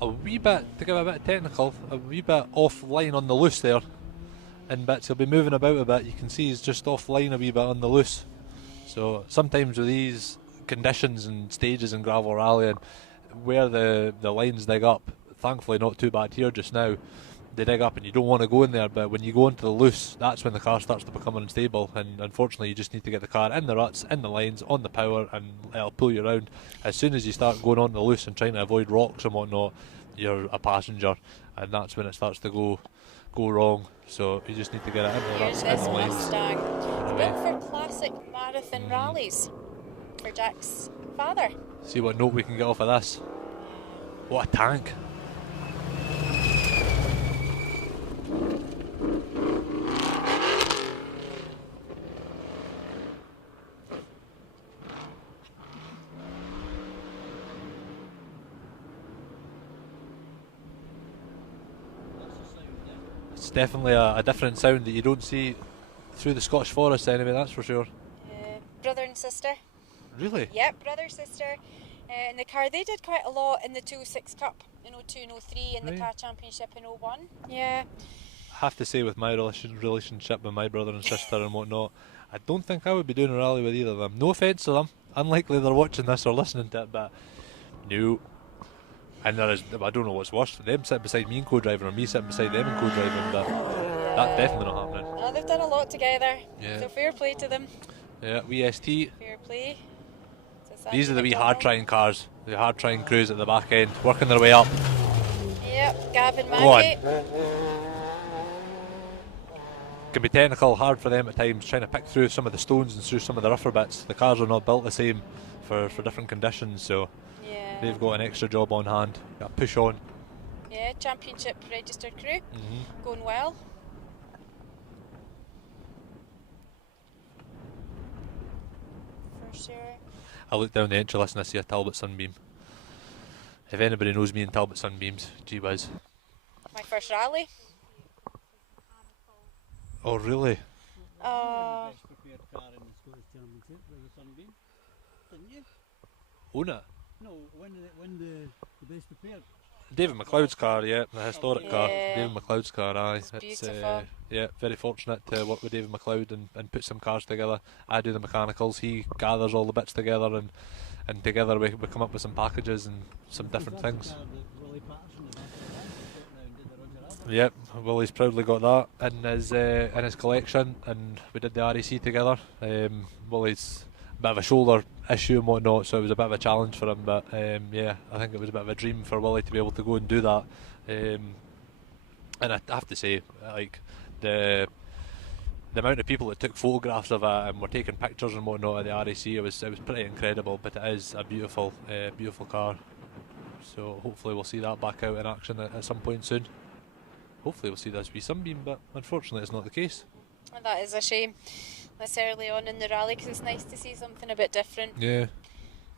A wee bit, to give a bit technical, a wee bit offline on the loose there in bits. He'll be moving about a bit. You can see he's just offline a wee bit on the loose. So sometimes with these conditions and stages in gravel rallying, where the lines dig up, thankfully not too bad here just now, they dig up and you don't want to go in there, but when you go into the loose, that's when the car starts to become unstable, and unfortunately you just need to get the car in the ruts, in the lines, on the power, and it'll pull you around. As soon as you start going on the loose and trying to avoid rocks and whatnot, you're a passenger, and that's when it starts to go wrong. So you just need to get it in the Here's ruts, in this the lines. Mustang. It's Away. built for classic marathon rallies for Jack's father. See what note we can get off of this. What a tank. It's definitely a different sound that you don't see through the Scottish forest anyway, that's for sure. Brother and sister. Really? Yep, brother, sister. In the car, they did quite a lot in the 206 Cup in 02 and 03 and the Right. car championship in 01. Yeah. I have to say, with my relationship with my brother and sister and whatnot, I don't think I would be doing a rally with either of them. No offence to them, unlikely they're watching this or listening to it, but no. And there is, I don't know what's worse, them sitting beside me and co-driving, or me sitting beside them and co-driving, but that's definitely not happening. No, they've done a lot together. Yeah. So fair play to them. Yeah, WST. Fair play. So These are the wee McDonald. hard trying cars, the hard trying crews at the back end, working their way up. Yep, Gavin Go on. Maggie. Can be technical, hard for them at times, trying to pick through some of the stones and through some of the rougher bits. The cars are not built the same for different conditions, so Yeah. they've got an extra job on hand. Got to push on. Yeah, championship registered crew. Mm-hmm. Going well. For sure. I look down the entry list and I see a Talbot Sunbeam. If anybody knows me in Talbot Sunbeams, gee whiz. My first rally. Oh really? Oh. Best prepared car in the Scottish Championship was a Sunbeam, didn't you? Own it? No, win the best prepared. David McLeod's car, yeah, the historic car. Yeah. David McLeod's car, aye. It's beautiful. Yeah, very fortunate to work with David McLeod and put some cars together. I do the mechanicals, he gathers all the bits together, and together we come up with some packages and some different things. Yep, Willy's proudly got that in his collection, and we did the RAC together. Willy's a bit of a shoulder issue and whatnot, so it was a bit of a challenge for him, but yeah, I think it was a bit of a dream for Willy to be able to go and do that. And I have to say, like, the the amount of people that took photographs of it and were taking pictures and whatnot at the RAC, it was pretty incredible. But it is a beautiful car. So hopefully we'll see that back out in action at some point soon. Hopefully we'll see this wee sunbeam, but unfortunately it's not the case. And that is a shame. This early on in the rally, because it's nice to see something a bit different. Yeah.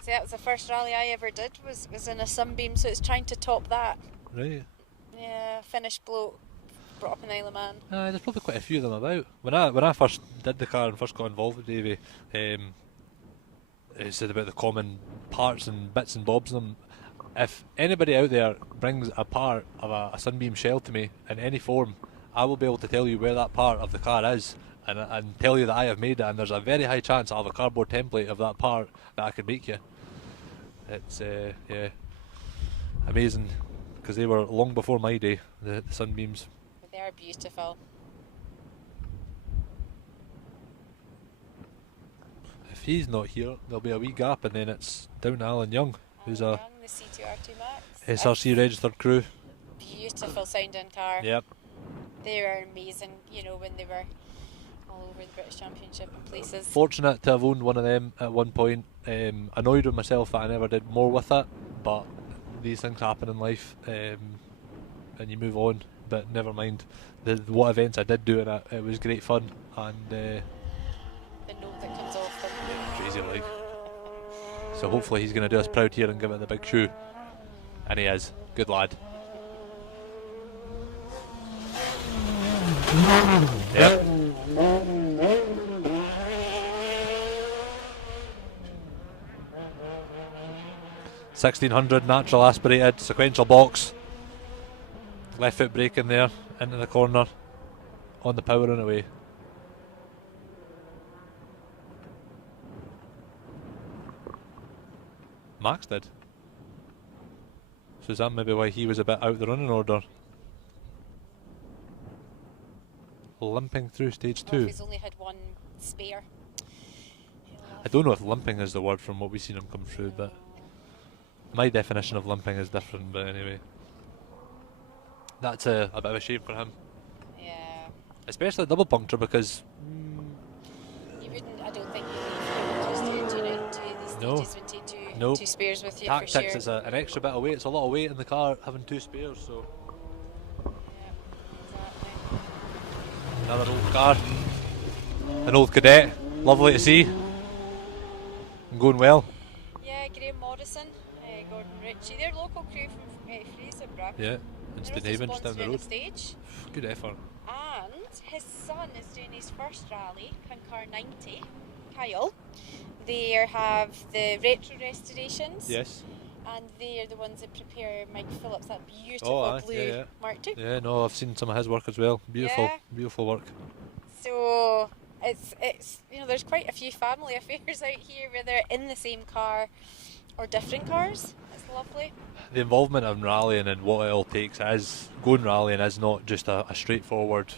See, that was the first rally I ever did, was in a sunbeam, so it's trying to top that. Right. Yeah, Finnish bloke, brought up in Isle of Man. There's probably quite a few of them about. When I first did the car and first got involved with Davey, it said about the common parts and bits and bobs in them. If anybody out there brings a part of a sunbeam shell to me in any form, I will be able to tell you where that part of the car is and tell you that I have made it, and there's a very high chance I'll have a cardboard template of that part that I can make you. It's amazing, because they were long before my day, the sunbeams. But they are beautiful. If he's not here, there'll be a wee gap, and then it's down to Alan Young, who's a The C2R2 Max. SRC registered crew. Beautiful sounding car. Yep. They were amazing, you know, when they were all over the British Championship and places. Fortunate to have owned one of them at one point. Annoyed with myself that I never did more with it, but these things happen in life, and you move on. But never mind. What events I did do in it, it was great fun, and The note that comes off them. crazy like. So hopefully he's going to do us proud here and give it the big shoe, and he is. Good lad. Yep. $1,600 natural aspirated sequential box. Left foot brake in there into the corner on the power and away. Max did. So is that maybe why he was a bit out the running order? Limping through stage Well, 2. he's only had one spare. I don't know if limping is the word from what we've seen him come through, but my definition of limping is different. But anyway, that's a bit of a shame for him, Yeah. especially double puncture, because You wouldn't, I don't think you would just do these No. stages would take Nope. two spares with you tactics for sure. is an extra bit of weight. It's a lot of weight in the car having 2 spares. So Yeah, exactly. another old car, an old cadet, lovely to see. And going well. Yeah, Graham Morrison, Gordon Ritchie, they're local crew from Fraserburgh. Yeah, and They're also Steve Havens down the sponsoring road. stage. Good effort. And his son is doing his first rally, Car 90, Kyle. They have the retro restorations. Yes. And they are the ones that prepare Mike Phillips, that beautiful aye, blue yeah. Mark II. Yeah, no, I've seen some of his work as well. Beautiful, Yeah. beautiful work. So it's you know, there's quite a few family affairs out here where they're in the same car or different cars. It's lovely. The involvement in rallying and what it all takes is going rallying is not just a straightforward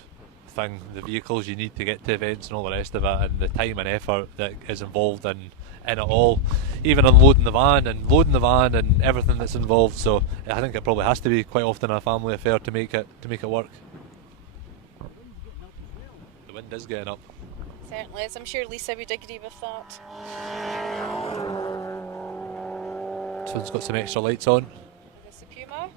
thing. The vehicles you need to get to events and all the rest of it, and the time and effort that is involved in it all, even unloading the van and loading the van and everything that's involved. So I think it probably has to be quite often a family affair to make it work. The wind is getting up. Certainly is. I'm sure Lisa would agree with that. This one's got some extra lights on. This is the Puma.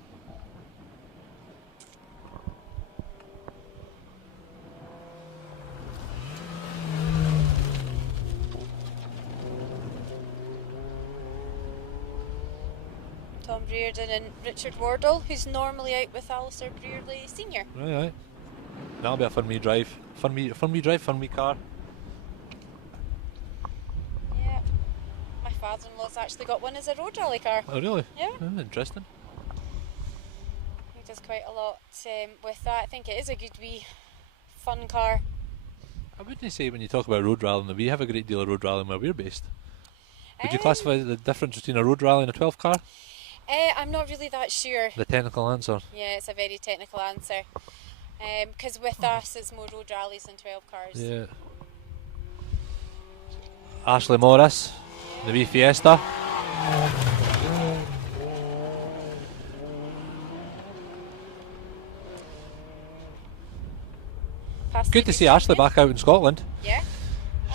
Tom Brearden and Richard Wardle, who's normally out with Alistair Brearley Senior. Right. That'll be a fun wee drive. Fun wee car. Yeah. My father-in-law's actually got one as a road rally car. Oh really? Yeah. Oh, interesting. He does quite a lot with that. I think it is a good wee fun car. I wouldn't say when you talk about road rallying that we have a great deal of road rallying where we're based. Would you classify the difference between a road rally and a 12 car? I'm not really that sure. The technical answer. Yeah, it's a very technical answer. Because with us, it's more road rallies than 12 cars. Yeah. Ashley Morris, the wee Fiesta. Past good to see Ashley back out in Scotland. Yeah.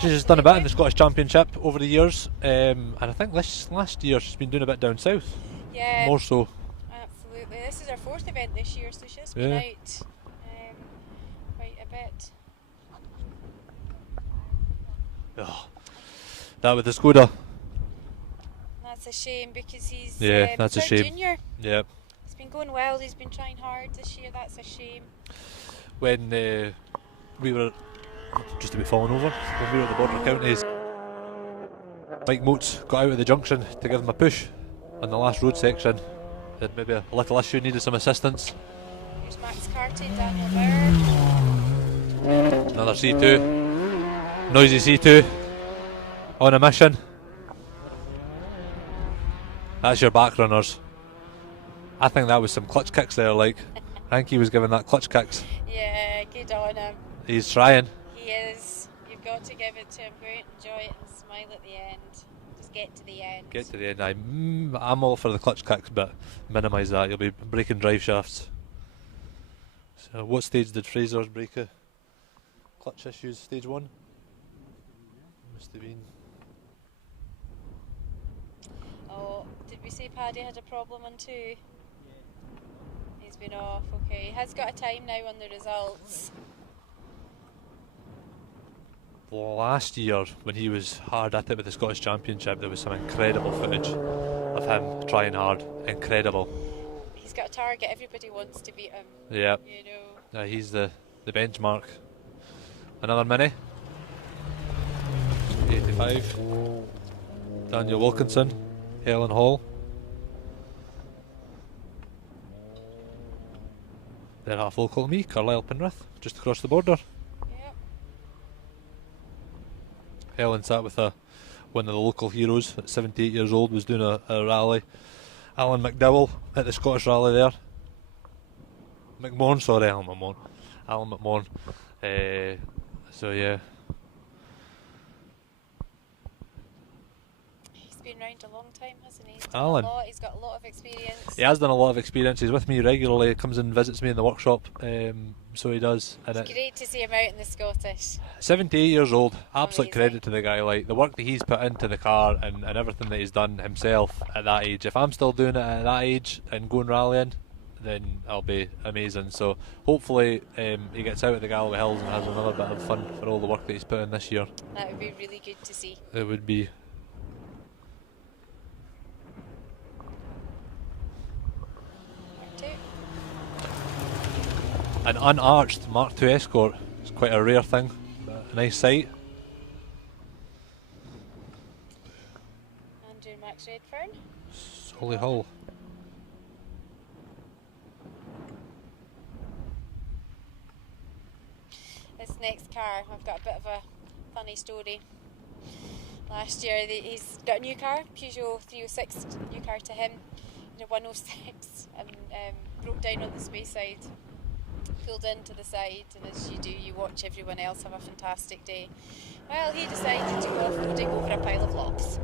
She's just done a bit in the Scottish Championship over the years, and I think this last year she's been doing a bit down south. Yeah. More so. Absolutely. This is her 4th event this year, so she's been out quite a bit. Oh, that with the Skoda. That's a shame because he's that's a shame. junior. Yeah. He's been going well. He's been trying hard this year. That's a shame. When we were just to be falling over, when we were at the border counties, Mike Moats got out of the junction to give them a push on the last road section. Had maybe a little issue, needed some assistance. Here's Max Carty, Daniel Bauer. Another C2, noisy C2, on a mission. That's your back runners. I think that was some clutch kicks there, like. I think he was giving that clutch kicks. Yeah, good on him. He's trying. He is. You've got to give it to him. Go out, enjoy it and smile at the end. Just get to the end. Get to the end. I'm all for the clutch kicks, but minimise that. You'll be breaking drive shafts. So what stage did Fraser's break a clutch issues? Stage 1? Must have been. Oh, did we say Paddy had a problem on 2? Yeah. He's been off, okay. He has got a time now on the results. Last year, when he was hard at it with the Scottish Championship, there was some incredible footage of him trying hard. Incredible. He's got a target. Everybody wants to beat him. Yeah. You know. He's the benchmark. Another mini. 85. Daniel Wilkinson. Helen Hall. They're half local to me, Carlisle Penrith, just across the border. Yep. Helen sat with one of the local heroes at 78 years old, was doing a rally. Alan McDowell at the Scottish rally there. Alan McMahon. Alan McMahon. So yeah. He's been around a long time, hasn't he? Alan. He's got a lot of experience. He has done a lot of experience. He's with me regularly. He comes and visits me in the workshop. So he does. And it's great to see him out in the Scottish. 78 years old. Absolute Amazing. credit to the guy. Like the work that he's put into the car and everything that he's done himself at that age. If I'm still doing it at that age and going rallying, then I'll be amazing. So hopefully he gets out of the Galloway Hills and has another bit of fun for all the work that he's put in this year. That would be really good to see. It would be. An unarched Mark II Escort. It's quite a rare thing, but a nice sight. Andrew Max Redfern. Solihull. This next car, I've got a bit of a funny story. Last year he's got a new car, Peugeot 306, new car to him, in a 106, and broke down on the space side. Pulled into the side, and as you do, you watch everyone else have a fantastic day. Well, he decided to go off-roading over a pile of logs.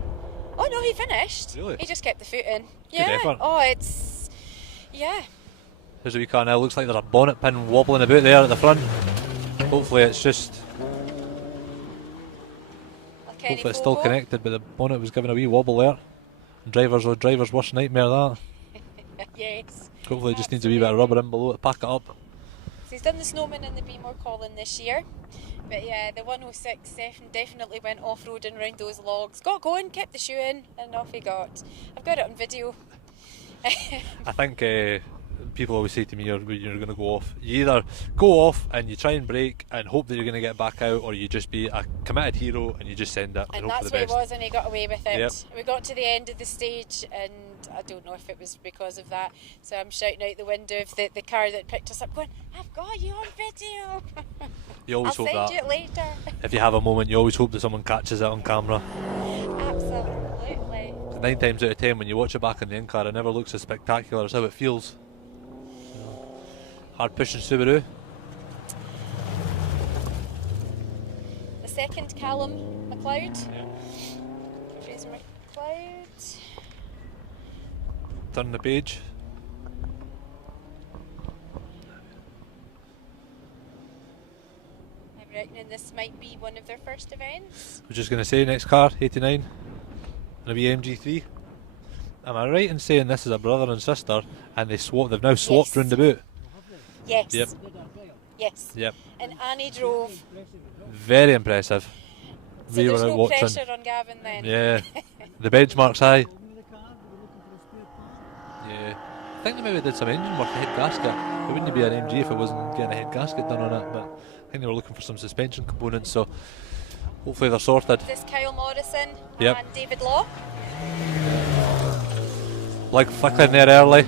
Oh no, he finished. Really? He just kept the foot in. Good effort. Oh, it's... yeah. There's a wee car now. Looks like there's a bonnet pin wobbling about there at the front. Hopefully it's just... Hopefully it's still connected, but the bonnet was giving a wee wobble there. Driver's worst nightmare, that. Yes. Hopefully it just needs a wee bit of rubber in below to pack it up. So he's done the Snowman and the Beemore Colin this year. But yeah, the 106 definitely went off-roading around those logs. Got going, kept the shoe in, and off he got. I've got it on video. I think people always say to me, when you're going to go off, you either go off and you try and brake and hope that you're going to get back out, or you just be a committed hero and you just send it and hope that's for the what best. it was, and he got away with it. Yep. We got to the end of the stage, and I don't know if it was because of that, so I'm shouting out the window of the car that picked us up going, I've got you on video. You always I'll hope send that. you it later. If you have a moment, you always hope that someone catches it on camera. Absolutely. 9 times out of 10 when you watch it back in the in-car, it never looks as spectacular as how it feels. Hard pushing Subaru. The second Callum McLeod. Fraser McLeod. Turn the page. might be one of their first events. I was just going to say, next car, 89, and a BMG3. Am I right in saying this is a brother and sister, and they've now swapped Yes. round the boot? Yes. Yep. Yes. Yep. And Annie drove. Very impressive. So We there's were out no watching. pressure on Gavin then. Yeah. The benchmark's high. Yeah. I think they maybe did some engine work, a head gasket. It wouldn't be an MG if it wasn't getting a head gasket done on it, but I think they were looking for some suspension components, so hopefully they're sorted. This is Kyle Morrison Yep. and David Law. Like flickering there early.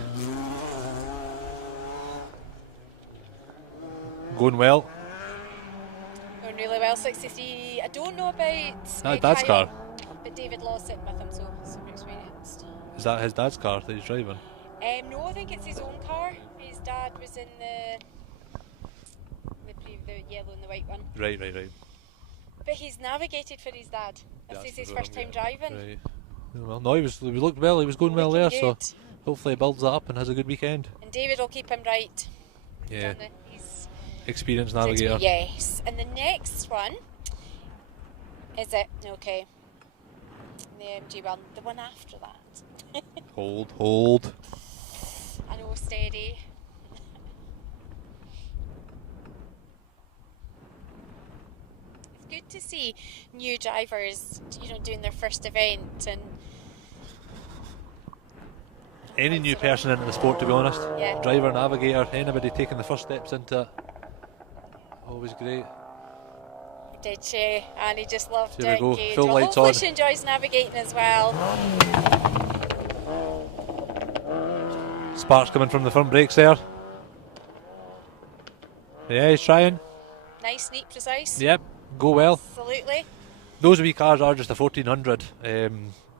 Going well. Going really well, 63. I don't know about That dad's Kyle, car. but David Law sitting with him, so super experienced. Is that his dad's car that he's driving? No, I think it's his own car. His dad was in the yellow and the white one. Right. But he's navigated for his dad. This is his first time driving. Right. Well, no, he looked well. He was going well there, Looking so good. hopefully he builds that up and has a good weekend. And David will keep him right. Yeah. He's Experienced navigator. Yes. And the next one is it? Okay. The MG one. The one after that. Hold. I know, steady. It's good to see new drivers, doing their first event and Any new person into the sport, to be honest. Yeah. Driver, navigator, anybody taking the first steps into it. Always great. did she? And he just loved Here we it. go, Engaged. full Well, lights hopefully on. she enjoys navigating as well. Sparks coming from the front brakes there. Yeah, he's trying. Nice, neat, precise. Yep, go well. Absolutely. Those wee cars are just a 1400,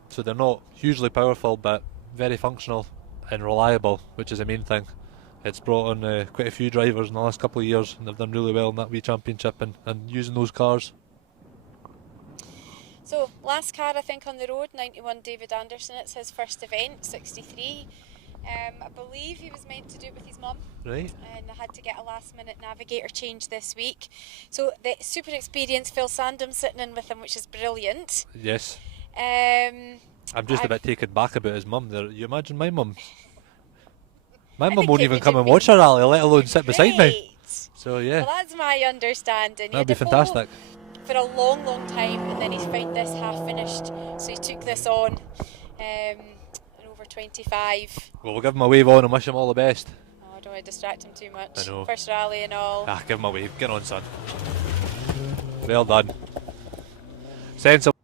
so they're not hugely powerful, but very functional and reliable, which is the main thing. It's brought on quite a few drivers in the last couple of years, and they've done really well in that wee championship and using those cars. So, last car I think on the road, 91 David Anderson. It's his first event, 63. I believe he was meant to do it with his mum. Right. And I had to get a last minute navigator change this week. So the super experienced Phil Sandham sitting in with him, which is brilliant. Yes. I'm just a bit taken back about his mum there. You imagine my mum? My I mum think won't it even would come have and watch a rally, let alone sit beside me. Great. So yeah, Well, that's my understanding. He that'd be had a pole fantastic. for a long, long time, and then he's found this half finished. So he took this on in over 25. Well, we'll give him a wave on and wish him all the best. Oh, I don't want to distract him too much. I know. First rally and all. Give him a wave. Get on, son. Well done. Sensible.